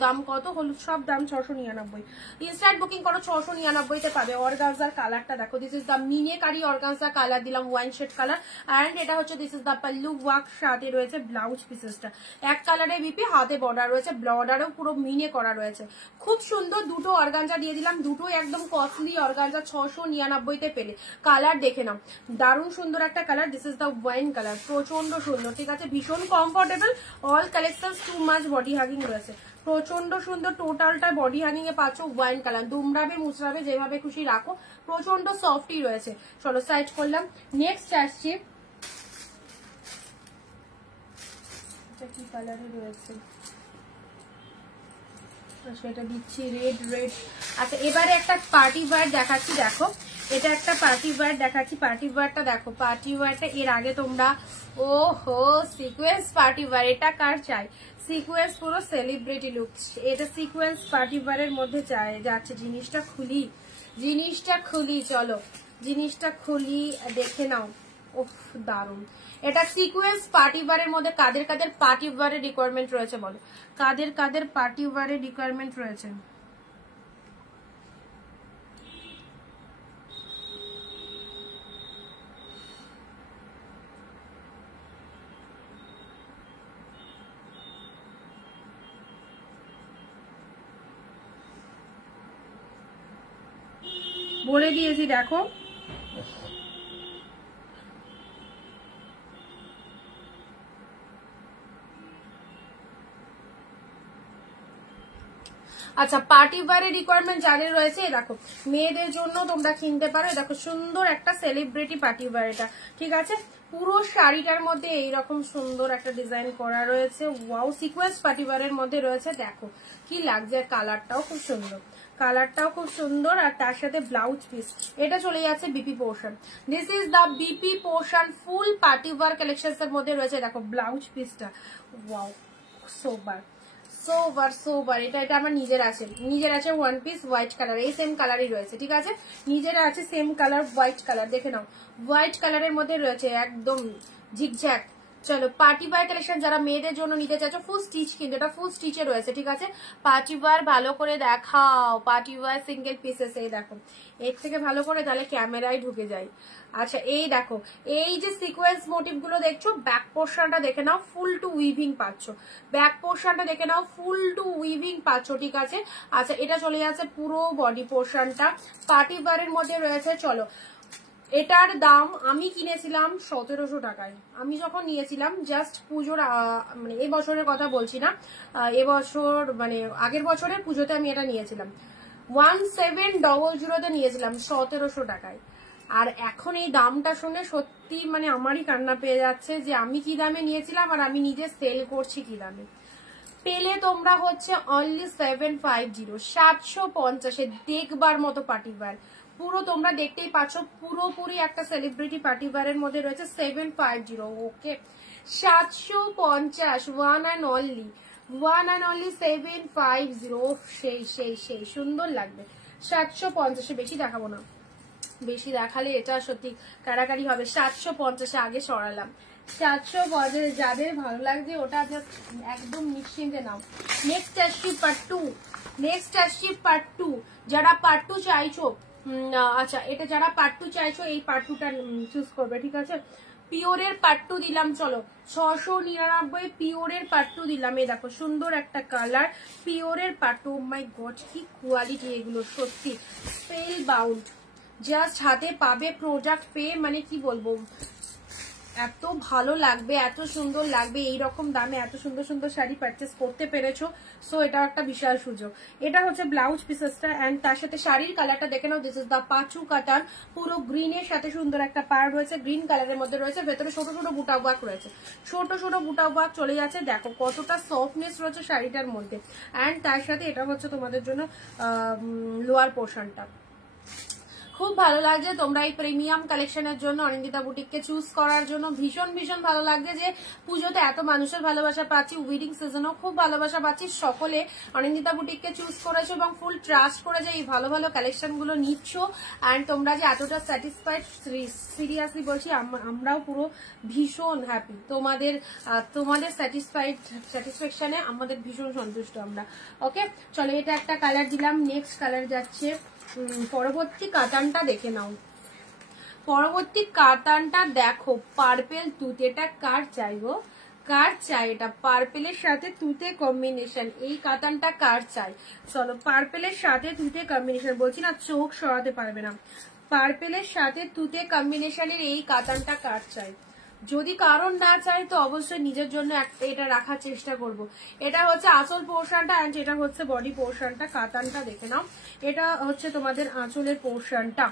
দাম কত, হলুদ সব দাম 699। ইনস্ট্যান্ট বুকিং করো, 699 তে পাবে। অর্গানজার কালারটা দেখো, this is the meenakari organza colour দিলাম, ওয়াইন শেড কালার। এন্ড এটা হচ্ছে this is the pallu work, সাথে রয়েছে ব্লাউজ পিসেসটা এক কালারে বিপি, হাতে বর্ডার রয়েছে, বর্ডারেও পুরো মিনে করা রয়েছে। খুব সুন্দর দুটো অর্গানজা দিয়ে দিলাম, দুটোই একদম কস্টলি অর্গানজা, 699 তে পেলে। কালার দেখে নাও, দারুণ সুন্দর একটা কালার। This is the wine colour, প্রচন্ড সুন্দর, ঠিক আছে, ভীষণ comfortable. All collection too much body hugging রয়েছে, প্রচন্ড সুন্দর, টোটালটা বডি হাগিং এ পাচ্ছ। ওয়াইন কালার, দুমড়াবে মুচড়াবে যেভাবে খুশি রাখো, প্রচন্ড সফটই রয়েছে। চলো সাইড করলাম। নেক্সট আসছে, কি কালারে রয়েছে সেটা দিচ্ছি, রেড রেড। আচ্ছা এবারে একটা পার্টি ওয়্যার দেখাচ্ছি, দেখো এটা একটা পার্টি ওয়্যার দেখাচ্ছি। পার্টি ওয়্যারটা দেখো, পার্টি ওয়্যারটা এর আগে তোমরা, ও হো সিকোয়েন্স পার্টি ওয়্যার, এটা কার চাই? সিকোয়েন্স পুরো সেলিব্রিটি লুক, এটা সিকোয়েন্স পার্টি ওয়্যারের মধ্যে যাচ্ছে। জিনিসটা খুলি, জিনিসটা খুলি, চলো জিনিসটা খুলি, দেখে নাও। ওফ দারুন, এটা সিকোয়েন্স পার্টি ওয়্যারের মধ্যে। কাদের কাদের পার্টি ওয়্যারের রিকোয়ারমেন্ট রয়েছে বলো, কাদের কাদের পার্টি ওয়্যারের রিকোয়ারমেন্ট রয়েছে? বলে দিয়েছি দেখো, আচ্ছা, পার্টি ওয়্যারের রিকোয়ারমেন্ট যাদের রয়েছে দেখো, মেয়েদের জন্য তোমরা কিনতে পারো। দেখো সুন্দর একটা সেলিব্রিটি পার্টি ওয়্যার এটা, ঠিক আছে। পুরো শাড়িটার মধ্যে এইরকম সুন্দর একটা ডিজাইন করা রয়েছে। ওয়াও, সিকোয়েন্স পার্টি ওয়্যারের মধ্যে রয়েছে। দেখো কি লাগছে, আর কালারটাও খুব সুন্দর, কালারটাও খুব সুন্দর। আর তার সাথে ব্লাউজ পিস, এটা চলে যাচ্ছে BP portion. This is the BP portion full party wear collections এর মধ্যে রয়েছে। দেখো ব্লাউজ পিসটা, ওয়াও সোবার সোবার সোবার। এটা আমার নিজের আছে ওয়ান পিস হোয়াইট কালার, এই সেম কালারই রয়েছে, ঠিক আছে। নিজের আছে সেম কালার হোয়াইট কালার, দেখে নাও হোয়াইট কালারের মধ্যে রয়েছে একদম ঝিকঝ্যাক। চলো, পার্টি ওয়্যার কালেকশন যারা মেয়েদের জন্য নিতে চাইছো, ফুল স্টিচ, কিন্তু এটা ফুল স্টিচে রয়েছে, ঠিক আছে। পার্টি ওয়্যার ভালো করে দেখাও, পার্টি ওয়্যার সিঙ্গেল পিসেস। এই দেখো, এর থেকে ভালো করে তাহলে ক্যামেরায় ঢুকে যায়। আচ্ছা, এই দেখো, এই যে সিকোয়েন্স মোটিভ গুলো দেখছো, ব্যাক পোর্শনটা দেখে নাও ফুল টু উইভিং পাচ্ছ, ব্যাক পোর্শনটা দেখে নাও ফুল টু উইভিং পাচ্ছ, ঠিক আছে। আচ্ছা, এটা চলে যাচ্ছে পুরো বডি পোর্শনটা পার্টি ওয়্যারের মধ্যে রয়েছে। চলো, এটার দাম আমি কিনেছিলাম 1700 টাকায়। আমি যখন নিয়েছিলাম জাস্ট পুজোর, মানে এই বছরের কথা বলছি না, এবছর মানে আগের বছরের পুজোতে আমি এটা নিয়েছিলাম 1700 নিয়েছিলাম 1700 টাকায়। আর এখন এই দামটা শুনে সত্যি মানে আমারই কান্না পেয়ে যাচ্ছে যে আমি কি দামে নিয়েছিলাম আর আমি নিজে সেল করছি কি দামে। পেলে তোমরা হচ্ছে অনলি 750, 750-এ দেখবার মতো পার্টি ওয়্যার। পুরো তোমরা দেখতেই পাচ্ছ, পুরোপুরি একটা সেলিব্রিটি পার্টি ওয়্যারের মধ্যে রয়েছে 750। ওকে, 750, ওয়ান অ্যান্ড অনলি 750। সেই সেই সেই সুন্দর লাগবে 750-এ। বেশি দেখাবো না, বেশি দেখালে এটা সত্যি কারাকারি হবে। 750-এ আগে সরালাম, 750 যাদের ভালো লাগছে ওটা একদম নিশ্চিন্তে নাও। নেক্সট আসছি পার্ট টু, যারা পার্ট টু চাইছো, আচ্ছা এটা যারা পার্ট টু চাইছো এই পার্ট টুটা চুজ করবে, ঠিক আছে। পিওরের পার্ট টু দিলাম, চলো 699 পিওরের পার্ট টু দিলাম। এই দেখো সুন্দর একটা কালার, পিওরের পার্ট টু। মাই গড কি কোয়ালিটি এগুলো, সত্যি স্পেল বাউন্ড। জাস্ট হাতে পাবে প্রোডাক্ট পেয়ে মানে কি বলবো, এত ভালো লাগবে, এত সুন্দর লাগবে। এইরকম দামে এত সুন্দর সুন্দর শাড়ি পারচেস করতে পেরেছো, সো এটা একটা বিশাল সুযোগ। এটা হচ্ছে ব্লাউজ পিসেসটা, এন্ড তার সাথে শাড়ির কালারটা দেখে নাও। দিস ইজ দা পাঁচু কাটান, পুরো গ্রিনের সাথে সুন্দর একটা পার রয়েছে, গ্রিন কালারের মধ্যে রয়েছে, ভেতরে ছোট ছোট বুটা ওয়ার্ক রয়েছে, ছোট ছোট বুটা ওয়ার্ক চলে যাচ্ছে। দেখো কতটা সফটনেস রয়েছে শাড়িটার মধ্যে। এন্ড তার সাথে এটা হচ্ছে তোমাদের জন্য লোয়ার পোর্শনটা। খুব ভালো লাগছে তোমরা এই প্রিমিয়াম কালেকশনের জন্য অনিন্দিতা বুটিককে চুজ করার জন্য। ভীষণ ভীষণ ভালো লাগছে যে পুজোতে এত মানুষের ভালোবাসা পাচ্ছি, উইডিং সিজনেও খুব ভালোবাসা পাচ্ছি। সকলে অনিন্দিতা বুটিককে চুজ করেছো এবং ফুল ট্রাস্ট করে যে এই ভালো ভালো কালেকশন গুলো নিচ্ছ। অ্যান্ড তোমরা যে এতটা স্যাটিসফাইড, সিরিয়াসলি বলছি আমরাও পুরো ভীষণ হ্যাপি। তোমাদের স্যাটিসফ্যাকশনে আমাদের ভীষণ সন্তুষ্ট আমরা। ওকে, চলো এটা একটা কালার দিলাম। নেক্সট কালার যাচ্ছে, পরবর্তী কাতানটা দেখে নাও। পরবর্তী কাতানটা দেখো, পার্পেল তুত। এটা কার চাইবো, কার চাই এটা পার্পেলের সাথে তুতে কম্বিনেশন। এই কাতানটা কার চাই, চলো পার্পেলের সাথে তুতে কম্বিনেশন। বলছি না চোখ সরাতে পারবে না, পার্পেলের সাথে তুতে কম্বিনেশনের এই কাতানটা কার চাই। যদি কারণ না চাই তো অবশ্যই নিজের জন্য এটা রাখার চেষ্টা করব। এটা হচ্ছে আঁচল পোর্শনটা, এন্ড এটা হচ্ছে বডি পোর্শনটা। কাতানটা দেখে নাও, এটা হচ্ছে তোমাদের আঁচলের পোর্শনটা।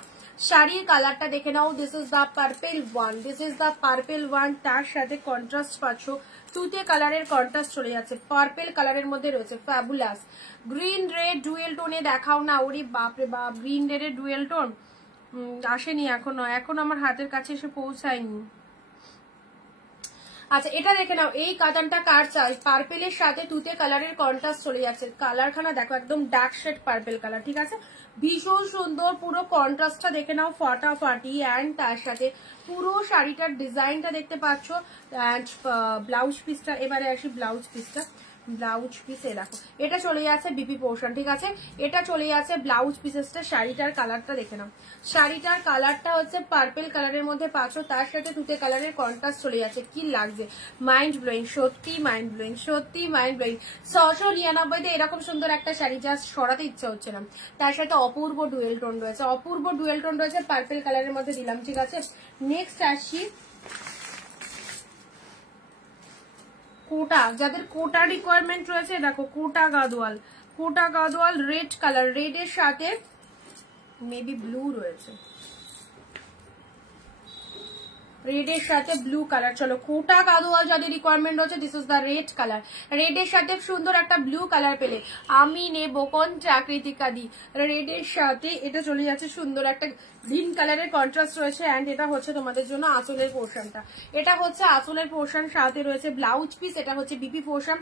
শাড়ির কালারটা দেখে নাও, this is the purple one, this is the purple one. তার সাথে কন্ট্রাস্ট পাচ্ছ, তুতে কালারের কন্ট্রাস্ট চলে যাচ্ছে, পার্পেল কালারের মধ্যে রয়েছে। ফ্যাবুলাস গ্রিন রেড ডুয়েল টোনে দেখাও না, ওরে বাপরে বাপ, গ্রিন রেডের ডুয়েল টোন আসেনি এখনো, এখন আমার হাতের কাছে এসে পৌঁছায়নি। আচ্ছা এটা দেখে নাও, এই কাতানটা কার চাই, পার্পেলের সাথে তুতে কালারের কন্ট্রাস্ট চলে যাচ্ছে। কালারখানা দেখো একদম ডার্ক শেড পার্পেল কালার, ঠিক আছে, ভীষণ সুন্দর। পুরো কন্ট্রাস্টটা দেখে নাও ফাটাফাটি। অ্যান্ড তার সাথে পুরো শাড়িটার ডিজাইনটা দেখতে পাচ্ছ। অ্যান্ড ব্লাউজ পিসটা, এবারে আসি ব্লাউজ পিসটা। ব্লাউজ পিসে দেখো এটা চলে যাচ্ছে বিপি পোর্শন, ঠিক আছে, এটা চলে যাচ্ছে ব্লাউজ পিসেসটা। শাড়িটার কালারটা দেখে নাও, শাড়িটার কালারটা হচ্ছে পার্পেল কালারের মধ্যে পাচ্ছ, তার সাথে তুতে কালারের কন্ট্রাস্ট চলে যাচ্ছে। কি লাগছে, মাইন্ড ব্লোয়িং, সত্যি মাইন্ড ব্লোয়িং, সত্যি মাইন্ড ব্লোয়িং। 699-তে এরকম সুন্দর একটা শাড়ি জাস্ট সরাতে ইচ্ছা হচ্ছে না। তার সাথে অপূর্ব ডুয়েল টোন রয়েছে, অপূর্ব ডুয়েল টোন রয়েছে, পার্পেল কালারের মধ্যে দিলাম, ঠিক আছে। নেক্সট আসছি কোটা, যাদের কোটা রিকোয়ারমেন্ট রয়েছে, দেখো কোটা গাদোয়াল, কোটা গাদোয়াল রেড কালার, রেডের সাথে মেবি ব্লু রয়েছে, রেডের সাথে ব্লু কালার। চলো কোটা গাদোয়াল যাদের রিকোয়ারমেন্ট হচ্ছে, this is the red colour. রেডের সাথে সুন্দর একটা ব্লু কালার পেলে আমি নেব কোন চাকৃতিকা দি। রেডের সাথে এটা চলে যাচ্ছে সুন্দর একটা গ্রিন কালারের কন্ট্রাস্ট রয়েছে, অ্যান্ড এটা হচ্ছে তোমাদের জন্য আঁচলের পোর্শনটা। এটা হচ্ছে আঁচলের পোর্শন, সাথে রয়েছে ব্লাউজ পিস, এটা হচ্ছে বিপি পোর্শন।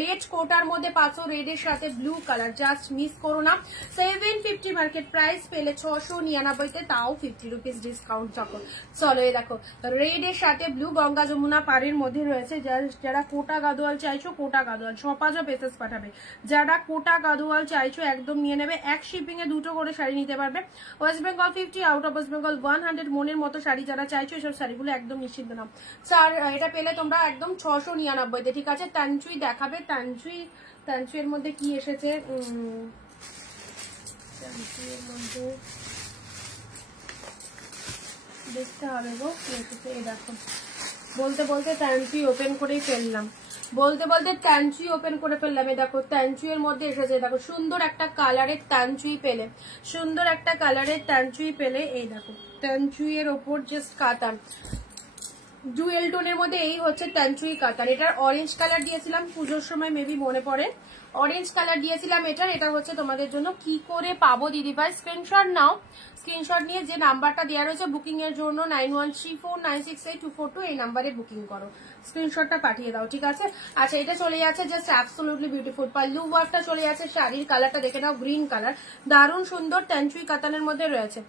রেড কোটার মধ্যে পাচ্ছ রেডের সাথে ব্লু কালার, জাস্ট মিস করো না। 750 মার্কেট প্রাইস পেলে 699, তাও 50 রুপিস ডিসকাউন্ট চকো। চলো এই দেখো রেডের সাথে ব্লু, গঙ্গা যমুনা পাড়ের মধ্যে রয়েছে। যারা কোটা গাদোয়াল চাইছো, কোটা গাদোয়াল ছপাজো পেসেস পাঠাবে। যারা কোটা গাদোয়াল চাইছো একদম নিয়ে নেবে, এক শিপিং এ দুটো করে শাড়ি নিতে পারবে। West Bengal 50, out of West Bengal 100। মনের মতো শাড়ি যারা চাইছো এসব শাড়িগুলো একদম নিশ্চিন্ত নাও। স্যার এটা পেলে তোমরা একদম 699, ঠিক আছে। তানচুই দেখাবে, তানচুইয়ের মধ্যে কি এসেছে, তানচুইয়ের মধ্যে দেখতে হবে গো কি এসেছে। এই দেখো বলতে বলতে তানচুই ওপেন করেই ফেললাম, এই দেখো তানচুইয়ের মধ্যে এসেছে। দেখো সুন্দর একটা কালারের তানচুই পেলে, এই দেখো তানচুইয়ের ওপর জাস্ট কাতান ডুয়েল টোনের মধ্যে, এই হচ্ছে তানচুই কাতান। এটার অরেঞ্জ কালার দিয়েছিলাম পুজোর সময়, মেবি মনে পড়ে, অরেঞ্জ কালার দিয়েছিলাম এটার। এটা হচ্ছে তোমাদের জন্য কি করে পাবো দিদিভাই, স্ক্রিনশট নাও। স্ক্রিনশট নিয়ে যে নাম্বারটা দেওয়া রয়েছে বুকিং এর জন্য 9134968242, এই নাম্বারে বুকিং করো, স্ক্রিনশটটা পাঠিয়ে দাও, ঠিক আছে। আচ্ছা এটা চলে যাচ্ছে জাস্ট অ্যাবসলিউটলি বিউটিফুল। পাল্লু ওয়ার্কটা চলে যাচ্ছে, শাড়ির কালারটা দেখে নাও, গ্রিন কালার, দারুণ সুন্দর তানচুই কাতানের মধ্যে রয়েছে,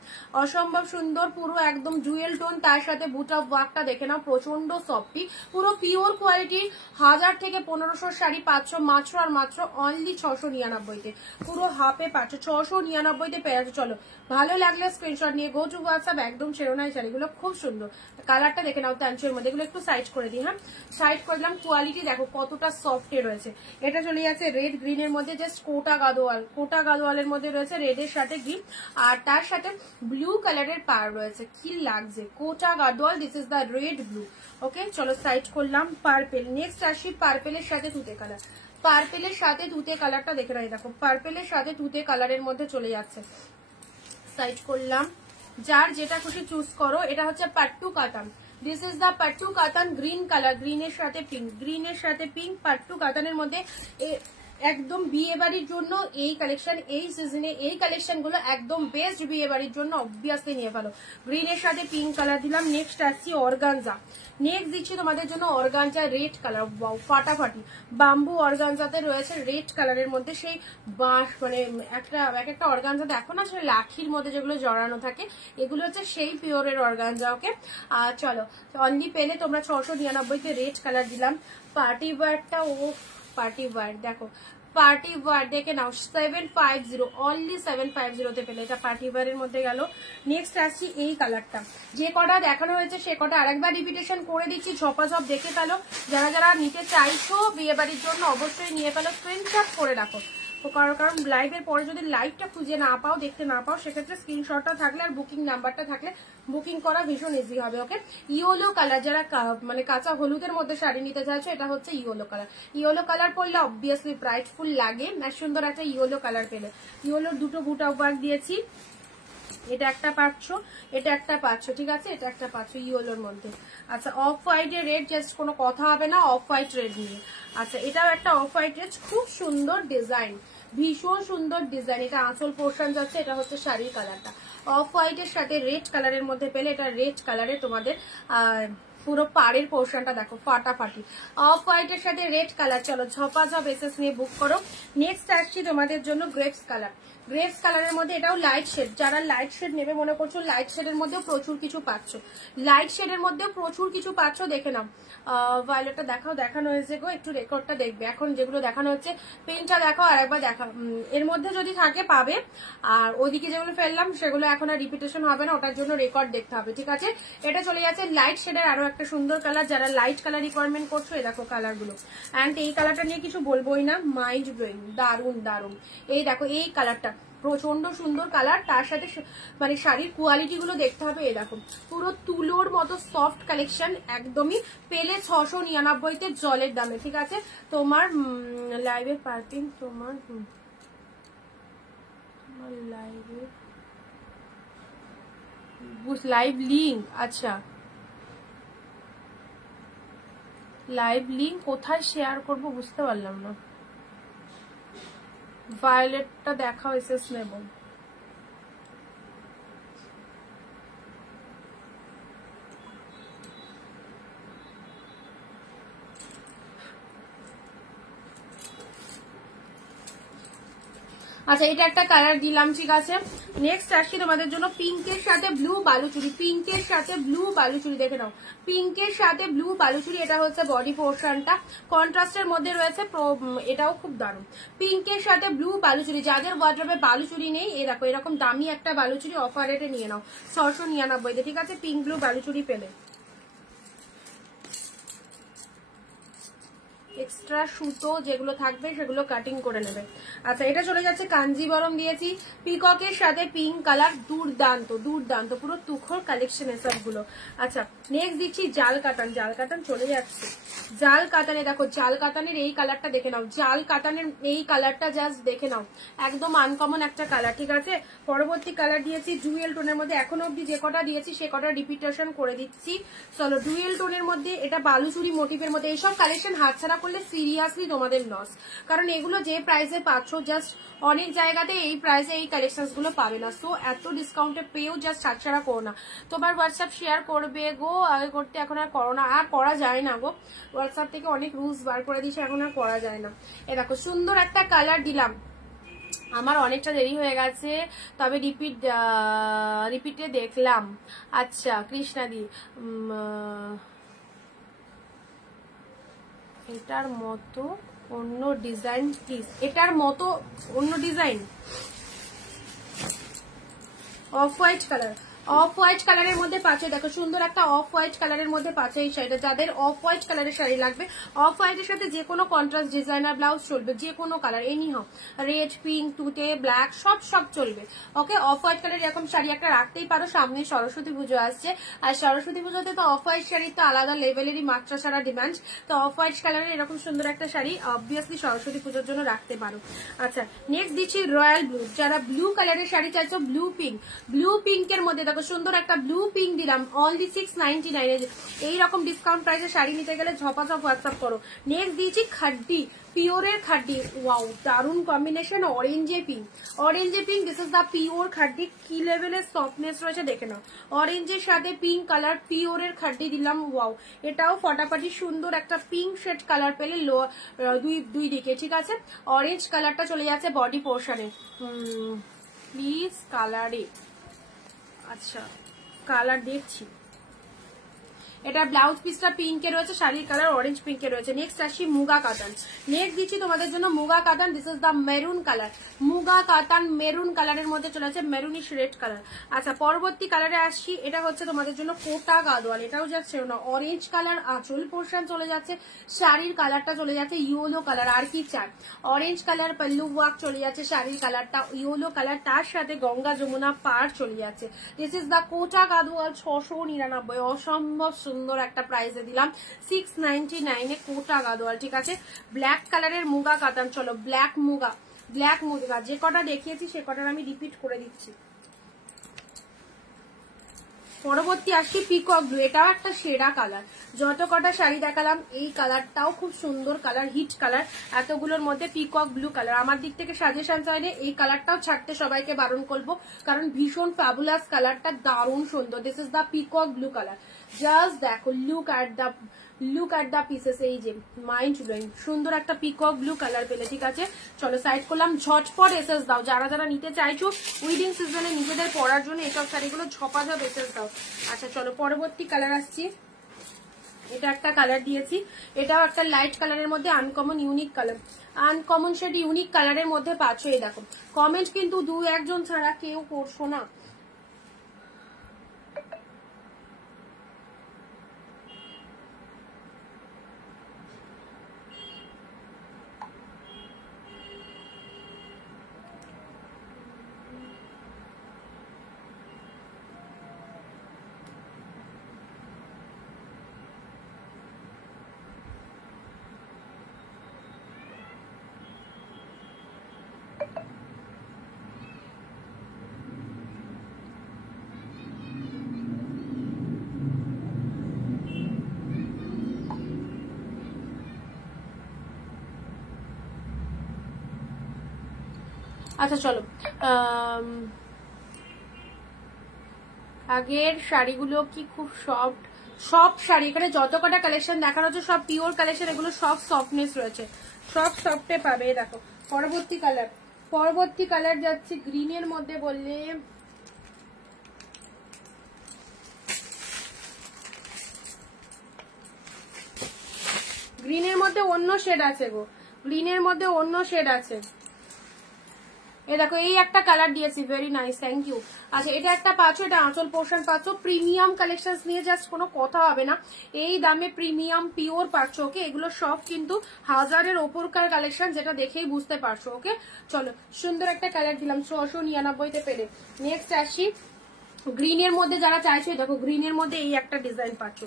অসম্ভব সুন্দর, পুরো একদম জুয়েল টোন, তার সাথে বুট অফ ওয়ার্কটা দেখে নাও, প্রচন্ড সফটি, পুরো পিওর কোয়ালিটির। 1000 থেকে 1500 শাড়ি পাচ্ছ মাত্র আর মাত্র অনলি 699, পুরো হাফে পাচ্ছ 699 পেয়ে যাচ্ছে। চলো ভালো লাগলে স্ক্রিনশট নিয়ে গো টু হোয়াটসঅ্যাপ, একদম ছেড়ো না, এই শাড়িগুলো খুব সুন্দর, কালারটা দেখে নাও তানচুইয়ের মধ্যে। এগুলো একটু সাইড করে দিই, হ্যাঁ সাইড করে দিলাম। কোয়ালিটি দেখো কতটা সফট রয়েছে। এটা চলে যাচ্ছে রেড গ্রিনের মধ্যে, জাস্ট কোটা গাদোয়ালের মধ্যে রয়েছে রেডের সাথে গ্রিন, আর তার সাথে ব্লু কালারের পার রয়েছে, কি লাগছে Kota Gadwal, this is the red blue. Okay চলো সাইড করলাম। পার্পেল, নেক্সট আসি পার্পেলের সাথে তুতে কালার। পার্পেলের সাথে তুতে কালারটা দেখে রাখি, দেখো পার্পেলের সাথে তুতে কালারের মধ্যে চলে যাচ্ছে, সাইড করলাম। যার যেটা খুশি চুজ করো। এটা হচ্ছে পাট্টু কাতান, দিস ইজ দ্য পাট্টু কাতান, গ্রিন কালার, গ্রিনের সাথে পিঙ্ক, পাট্টু কাতানের মধ্যে একদম বিয়ে বাড়ির জন্য এই কালেকশন, এই সিজনে এই কালেকশন গুলো একদম বেস্ট বিয়ে বাড়ির জন্য, অবভিয়াসলি নিয়ে ফেলো। গ্রিনের সাথে পিঙ্ক কালার দিলাম। নেক্সট আসছি অর্গানজা, নেক্সট দিচ্ছি তোমাদের জন্য অর্গানজা রেড কালার, ফাটাফাটি বাম্বু অর্গানজাতে রয়েছে রেড কালারের মধ্যে, সেই বাঁশ মানে একটা অর্গানজা দেখো না সেটা লাঠির মধ্যে যেগুলো জড়ানো থাকে, এগুলো হচ্ছে সেই পিওরের অর্গানজা। ওকে চলো অনলি পেলে তোমরা 699 রেড কালার দিলাম। পার্টি ওয়্যারটা, ও পার্টি ওয়্যার দেখো, পার্টি ওয়্যার দেখে নাও 750, অনলি 750 পেলে, এটা পার্টি ওয়্যারের মধ্যে গেল। নেক্সট আসছি এই কালারটা, যে কটা দেখানো হয়েছে সে কটা আরেকবার রিপিটেশন করে দিচ্ছি, ঝপাঝপ দেখে ফেলো। যারা যারা নিতে চাইছো বিয়ে বাড়ির জন্য অবশ্যই নিয়ে ফেলো, স্ক্রিনশট করে রাখো, কারণ লাইভের পরে যদি লাইভটা খুঁজে না পাও, দেখতে না পাও, সেক্ষেত্রে স্ক্রিনশটটা থাকলে আর বুকিং নাম্বারটা থাকলে বুকিং করা ভীষণ ইজি হবে। ওকে ইয়েলো কালার, যারা মানে কাঁচা হলুদের মধ্যে শাড়ি নিতে চাইছো, এটা হচ্ছে ইয়েলো কালার। ইয়েলো কালার পরলে অবভিয়াসলি ব্রাইটফুল লাগে, আর সুন্দর একটা ইয়েলো কালার পেলে। ইয়েলোর দুটো বুট অফ ওয়ার্ক দিয়েছি, এটা একটা পাচ্ছ, এটা একটা পাচ্ছ, ঠিক আছে, এটা একটা পাচ্ছ ইয়েলোর মধ্যে। আচ্ছা অফ হোয়াইটের রেড, জাস্ট কোনো কথা হবে না অফ হোয়াইট রেড নিয়ে। আচ্ছা এটাও একটা অফ হোয়াইট রেড, খুব সুন্দর ডিজাইন, ভীষণ সুন্দর ডিজাইন। এটা আঁচল পোর্শন যাচ্ছে, এটা হচ্ছে শাড়ির কালারটা অফ হোয়াইটের সাথে রেড কালারের মধ্যে পেলে। এটা রেড কালারে তোমাদের পুরো পাড়ের পোর্শনটা দেখো ফাটাফাটি, অফ হোয়াইটের সাথে রেড কালার। চলো ঝপাঝপ এসএস নিয়ে বুক করো। নেক্সট আসছি তোমাদের জন্য গ্রেপস কালার, গ্রেপস কালারের মধ্যে, এটাও লাইট শেড। যারা লাইট শেড নেবে মনে করছো, লাইট শেডের মধ্যেও প্রচুর কিছু পাচ্ছ, দেখে নাও। ভায়োলেটটা দেখাও, দেখানো হয়েছে গো, একটু রেকর্ডটা দেখবে। এখন যেগুলো দেখানো হচ্ছে পেনটা দেখাও, আর একবার দেখা, এর মধ্যে যদি থাকে পাবে, আর ওইদিকে যেগুলো ফেললাম সেগুলো এখন আর রিপিটেশন হবে না, ওটার জন্য রেকর্ড দেখতে হবে, ঠিক আছে। এটা চলে যাচ্ছে লাইট শেডের আরো একটা সুন্দর কালার, যারা লাইট কালার রিকোয়ারমেন্ট করছো, এই দেখো কালার গুলো। অ্যান্ড এই কালারটা নিয়ে কিছু বলবোই না, মাইন্ড ব্লোয়িং, দারুন দারুন। এই দেখো এই কালারটা প্রচন্ড সুন্দর কালার, তার সাথে মানে শাড়ির কোয়ালিটি গুলো দেখতে হবে। এই দেখো পুরো তুলোর মতো সফট কালেকশন, একদমই পেলে 699 জলের দামে, ঠিক আছে। তোমার লাইভের পার্কিং, তোমার লাইভে লাইভ লিঙ্ক, আচ্ছা লাইভ লিঙ্ক কোথায় শেয়ার করব বুঝতে পারলাম না। ভায়োলেটটা দেখাও, এসএস নেব। আচ্ছা এটা একটা কালার দিলাম, ঠিক আছে। নেক্সট আসছি তোমাদের জন্য পিঙ্কের সাথে ব্লু বালুচুরি, পিঙ্কের সাথে ব্লু বালুচুরি, দেখে নাও পিঙ্কের সাথে ব্লু বালুচুরি। এটা হচ্ছে বডি পোর্শনটা, কন্ট্রাস্টের মধ্যে রয়েছে, এটাও খুব দারুণ। পিঙ্কের সাথে ব্লু বালুচুরি, যাদের ওয়ার্ড্রবে বালুচুরি নেই এ দেখো এরকম দামি একটা বালুচুরি অফার রেটে নিয়ে নাও 699, ঠিক আছে। পিঙ্ক ব্লু বালুচুরি পেলে এক্সট্রা সুতো যেগুলো থাকবে সেগুলো কাটিং করে নেবে। আচ্ছা এটা চলে যাচ্ছে কাঞ্জিবরম দিয়েছি পিককের সাথে পিঙ্ক কালার, দুর্দান্ত দুর্দান্ত, পুরো তুখোর কালেকশন এসবগুলো। আচ্ছা নেক্সট দিচ্ছি জাল কাতান, জাল কাতান চলে যাচ্ছে। জাল কাতানে দেখো, জাল কাতানের এই কালারটা দেখে নাও, জাল কাতানের এই কালারটা জাস্ট দেখে নাও, একদম আনকমন একটা কালার, ঠিক আছে। পরবর্তী কালার দিয়েছি ডুয়েল টোনের মধ্যে, এখনো অব্দি যে কটা দিয়েছি সে কটা রিপিটেশন করে দিচ্ছি। চলো ডুয়েল টোনের মধ্যে, এটা বালুচুরি মোটিভের মধ্যে, এইসব কালেকশন হাতছাড়া করলে সিরিয়াসলি তোমাদের লস, কারণ এগুলো যে প্রাইসে পাচ্ছ জাস্ট অনেক জায়গাতে এই প্রাইসে এই কালেকশনস গুলো পাবে না। সো এত ডিসকাউন্টে পেয়েও জাস্ট হাতছাড়া করো না। তোমার হোয়াটসঅ্যাপ শেয়ার করবে গো, আগে করতে এখন আর করো না, আর করা যায় না গো, হোয়াটসঅ্যাপ থেকে অনেক রুলস বার করে দিয়েছে, এখন আর করা যায় না। এ দেখো সুন্দর একটা কালার দিলাম, আমার অনেকটা দেরি হয়ে গেছে তবে রিপিটে দেখলাম। আচ্ছা কৃষ্ণাদি, এটার মতো অন্য ডিজাইন প্লিজ, এটার মতো অন্য design, off white colour, off white কালারের মধ্যে পাচ্ছে, দেখো সুন্দর একটা অফ হোয়াইট কালারের মধ্যে পাচ্ছে এই শাড়িটা। যাদের অফ হোয়াইট কালারের শাড়ি লাগবে, অফ হোয়াইটের সাথে যে কোনো কন্ট্রাস্ট ডিজাইনার ব্লাউজ চলবে, যে কোনো কালার, এনি হাও, রেড পিঙ্ক তুতে ব্ল্যাক সব চলবে। ওকে অফ হোয়াইট কালার এরকম শাড়ি একটা রাখতেই পারো, সামনে সরস্বতী পুজো আসছে, আর সরস্বতী পুজোতে তো অফ হোয়াইট শাড়ির তো আলাদা লেভেলেরই মাত্রা ছাড়া ডিমান্ড, তো অফ হোয়াইট কালারের এরকম সুন্দর একটা শাড়ি অবভিয়াসলি সরস্বতী পুজোর জন্য রাখতে পারো। আচ্ছা নেক্সট দিচ্ছি রয়্যাল ব্লু, যারা ব্লু কালারের শাড়ি চাইছো, ব্লু পিঙ্ক, ব্লু পিঙ্কের মধ্যে দেখো সুন্দর একটা ব্লু পিঙ্ক দিলাম, অনলি 699। এইরকম ডিসকাউন্ট প্রাইসে শাড়ি নিতে গেলে ঝপাঝপ হোয়াটসঅ্যাপ করো। নেক্সট দিয়েছি খাড্ডি, পিওরের খাড্ডি, ওয়াও দারুন কম্বিনেশন, অরেঞ্জে পিঙ্ক, অরেঞ্জে pink, this is the pure khaddi, কি লেভেলের সফটনেস রয়েছে দেখে নাও, অরেঞ্জের সাথে পিঙ্ক কালার, পিওরের খাড্ডি দিলাম, ওয়াও এটাও ফটাফটি সুন্দর একটা পিঙ্ক শেড কালার পেলে দুই দিকে, ঠিক আছে। অরেঞ্জ কালারটা চলে যাচ্ছে বডি পোর্শনে, প্লিজ কালারে, আচ্ছা কালার দেখছি, এটা ব্লাউজ পিসটা পিঙ্কে রয়েছে, শাড়ির কালার অরেঞ্জ পিঙ্কে রয়েছে। নেক্সট আসি মুগা কাতান, নেক্সট দিচ্ছি তোমাদের জন্য muga katan, this is the maroon colour, muga katan maroon কালারের মধ্যে চলে আছে, মেরুনিশ রেড কালার। আচ্ছা পরবর্তী কালারে আসছি, এটা হচ্ছে তোমাদের জন্য কোটা গাদোয়াল, এটাও যাচ্ছে না, অরেঞ্জ কালার আঁচল পোর্শন চলে যাচ্ছে, শাড়ির কালারটা চলে যাচ্ছে ইয়েলো কালার, আর কি চাই, অরেঞ্জ কালার পাল্লু ওয়ার্ক চলে যাচ্ছে, শাড়ির কালারটা ইয়েলো কালার, তার সাথে গঙ্গা যমুনা পার চলে যাচ্ছে। দিস ইজ দা কোটা গাদোয়াল, 699, অসম্ভব সুন্দর একটা প্রাইসে দিলাম 699 কোটা গাদোয়াল, ঠিক আছে। ব্ল্যাক কালারের মুগা কাতান, চলো ব্ল্যাক মুগা, ব্ল্যাক মুগা যে কটা দেখিয়েছি সে কটার আমি রিপিট করে দিচ্ছি। পরবর্তী আসছি পিকক ব্লু, এটাও একটা সেরা কালার, যত কটা শাড়ি দেখালাম এই কালারটাও খুব সুন্দর কালার, হিট কালার, এতগুলোর মধ্যে পিকক ব্লু কালার আমার দিক থেকে সাজেশন চাইলে এই কালারটাও ছাড়তে সবাইকে বারণ করবো, কারণ ভীষণ ফ্যাবুলাস কালারটা, দারুণ সুন্দর। This is the peacock blue colour, just দেখো লুক অ্যাট দা পিসেস, এই যে মাইন্ড ব্লোয়িং সুন্দর একটা পিকক ব্লু কালার পেলে, ঠিক আছে। চলো সাইড করলাম, ঝটপট এসএস দাও, যারা যারা নিতে চাইছো উইডিং সিজনে নিজেদের পরার জন্য এসব শাড়িগুলো ঝপাঝপ এসএস দাও। আচ্ছা চলো পরবর্তী কালার আসছি, এটা একটা কালার দিয়েছি, এটাও একটা লাইট কালারের মধ্যে uncommon unique colour, uncommon shade unique কালারের মধ্যে পাচ্ছ। এই দেখো কমেন্ট কিন্তু 2-1 ছাড়া কেউ করছো না, আচ্ছা চলো, আগের শাড়িগুলো কি খুব সফট? সব শাড়ি এখানে যত কটা কালেকশন দেখানো হচ্ছে সব পিওর কালেকশন, এগুলো সব সফটনেস রয়েছে, সব সফটে পাবে। দেখো পরবর্তী কালার যাচ্ছে গ্রিনের মধ্যে, বললে গ্রিনের মধ্যে অন্য শেড আছে গো, গ্রিনের মধ্যে অন্য শেড আছে। এ দেখো এই একটা কালার দিয়েছি, ভেরি নাইস, থ্যাংক ইউ। আচ্ছা এটা একটা পাচ্ছ, এটা আঁচল পোর্শন পাচ্ছ, প্রিমিয়াম কালেকশন নিয়ে জাস্ট কোনো কথা হবে না, এই দামে প্রিমিয়াম পিওর পাচ্ছ। ওকে, এগুলো সব কিন্তু 1000-এর ওপরকার কালেকশন, যেটা দেখেই বুঝতে পারছো। ওকে চলো, সুন্দর একটা কালার দিলাম 699-তে পেলে। নেক্সট আসি গ্রিনের মধ্যে, যারা চাইছো দেখো গ্রিনের মধ্যে এই একটা ডিজাইন পাচ্ছ,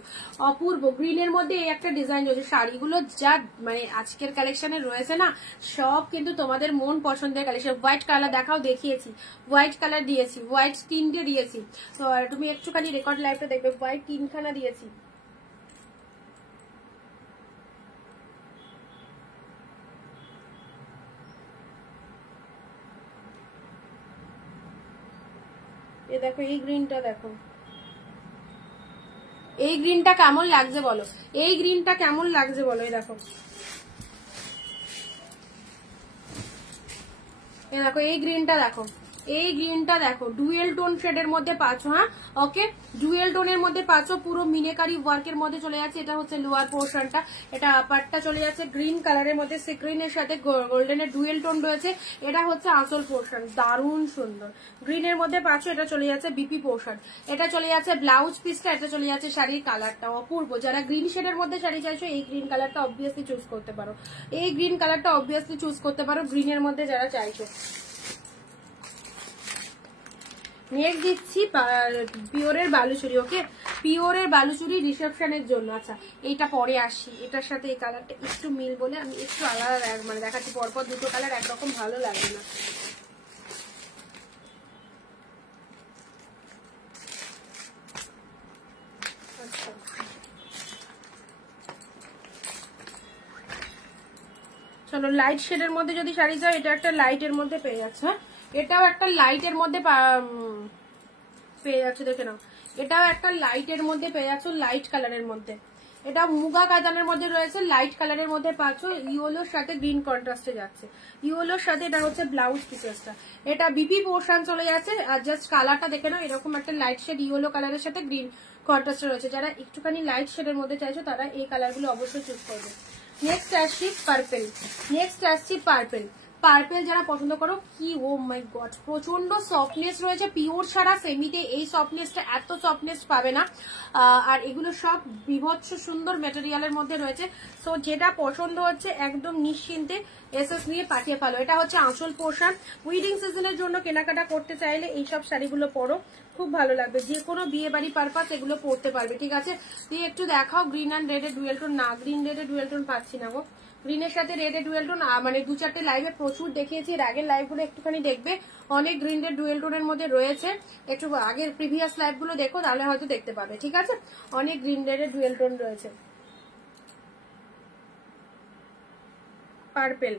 অপূর্ব গ্রিনের মধ্যে এই একটা ডিজাইন রয়েছে। শাড়িগুলো যা মানে আজকের কালেকশনে রয়েছে না, সব কিন্তু তোমাদের মন পছন্দের কালেকশন। হোয়াইট কালার দেখাও, দেখিয়েছি হোয়াইট কালার দিয়েছি, হোয়াইট 3টে দিয়েছি, তো তুমি একটুখানি রেকর্ড লাইভটা দেখবে, হোয়াইট 3খানা দিয়েছি। এ দেখো এই গ্রিনটা, দেখো এই গ্রিনটা কেমন লাগছে বলো, এই গ্রিনটা কেমন লাগছে বলো। এই দেখো, এই দেখো এই গ্রিনটা দেখো, এই গ্রিনটা দেখো, ডুয়েল টোন শেডের মধ্যে পাচ্ছ। হ্যাঁ ওকে, ডুয়েল টোনের মধ্যে পাচ্ছ, পুরো মিনেকারি ওয়ার্কের মধ্যে চলে যাচ্ছে। এটা হচ্ছে লোয়ার পোর্শনটা, এটা আপারটা চলে যাচ্ছে গ্রিন কালারের মধ্যে, সিক্রিনের সাথে গোল্ডেনের ডুয়েল টোন রয়েছে। এটা হচ্ছে আঁচল পোর্শন, দারুণ সুন্দর গ্রিনের মধ্যে পাচ্ছ। এটা চলে যাচ্ছে বিপি পোর্শন, এটা চলে যাচ্ছে ব্লাউজ পিসটা, এটা চলে যাচ্ছে শাড়ির কালারটা, অপূর্ব। যারা গ্রিন শেডের মধ্যে শাড়ি চাইছো এই গ্রিন কালারটা অবভিয়াসলি চুজ করতে পারো, এই গ্রিন কালারটা অবভিয়াসলি চুজ করতে পারো গ্রিনের মধ্যে যারা চাইছো। নেক্সট দিচ্ছি পিওরের বালুচুরি। ওকে, পিওরের বালুচুরি রিসেপশনের জন্য। আচ্ছা এইটা পরে আসি, এটার সাথে এই কালারটা একটু মিল বলে আমি একটু আলাদা মানে দেখাচ্ছি, পরপর দুটো কালার একরকম ভালো লাগে না। আচ্ছা চলো, লাইট শেডের মধ্যে যদি শাড়ি চাও, এটা একটা লাইটের মধ্যে পেয়ে যাচ্ছে। হ্যাঁ এটাও একটা লাইটের মধ্যে পেয়ে যাচ্ছে, দেখে নাও, এটাও একটা লাইটের মধ্যে পেয়ে যাচ্ছ, লাইট কালারের মধ্যে। এটা মুগা কাতানের মধ্যে রয়েছে, লাইট কালারের মধ্যে পাচ্ছ, ইয়েলোর সাথে গ্রিন কন্ট্রাস্টে যাচ্ছে, ইয়েলোর সাথে এটা হচ্ছে ব্লাউজ পিসেসটা। এটা বিপি পোর্শন চলে যাচ্ছে, আর জাস্ট কালারটা দেখে নাও, এরকম একটা লাইট শেড ইয়েলো কালারের সাথে গ্রিন কন্ট্রাস্টে রয়েছে। যারা একটুখানি লাইট শেডের মধ্যে চাইছো তারা এই কালারগুলো অবশ্যই চুজ করবে। নেক্সট আসছি পার্পেল, পার্পেল যারা পছন্দ করো, কি ও মাই গড, প্রচন্ড সফটনেস রয়েছে, পিওর ছাড়া সেমিতে এই সফটনেসটা এত সফটনেস পাবে না। আর এগুলো সব বিভৎস সুন্দর মেটেরিয়ালের মধ্যে রয়েছে। সো যেটা পছন্দ হচ্ছে একদম নিশ্চিন্তে এসএস নিয়ে পাঠিয়ে ফেলো। এটা হচ্ছে আঁচল পোর্শন, উইডিং সিজনের জন্য কেনাকাটা করতে চাইলে এইসব শাড়িগুলো পরো, খুব ভালো লাগবে, যে কোনো বিয়ে বাড়ি পারপাস এগুলো পরতে পারবে। ঠিক আছে, দিয়ে একটু দেখাও গ্রিন অ্যান্ড রেডের ডুয়েল টোন। না গ্রিন রেডের ডুয়েল টোন পাচ্ছি না গো, গ্রিনের সাথে রেডের ডুয়েল টোন মানে 2-4টে লাইভে প্রচুর দেখিয়েছি, এর আগের লাইভগুলো একটুখানি দেখবে, অনেক গ্রিন রেড ডুয়েল টোনের মধ্যে রয়েছে। একটু আগের প্রিভিয়াস লাইভগুলো দেখো, তাহলে হয়তো দেখতে পাবে। ঠিক আছে, অনেক গ্রিন রেডের ডুয়েল টোন রয়েছে। পার্পেল,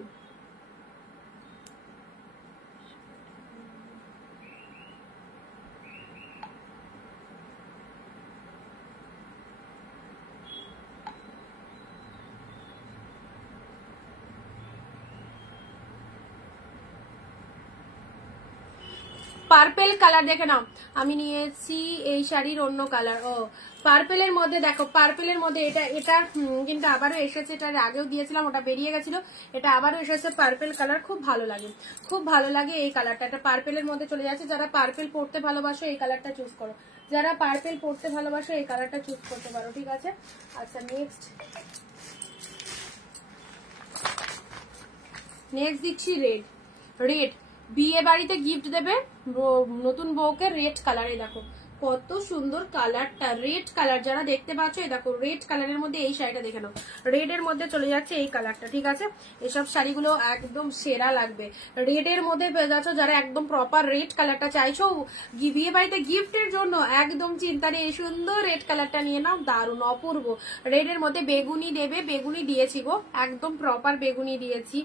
পার্পেল কালার দেখে নাও, আমি নিয়েছি এই শাড়ির অন্য কালার। ও পার্পেলের মধ্যে দেখো, পার্পেলের মধ্যে এটা কিন্তু আবারও এসেছে, এটার আগেও দিয়েছিলাম, ওটা বেরিয়ে গেছিল, এটা আবারও এসেছে পার্পেল কালার, খুব ভালো লাগে, খুব ভালো লাগে এই কালারটা। এটা পার্পেলের মধ্যে চলে যাচ্ছে, যারা পার্পেল পরতে ভালোবাসো এই কালারটা চুজ করো, যারা পার্পেল পরতে ভালোবাসো এই কালারটা চুজ করতে পারো। ঠিক আছে, আচ্ছা নেক্সট দিচ্ছি রেড। বিয়ে বাড়িতে গিফট দেবে নতুন বউকে, রেড কালারে দেখো কত সুন্দর কালারটা, রেড কালার যারা দেখতে পাচ্ছ, এই দেখো রেড কালারের মধ্যে এই শাড়িটা দেখে নাও, রেড এর মধ্যে চলে যাচ্ছে এই কালারটা, ঠিক আছে। এসব শাড়িগুলো একদম সেরা লাগবে। রেড এর মধ্যে পেয়ে যাচ্ছ, যারা একদম প্রপার রেড কালারটা চাইছো বিয়ে বাড়িতে গিফটের জন্য, একদম চিন্তা নেই, সুন্দর রেড কালারটা নিয়ে নাও, দারুণ অপূর্ব। রেড এর মধ্যে বেগুনি দেবে, বেগুনি দিয়েছি গো, একদম প্রপার বেগুনি দিয়েছি,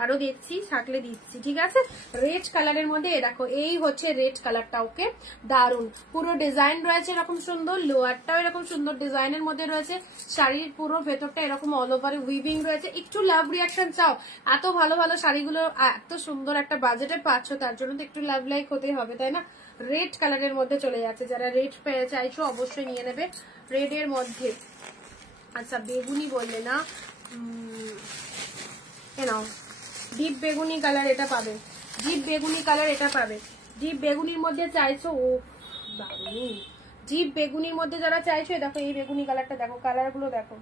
আরো দেখছি থাকলে দিচ্ছি, ঠিক আছে। রেড কালারের মধ্যে দেখো এই হচ্ছে রেড কালারটা, ওকে দারুণ। পুরো ডিজাইন রয়েছে এরকম সুন্দর, লোয়ারটাও এরকম সুন্দর ডিজাইনের মধ্যে রয়েছে, শাড়ির পুরো ভেতরটা এরকম অল ওভার উইভিং রয়েছে। একটু লাভ রিয়াকশন চাও, এত ভালো ভালো শাড়িগুলো এত সুন্দর একটা বাজেটে পাচ্ছ, তার জন্য তো একটু লাভ লাইক হতেই হবে, তাই না। রেড কালারের মধ্যে চলে যাচ্ছে, যারা রেড চাইছো অবশ্যই নিয়ে নেবে রেড এর মধ্যে। আচ্ছা বেগুনি বললে না, নাও ডিপ বেগুনি কালার, এটা পাবে, ডিপ বেগুনি কালার এটা পাবে। ডিপ বেগুনির মধ্যে চাইছো, ও দারুণ, ডিপ বেগুনির মধ্যে যারা চাইছো, দেখো এই বেগুনি কালারটা দেখো, কালার গুলো দেখো,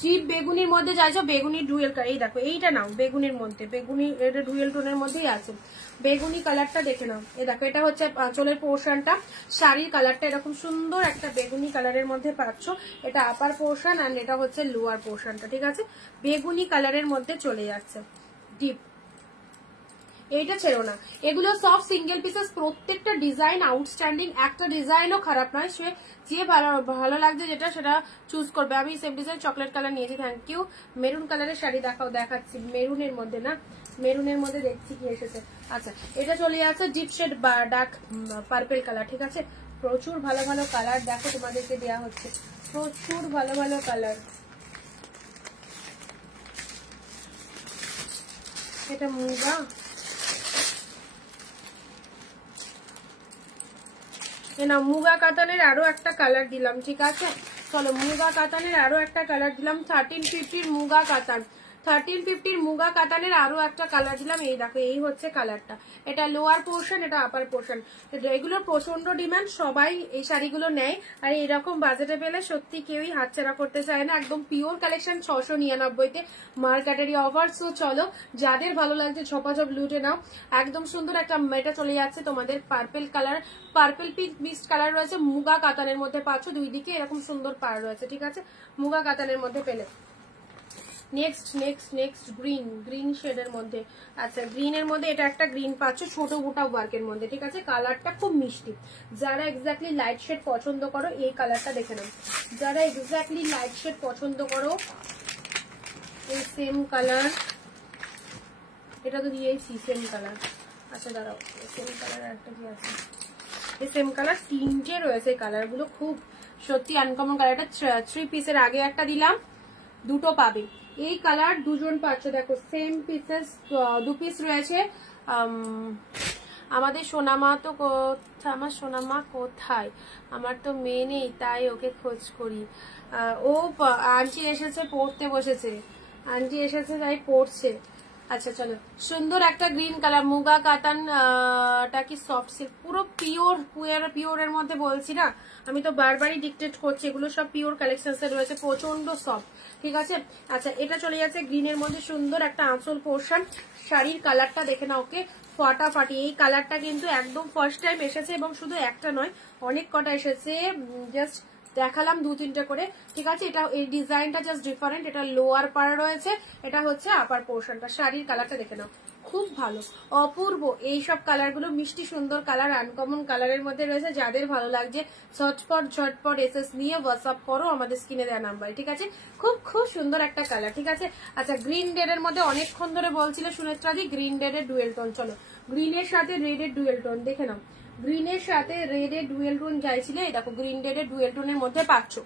জিপ বেগুনির মধ্যে চাইছো, বেগুনি ডুয়েল কালার, এই দেখো এইটা নাও বেগুনির মধ্যে, বেগুনি এটা ডুয়েল টোনের মধ্যেই আছে, বেগুনি কালারটা দেখে নাও। এই দেখো এটা হচ্ছে আঁচলের পোর্শনটা, শাড়ির কালারটা এরকম সুন্দর একটা বেগুনি কালারের মধ্যে পাচ্ছ, এটা আপার পোর্শন আর এটা হচ্ছে লোয়ার পোর্শনটা, ঠিক আছে। বেগুনি কালারের মধ্যে চলে যাচ্ছে ডিপ, এইটা ছেড়ো না, এগুলো সব সিঙ্গেল পিসেস, প্রত্যেকটা ডিজাইন আউটস্ট্যান্ডিং, একটা ডিজাইনও খারাপ নয়, সে যে ভালো লাগছে যেটা সেটা চুজ করবে। আমি সেম ডিজাইন চকলেট কালার নিয়েছি, থ্যাংক ইউ। মেরুন কালারের শাড়ি দেখাচ্ছি, মেরুনের মধ্যে না, মেরুনের মধ্যে দেখছি কি এসেছে। আচ্ছা এটা চলে যাচ্ছে ডিপ শেড বা ডার্ক পার্পেল কালার, ঠিক আছে। প্রচুর ভালো ভালো কালার দেখো তোমাদেরকে দেওয়া হচ্ছে, প্রচুর ভালো ভালো কালার। এটা মুগা, না মুগা কাতানের আরো একটা কালার দিলাম, ঠিক আছে। চলো মুগা কাতানের আরো একটা কালার দিলাম, 1350 মুগা কাতান, 1350 মুগা কাতানের আরো একটা কালার দিলাম, এই দেখো এই হচ্ছে কালারটা, এটা লোয়ার পোর্শন এটা আপার পোর্শন। এগুলোর প্রচন্ড ডিমান্ড, সবাই এই শাড়িগুলো নেয়, আর এরকম বাজেটে পেলে সত্যি কেউই হাতছাড়া করতে চায় না, একদম পিওর কালেকশন 699-তে মার্কেটারি অফার। সো চলো যাদের ভালো লাগছে ঝপাঝপ লুটে নাও, একদম সুন্দর একটা মেটা চলে যাচ্ছে তোমাদের purple colour, purple pink mixed colour রয়েছে, মুগা কাতানের মধ্যে পাচ্ছ, দুই দিকে এরকম সুন্দর পাড় রয়েছে, ঠিক আছে, মুগা কাতানের মধ্যে পেলে। নেক্সট নেক্সট নেক্সট গ্রিন শেডের মধ্যে, আচ্ছা গ্রিনের মধ্যে এটা একটা গ্রিন পাচ্ছ ছোট গোটা ওয়ার্কের মধ্যে, ঠিক আছে। কালারটা খুব মিষ্টি, যারা এক্স্যাক্টলি লাইট শেড পছন্দ করো এই কালারটা দেখে নাও, যারা এক্স্যাক্টলি লাইট শেড পছন্দ করো এই সেম কালার, এটা তো দিয়েছি সেম কালার। আচ্ছা দাঁড়াও, সেম কালার একটা কি আছে, এই সেম কালার তিনটে রয়েছে, কালার গুলো খুব সত্যি আনকমন কালার। এটা 3 পিসের আগে একটা দিলাম, দুটো পাবে, এই কালার দুজন পাচ্ছ, দেখো সেম পিসেস 2 পিস রয়েছে। আমাদের সোনামা তো আমার সোনামা কোথায়, আমার তো মেয়ে নেই তাই ওকে খোঁজ করি। ও আন্টি এসেছে পড়তে বসেছে, আন্টি এসেছে তাই পড়ছে। আচ্ছা চলো সুন্দর একটা গ্রিন কালার মুগা কাতান, কি সফট সিল্ক, পুরো পিওর এর মধ্যে বলছি না, আমি তো বারবারই ডিকটেট করছি, এগুলো সব পিওর কালেকশনস এর রয়েছে, প্রচন্ড সফট, ঠিক আছে। আচ্ছা এটা চলে যাচ্ছে গ্রিনের মধ্যে সুন্দর একটা আঁচল পোর্শন, শাড়ির কালারটা দেখে না, ওকে ফাটাফাটি, এই কালারটা কিন্তু একদম ফার্স্ট টাইম এসেছে, এবং শুধু একটা নয় অনেক কটা এসেছে, জাস্ট দেখালাম 2-3টে করে, ঠিক আছে। এটা এই ডিজাইনটা জাস্ট ডিফারেন্ট, এটা লোয়ার পার রয়েছে, এটা হচ্ছে আপার পোর্শনটা, শাড়ির কালারটা দেখে নাও খুব ভালো অপূর্ব, এইসব কালারগুলো মিষ্টি সুন্দর কালার, আনকমন কালারের মধ্যে রয়েছে, যাদের ভালো লাগছে ঝটপট এসএস নিয়ে হোয়াটসঅ্যাপ করো আমাদের স্ক্রিনে দেওয়া নাম্বারে, ঠিক আছে। খুব খুব সুন্দর একটা কালার, ঠিক আছে। আচ্ছা গ্রিন রেডের মধ্যে অনেকক্ষণ ধরে বলছিল সুনেত্রাদি, গ্রিন রেডের ডুয়েল টোন, চলো গ্রিনের সাথে রেডের ডুয়েল টোন দেখে নাও, গ্রিনের সাথে রেডের ডুয়েল টোন চাইছিলে, এই দেখো গ্রিন রেডের ডুয়েল টোনের মধ্যে পাচ্ছ।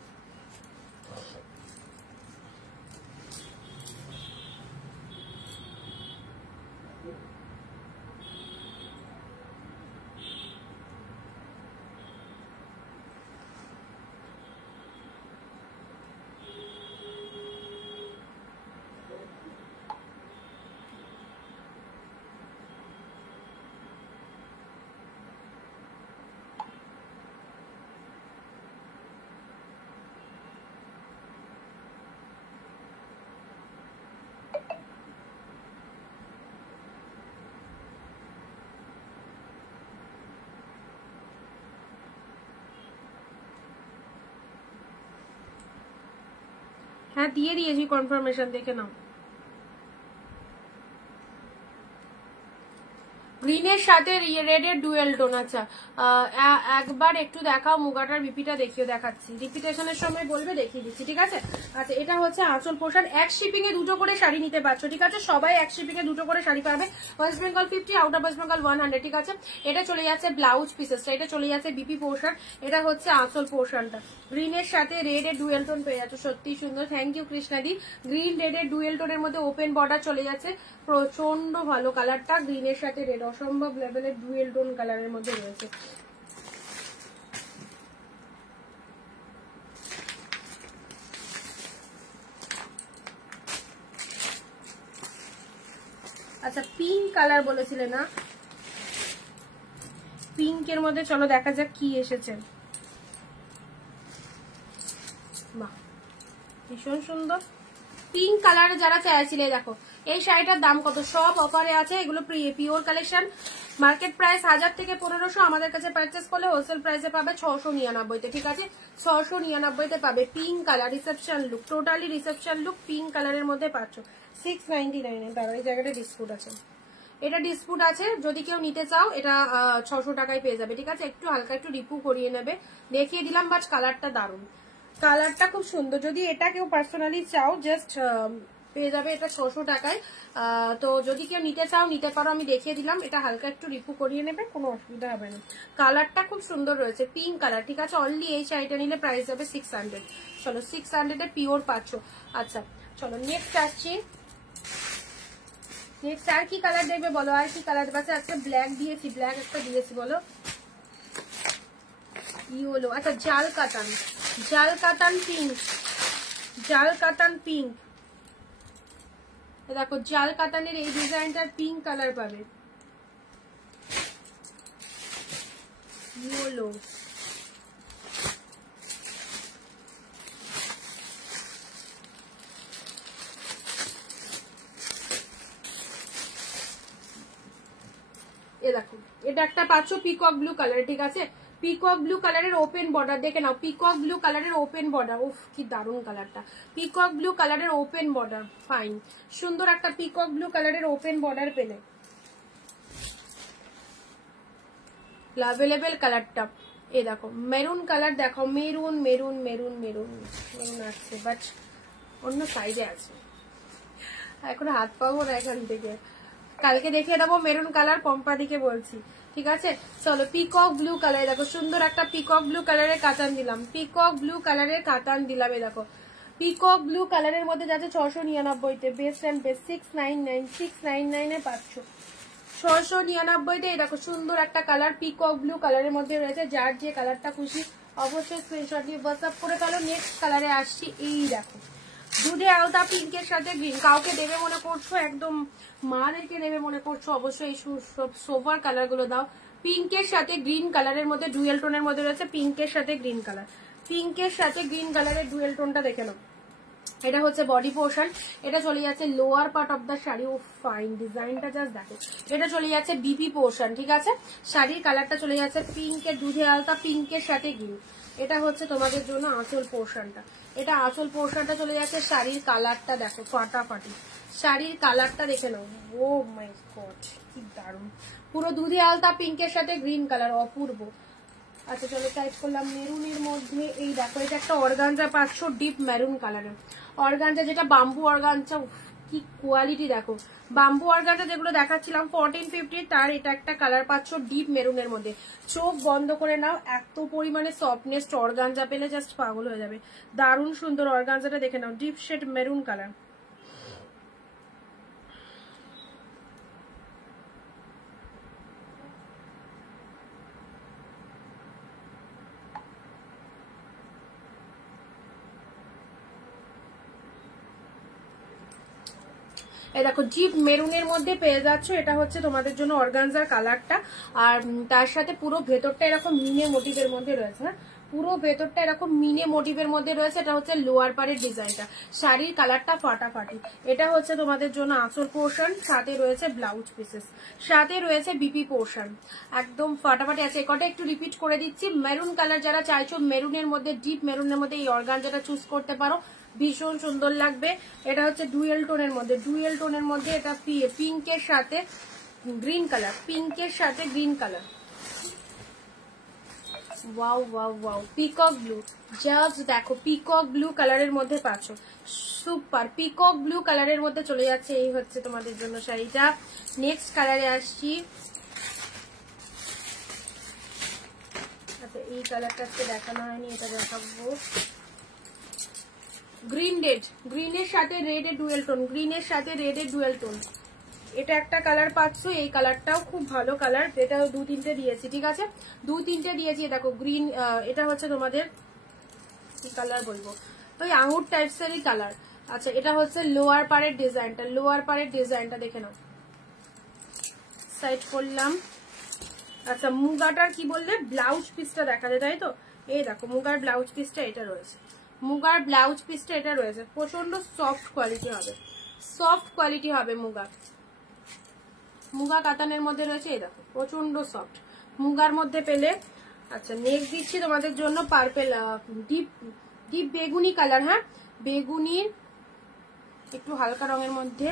হ্যাঁ দিয়ে দিয়েছি কনফার্মেশন, দেখে নাও। গ্রিনের সাথে রেডের ডুয়েল টোন। আচ্ছা একবার একটু দেখাও মুগাটার বিপিটা, দেখিও, দেখাচ্ছি, রিপিটেশনের সময় বলবে, দেখিয়ে দিচ্ছি, ঠিক আছে। আচ্ছা এটা হচ্ছে আঁচল পোর্শন, এক শিপিং এ দুটো করে শাড়ি নিতে পারছো, ঠিক আছে, সবাই এক শিপিং এ দুটো করে শাড়ি পাবে। West Bengal 50, out of West Bengal 100, ঠিক আছে। এটা চলে যাচ্ছে ব্লাউজ পিসেসটা, এটা চলে যাচ্ছে বিপি পোর্শন, এটা হচ্ছে আঁচল পোর্শনটা। গ্রিনের সাথে রেডের ডুয়েল টোন পেয়ে যাচ্ছ, সত্যি সুন্দর, থ্যাংক ইউ কৃষ্ণাদি। গ্রিন রেডের ডুয়েল টোনের মধ্যে ওপেন বর্ডার চলে যাচ্ছে, প্রচন্ড ভালো কালারটা, গ্রিনের সাথে রেড অসম্ভব লেভেলের ডুয়েল টোন কালারের মধ্যে রয়েছে। আচ্ছা পিঙ্ক কালার বলেছিলে না, পিঙ্কের মধ্যে চলো দেখা যাক কি এসেছে। বাহ ভীষণ সুন্দর পিঙ্ক কালার যারা চাইছিলে, দেখো এই শাড়িটার দাম কত, সব অফারে আছে, এগুলো পিওর কালেকশন, মার্কেট প্রাইস 1000 থেকে 1500, আমাদের কাছে পারচেস করলে হোলসেল প্রাইসে পাবে 699-তে, ঠিক আছে, 699-তে পাবে। Pink colour reception look, totally reception look, pink কালারের মধ্যে পাচ্ছ 699-এ। তার এই জায়গাটা ডিসপুট আছে, এটা ডিসপুট আছে, যদি কেউ নিতে চাও এটা 600 টাকায় পেয়ে যাবে, ঠিক আছে। একটু হালকা একটু রিপু করিয়ে নেবে, দেখিয়ে দিলাম, বাট কালারটা দারুণ, কালারটা খুব সুন্দর। যদি এটা কেউ পার্সোনালি চাও জাস্ট পেয়ে যাবে এটা 600 টাকায়। তো যদি কেউ নিতে চাও নিতে পারো, আমি দেখিয়ে দিলাম, এটা হালকা একটু রিপু করিয়ে নেবে, কোনো অসুবিধা হবে না। কালারটা খুব সুন্দর রয়েছে, পিঙ্ক কালার, ঠিক আছে। অনলি এই শাড়িটা নিলে প্রাইস যাবে 600, চলো 600-এ পিওর পাচ্ছ। আচ্ছা চলো নেক্সট আসছি, নেক্সট আর কি কালার দেখবে বলো, আর কি কালার আছে? আজকে ব্ল্যাক দিয়েছি, ব্ল্যাক একটা দিয়েছি, বলো ইয়েলো। আচ্ছা জাল কাতান, জাল কাতান পিঙ্ক, জাল কাতান পিঙ্ক, দেখো জাল কাতানের এই ডিজাইনটার পিঙ্ক কালার পাবে, ইয়েলো, এ দেখো এটা একটা পাচ্ছ পিকক ব্লু কালার, ঠিক আছে, পিকক ব্লু কালারের ওপেন বর্ডার, দেখে নাও, পিকক ব্লু কালারের ওপেন বর্ডার, উফ কি দারুণ কালারটা, পিকক ব্লু কালারের ওপেন বর্ডার, ফাইন সুন্দর একটা পিকক ব্লু কালারের ওপেন বর্ডার পেলে। অ্যাভেলেবেল কালারটা এই দেখো, মেরুন কালার, দেখো maroon maroon maroon maroon maroon আসছে, বাট অন্য সাইডে আছে, এখন হাত পাবো না এখান থেকে, কালকে দেখিয়ে দেবো মেরুন কালার, পম্পা দিকে বলছি, ঠিক আছে। চলো পিকক ব্লু কালার, দেখো সুন্দর একটা পিকক ব্লু কালারের কাতান দিলাম, পিকক ব্লু কালারের কাতান দিলাম, এই দেখো পিকক ব্লু কালারের মধ্যে যাচ্ছে 699-তে, বেস্ট অ্যান্ড বেস্ট 699 পাচ্ছ, 699-তে। এই দেখো সুন্দর একটা কালার পিকক ব্লু কালারের মধ্যে রয়েছে, যার যে কালারটা খুশি অবশ্যই স্ক্রিনশট দিয়ে হোয়াটসঅ্যাপ করে ফেলো। নেক্সট কালারে আসছি, এই দেখো দুধে আলতা পিঙ্কের সাথে গ্রিন, কাউকে দেবে মনে করছো, একদম মাদেরকে দেবে মনে করছো, অবশ্যই এই সোফার কালার গুলো দাও। পিঙ্কের সাথে গ্রিন কালারের মধ্যে ডুয়েল টোনের মধ্যে রয়েছে, পিঙ্কের সাথে গ্রিন কালার, পিঙ্কের সাথে গ্রিন কালারের ডুয়েল টোনটা দেখে নাও, এটা হচ্ছে বডি পোর্শন, এটা চলে যাচ্ছে lower part of the sari, ও ফাইন ডিজাইনটা জাস্ট দেখো, এটা চলে যাচ্ছে বিপি পোর্শন, ঠিক আছে, শাড়ির কালারটা চলে যাচ্ছে পিঙ্কের দুধে আলতা পিঙ্কের সাথে গ্রিন, এটা হচ্ছে তোমাদের জন্য আঁচল পোর্শনটা, এটা আঁচল পোর্শনটা চলে যাচ্ছে, শাড়ির কালারটা দেখো ফাটাফাটি, শাড়ির কালারটা দেখে নাও, ও মাই গড কি দারুণ, পুরো দুধে আলতা পিঙ্কের সাথে গ্রিন কালার, অপূর্ব। আচ্ছা চলো টাইপ করলাম মেরুনের মধ্যে, এই দেখো এটা একটা অর্গানজা পাচ্ছ ডিপ মেরুন কালারের, অর্গানজা যেটা বাম্বু অর্গানজা, কি কোয়ালিটি দেখো, বাম্বু অর্গানজা যেগুলো দেখাচ্ছিলাম 1450, তার এটা একটা কালার পাচ্ছ ডিপ মেরুনের মধ্যে, চোখ বন্ধ করে নাও, এত পরিমাণে সফটনেস অর্গানজা পেলে জাস্ট পাগল হয়ে যাবে, দারুণ সুন্দর অর্গানজাটা দেখে নাও, ডিপ শেড মেরুন কালার। এই দেখো জিপ মেরুনের মধ্যে পেয়ে যাচ্ছ, এটা হচ্ছে তোমাদের জন্য অর্গানজার কালারটা, আর তার সাথে পুরো ভেতরটা এরকম মিনে মোটিভের মধ্যে রয়েছে, হ্যাঁ পুরো ভেতরটা এরকম মিনে মোটিভের মধ্যে রয়েছে, এটা হচ্ছে লোয়ার পারের ডিজাইনটা, শাড়ির কালারটা ফাটাফাটি, এটা হচ্ছে তোমাদের জন্য আঁচল পোর্শন, সাথে রয়েছে ব্লাউজ পিসেস, সাথে রয়েছে বিপি পোর্শন, একদম ফাটাফাটি আছে। একটা একটু রিপিট করে দিচ্ছি, মেরুন কালার যারা চাইছো, মেরুনের মধ্যে ডিপ মেরুনের মধ্যে এই অর্গানজাটা চুজ করতে পারো, ভীষণ সুন্দর লাগবে। এটা হচ্ছে ডুয়েল টোনের মধ্যে, ডুয়েল টোনের মধ্যে এটা পিঙ্কের সাথে গ্রিন কালার, পিঙ্কের সাথে green colour. Wow wow wow, peacock blue, just দেখো পিকক ব্লু কালারের মধ্যে পাচ্ছ, সুপার পিকক ব্লু কালারের মধ্যে চলে যাচ্ছে। এই হচ্ছে তোমাদের জন্য শাড়িটা। নেক্সট কালারে আসছি। আচ্ছা এই কালারটা আজকে দেখানো হয়নি, এটা দেখাবো। গ্রিন রেড, গ্রিনের সাথে রেড এর ডুয়েল টোন, গ্রিনের সাথে রেড এর ডুয়েল টোন। এটা একটা কালার পাচ্ছ, এই কালারটাও খুব ভালো কালার, এটাও 2-3টে দিয়েছি, ঠিক আছে 2-3টে দিয়েছি। দেখো গ্রিন, এটা হচ্ছে তোমাদের কি কালার বলবো, ওই আঙুর টাইপসেরই কালার। আচ্ছা এটা হচ্ছে লোয়ার পারের ডিজাইনটা, লোয়ার পারের ডিজাইনটা দেখে নাও, সাইড করলাম। আচ্ছা মুগাটার কি বললে, ব্লাউজ পিসটা দেখালে তাই তো, এই দেখো মুগার ব্লাউজ পিসটা এটা রয়েছে, মুগার ব্লাউজ পিসটা এটা রয়েছে। প্রচন্ড সফট কোয়ালিটি হবে, সফট কোয়ালিটি হবে মুগা, মুগা কাতানের মধ্যে রয়েছে। এই দেখো প্রচন্ড সফট মুগার মধ্যে পেলে। আচ্ছা নেক্সট দিচ্ছি তোমাদের জন্য পার্পেল, ডিপ ডিপ বেগুনি কালার, হ্যাঁ বেগুনির একটু হালকা রঙের মধ্যে,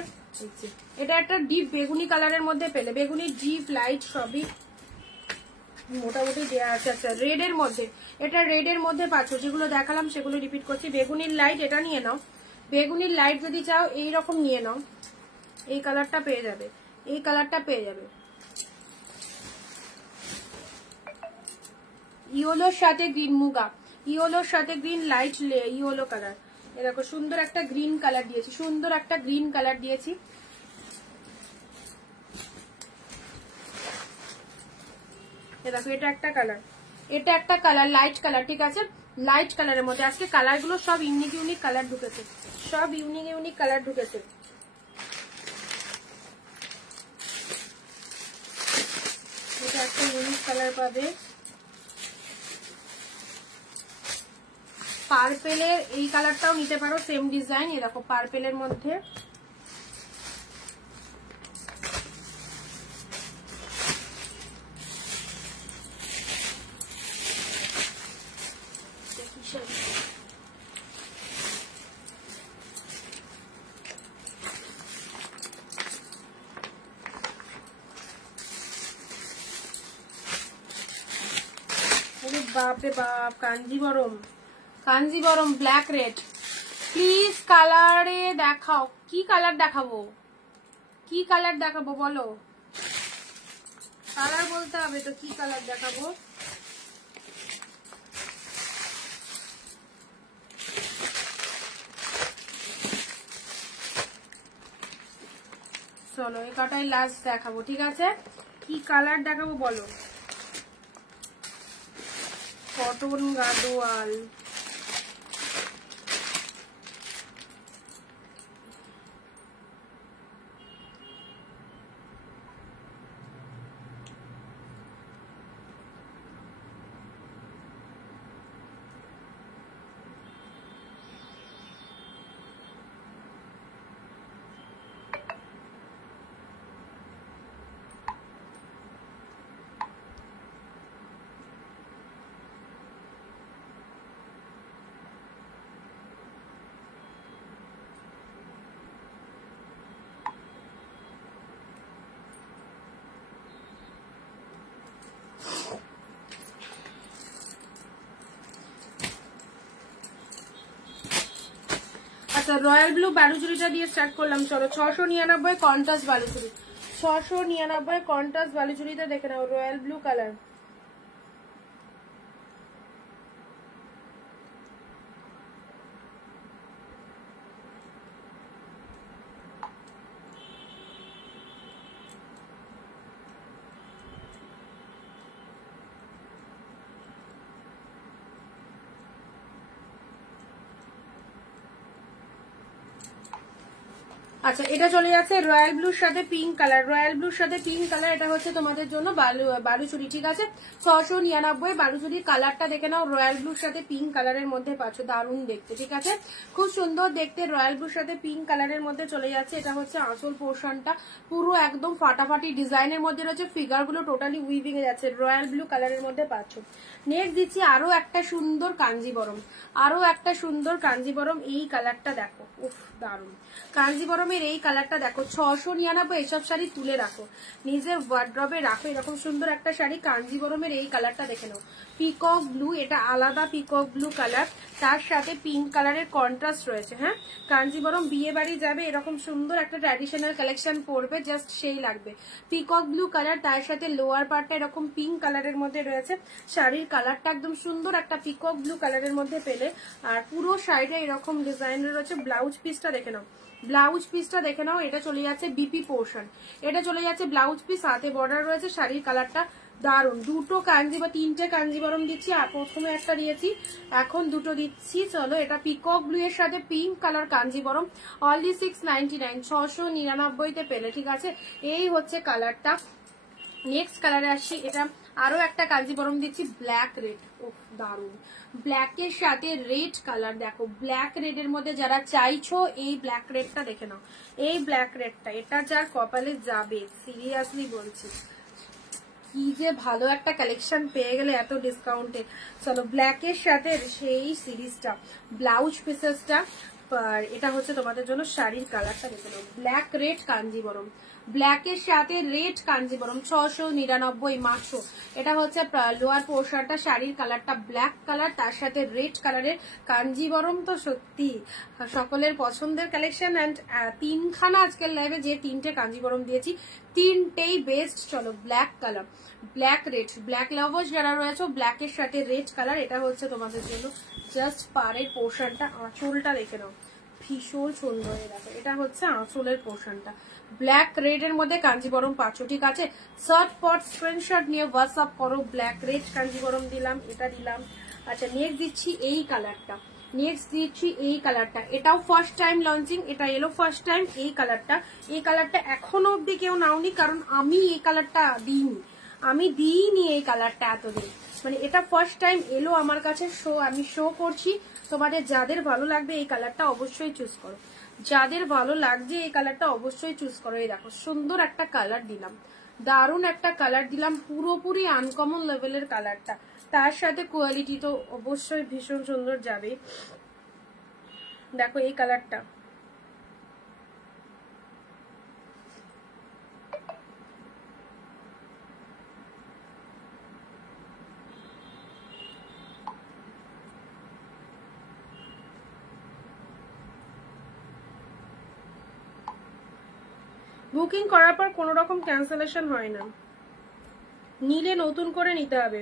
এটা একটা ডিপ বেগুনি কালারের মধ্যে পেলে, বেগুনির ডিপ লাইট সবই মোটামুটি দেওয়া আছে। আচ্ছা রেড এর মধ্যে, এটা রেড এর মধ্যে পাচ্ছ, যেগুলো দেখালাম সেগুলো রিপিট করছি। বেগুনির লাইট এটা নিয়ে নাও, বেগুনির লাইট যদি চাও এইরকম নিয়ে নাও, এই কালারটা পেয়ে যাবে, এই কালারটা পেয়ে যাবে। ইয়েলোর সাথে গ্রিন মুগা, ইয়েলোর সাথে গ্রিন লাইট ইয়েলো কালার, এরকম সুন্দর একটা গ্রিন কালার দিয়েছি, সুন্দর একটা গ্রিন কালার দিয়েছি। দেখো এটা একটা কালার, এটা একটা কালার লাইট কালার, ঠিক আছে লাইট কালারের মধ্যে। আজকে কালারগুলো সব ইউনিক ইউনিক কালার ঢুকেছে, সব ইউনিক ইউনিক কালার ঢুকেছে। এটা একটা ইউনিক কালার পাবে। পার্পেলের এই কালারটাও নিতে পারো, সেম ডিজাইন, এই দেখো পার্পেলের মধ্যে। বাপরে বাপ, Kanjeevaram, Kanjeevaram black red. Please কালারে দেখাও, কি কালার দেখাবো, কি কালার দেখাবো বলো, কালার বলতে হবে তো, কি কালার দেখাবো। চলো এই কাটাই লাস্ট দেখাবো, ঠিক আছে কি কালার দেখাবো বলো। কটন গাদোয়াল, আচ্ছা রয়্যাল ব্লু বালুচুরিটা দিয়ে স্টার্ট করলাম। চলো 699 কন্ট্রাস্ট বালুচুরি, 699 কন্ট্রাস্ট বালুচুরিটা দেখে নাও, রয়্যাল ব্লু কালার। আচ্ছা এটা চলে যাচ্ছে রয়্যাল ব্লুর সাথে পিঙ্ক কালার, রয়্যাল ব্লুর সাথে পিঙ্ক কালার, এটা হচ্ছে তোমাদের জন্য বালুচুরি, ঠিক আছে 699 বালুচুরির কালারটা দেখে নাও, রয়্যাল ব্লুর সাথে পিঙ্ক কালারের মধ্যে পাচ্ছ, দারুণ দেখতে, ঠিক আছে খুব সুন্দর দেখতে, রয়্যাল ব্লুর সাথে পিঙ্ক কালারের মধ্যে চলে যাচ্ছে। এটা হচ্ছে আঁচল পোর্শনটা, পুরো একদম ফাটাফাটি ডিজাইনের মধ্যে রয়েছে, ফিগার গুলো টোটালি উইভিং এ যাচ্ছে, রয়্যাল ব্লু কালারের মধ্যে পাচ্ছ। নেক্সট দিচ্ছি আরো একটা সুন্দর কাঞ্জিবরম, আরো একটা সুন্দর কাঞ্জিবরম, এই কালারটা দেখো, উফ দারুণ কাঞ্জিবরমের এই কালারটা দেখো, 699 এসব শাড়ি তুলে রাখো, নিজের ওয়ার্ড্রবে রাখো, এরকম সুন্দর একটা শাড়ি কাঞ্জিবরমের এই কালারটা দেখে নাও, পিকক ব্লু, এটা আলাদা পিকক ব্লু কালার, তার সাথে পিঙ্ক কালারের কন্ট্রাস্ট রয়েছে। হ্যাঁ কাঞ্জিবরম বিয়ে বাড়ি যাবে, এরকম সুন্দর একটা ট্র্যাডিশনাল কালেকশন পরবে, জাস্ট সেই লাগবে, পিকক ব্লু কালার, তার সাথে লোয়ার পার্টটা এরকম পিঙ্ক কালারের মধ্যে রয়েছে, শাড়ির কালারটা একদম সুন্দর একটা পিকক ব্লু কালারের মধ্যে পেলে, আর পুরো শাড়িটা এরকম ডিজাইন রয়েছে। ব্লাউজ পিসটা দেখে নাও, ব্লাউজ পিসটা দেখে নাও, এটা চলে যাচ্ছে বিপি পোর্শন, এটা চলে যাচ্ছে ব্লাউজ পিস, হাতে বর্ডার রয়েছে, শাড়ির কালারটা দারুন, দুটো কাঞ্জি বা তিনটে কাঞ্জিবরম দিচ্ছি, আর প্রথমে একটা দিয়েছি, এখন দুটো দিচ্ছি। চলো এটা পিকক ব্লু এর সাথে পিঙ্ক কালার কাঞ্জিবরম, অনলি 699, 699 পেলে, ঠিক আছে এই হচ্ছে কালারটা। নেক্সট কালারে আসছি, এটা আরো একটা কাঞ্জিবরম দিচ্ছি, ব্ল্যাক রেড, ও দারুন, ব্ল্যাক এর সাথে রেড কালার, দেখো ব্ল্যাক রেড এর মধ্যে যারা চাইছো, এই ব্ল্যাক রেডটা দেখে নাও, এই ব্ল্যাক রেডটা, এটা যার কপালে যাবে, সিরিয়াসলি বলছি কি যে ভালো একটা কালেকশন পেয়ে গেলে এত ডিসকাউন্টে। চলো ব্ল্যাক এর সাথে সেই সিরিজটা, ব্লাউজ পিসেসটা, এটা হচ্ছে তোমাদের জন্য শাড়ির কালারটা দেখে নাও, ব্ল্যাক রেড কাঞ্জিবরম, ব্ল্যাক এর সাথে রেড কাঞ্জিবরম, 699 মাত্র। এটা হচ্ছে লোয়ার পোর্শনটা, শাড়ির কালারটা ব্ল্যাক কালার, তার সাথে রেড কালারের কাঞ্জিবরম, তো সত্যি সকলের পছন্দের কালেকশন। অ্যান্ড তিনখানা আজকের লাইভে যে তিনটে কাঞ্জিবরম দিয়েছি, তিনটেই বেস্ট। চলো black colour, black red, black lovers যারা রয়েছে, ব্ল্যাক এর সাথে রেড কালার, এটা হচ্ছে তোমাদের জন্য জাস্ট পাড়ের পোর্শনটা, আঁচলটা দেখে নাও ভীষণ সুন্দর, দেখো এটা হচ্ছে আঁচলের পোর্শনটা, ব্ল্যাক রেড এর মধ্যে কাঞ্জিবরম পাচ্ছ, ঠিক আছে শর্টপট স্ক্রিনশট নিয়ে হোয়াটসঅ্যাপ করো, ব্ল্যাক রেড কাঞ্জিবরম দিলাম, এটা দিলাম। আচ্ছা নেক্সট দিচ্ছি এই কালারটা, নেক্সট দিচ্ছি এই কালারটা, এটাও ফার্স্ট টাইম লঞ্চিং, এটা এলো ফার্স্ট টাইম, এই কালারটা এখনো অব্দি কেউ নাওনি, কারণ আমি এই কালারটা দিইনি, আমি দিইনি এই কালারটা এতদিন, মানে এটা ফার্স্ট টাইম এলো আমার কাছে, আমি শো করছি তোমাদের, যাদের ভালো লাগবে এই কালারটা অবশ্যই চুজ করো, যাদের ভালো লাগছে এই কালারটা অবশ্যই চুজ করো। এই দেখো সুন্দর একটা কালার দিলাম, দারুণ একটা কালার দিলাম, পুরোপুরি আনকমন লেভেলের কালারটা, তার সাথে কোয়ালিটি তো অবশ্যই ভীষণ সুন্দর যাবে। দেখো এই কালারটা, বুকিং করার পর কোনো রকম ক্যান্সেলেশন হয় না, নিলে নতুন করে নিতে হবে।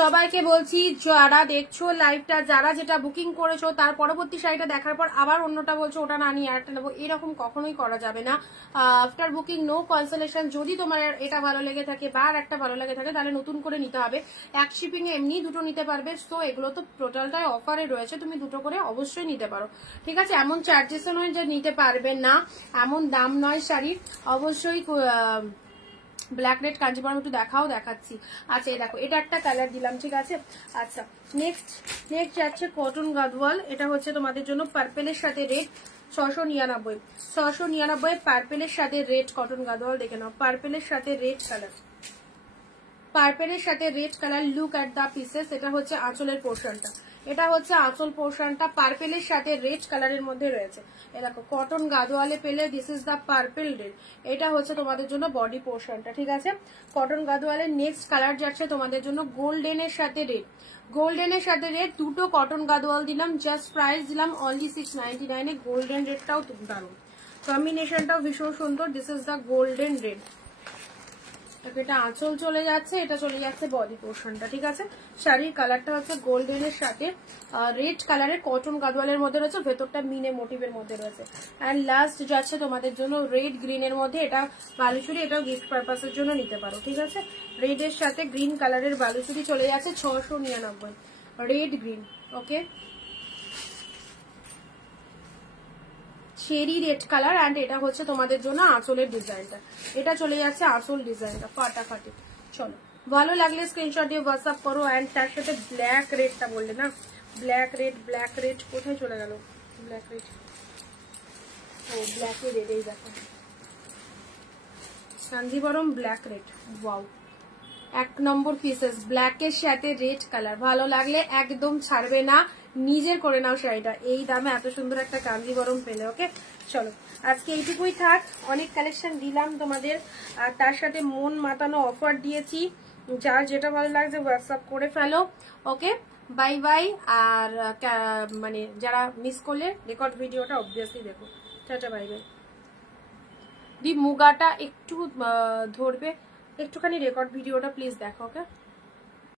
সবাইকে বলছি যারা দেখছো লাইভটা, যারা যেটা বুকিং করেছো তার পরবর্তী শাড়িটা দেখার পর আবার অন্যটা বলছো ওটা না নিয়ে আরেকটা নেবো, এরকম কখনোই করা যাবে না। আফটার বুকিং নো ক্যান্সেলেশন, যদি তোমার এটা ভালো লেগে থাকে বা আর একটা ভালো লেগে থাকে তাহলে নতুন করে নিতে হবে। এক শিপিং এ এমনি দুটো নিতে পারবে, তো এগুলো তো টোটালটাই অফারে রয়েছে, তুমি দুটো করে অবশ্যই নিতে পারো, ঠিক আছে এমন চার্জেসও নয় যে নিতে পারবে না, এমন দাম নয় শাড়ির, অবশ্যই। ব্ল্যাক রেড কাঞ্জিবরম একটু দেখাচ্ছি। আচ্ছা এই দেখো এটা একটা কালার দিলাম, ঠিক আছে। আচ্ছা নেক্সট যাচ্ছে কটন গাদওয়াল, এটা হচ্ছে তোমাদের জন্য পার্পেলের সাথে রেড, 699 পার্পেলের সাথে রেড কটন গাদওয়াল, দেখে নাও পার্পেলের সাথে রেড কালার, পার্পেলের সাথে red colour, look at the pieces, এটা হচ্ছে আঁচলের পোর্শনটা, এটা হচ্ছে আঁচল পোর্শনটা পার্পেলের সাথে রেড কালারের মধ্যে রয়েছে, এ দেখো কটন গাদোয়ালে পেলে, this is the purple red, এটা হচ্ছে তোমাদের জন্য বডি পোর্শনটা, ঠিক আছে কটন গাদোয়ালে। নেক্সট কালার যাচ্ছে তোমাদের জন্য গোল্ডেনের সাথে রেড, গোল্ডেনের সাথে রেড, দুটো কটন গাদোয়াল দিলাম, জাস্ট প্রাইস দিলাম অনলি 699 এ, গোল্ডেন রেডটাও দারুণ, কম্বিনেশনটাও ভীষণ সুন্দর, this is the golden red, এটা আঁচল চলে যাচ্ছে, এটা চলে যাচ্ছে বডি পোর্শনটা, ঠিক আছে শাড়ির কালারটা হচ্ছে গোল্ডেনের সাথে রেড কালারের কটন গাদওয়ালের মধ্যে রয়েছে, ভেতরটা মিনে মোটিভের মধ্যে রয়েছে। অ্যান্ড লাস্ট যাচ্ছে তোমাদের জন্য রেড গ্রিনের মধ্যে, এটা বালুচুরি, এটাও গিফট পারপাসের জন্য নিতে পারো, ঠিক আছে রেড এর সাথে গ্রিন কালারের বালুচুরি চলে যাচ্ছে 699, red green, okay cherry red colour and এটা হচ্ছে তোমাদের জন্য আঁচলের ডিজাইনটা। এটা চলে যাচ্ছে আঁচল ডিজাইনটা ফাটাফাটি। চলো ভালো লাগলে স্ক্রিনশট দিয়ে হোয়াটসঅ্যাপ করো। অ্যান্ড তার সাথে ব্ল্যাক রেডটা বললে না, ব্ল্যাক রেড কোথায় চলে গেল ব্ল্যাক রেড? ও ব্ল্যাক রেড, এই দেখো কাঞ্জিবরম ব্ল্যাক রেড, ওয়াও 1 নম্বর পিসেস, ব্ল্যাকের সাথে রেড কালার। ভালো লাগলে একদম ছাড়বে না, নিজের করে নাও শাড়িটা। এই দামে এত সুন্দর একটা কাঞ্জিবরম পেলে। ওকে চলো আজকে এইটুকুই থাক, অনেক কালেকশন দিলাম তোমাদের, আর তার সাথে মন মাতানো অফার দিয়েছি। যার যেটা ভালো লাগছে হোয়াটসঅ্যাপ করে ফেলো। Okay bye bye. আর মানে যারা মিস করলে রেকর্ড ভিডিওটা অবভিয়াসলি দেখো। Tata bye bye. দি মুগাটা একটু ধরবে, একটুখানি রেকর্ড ভিডিওটা প্লিজ দেখো। ওকে।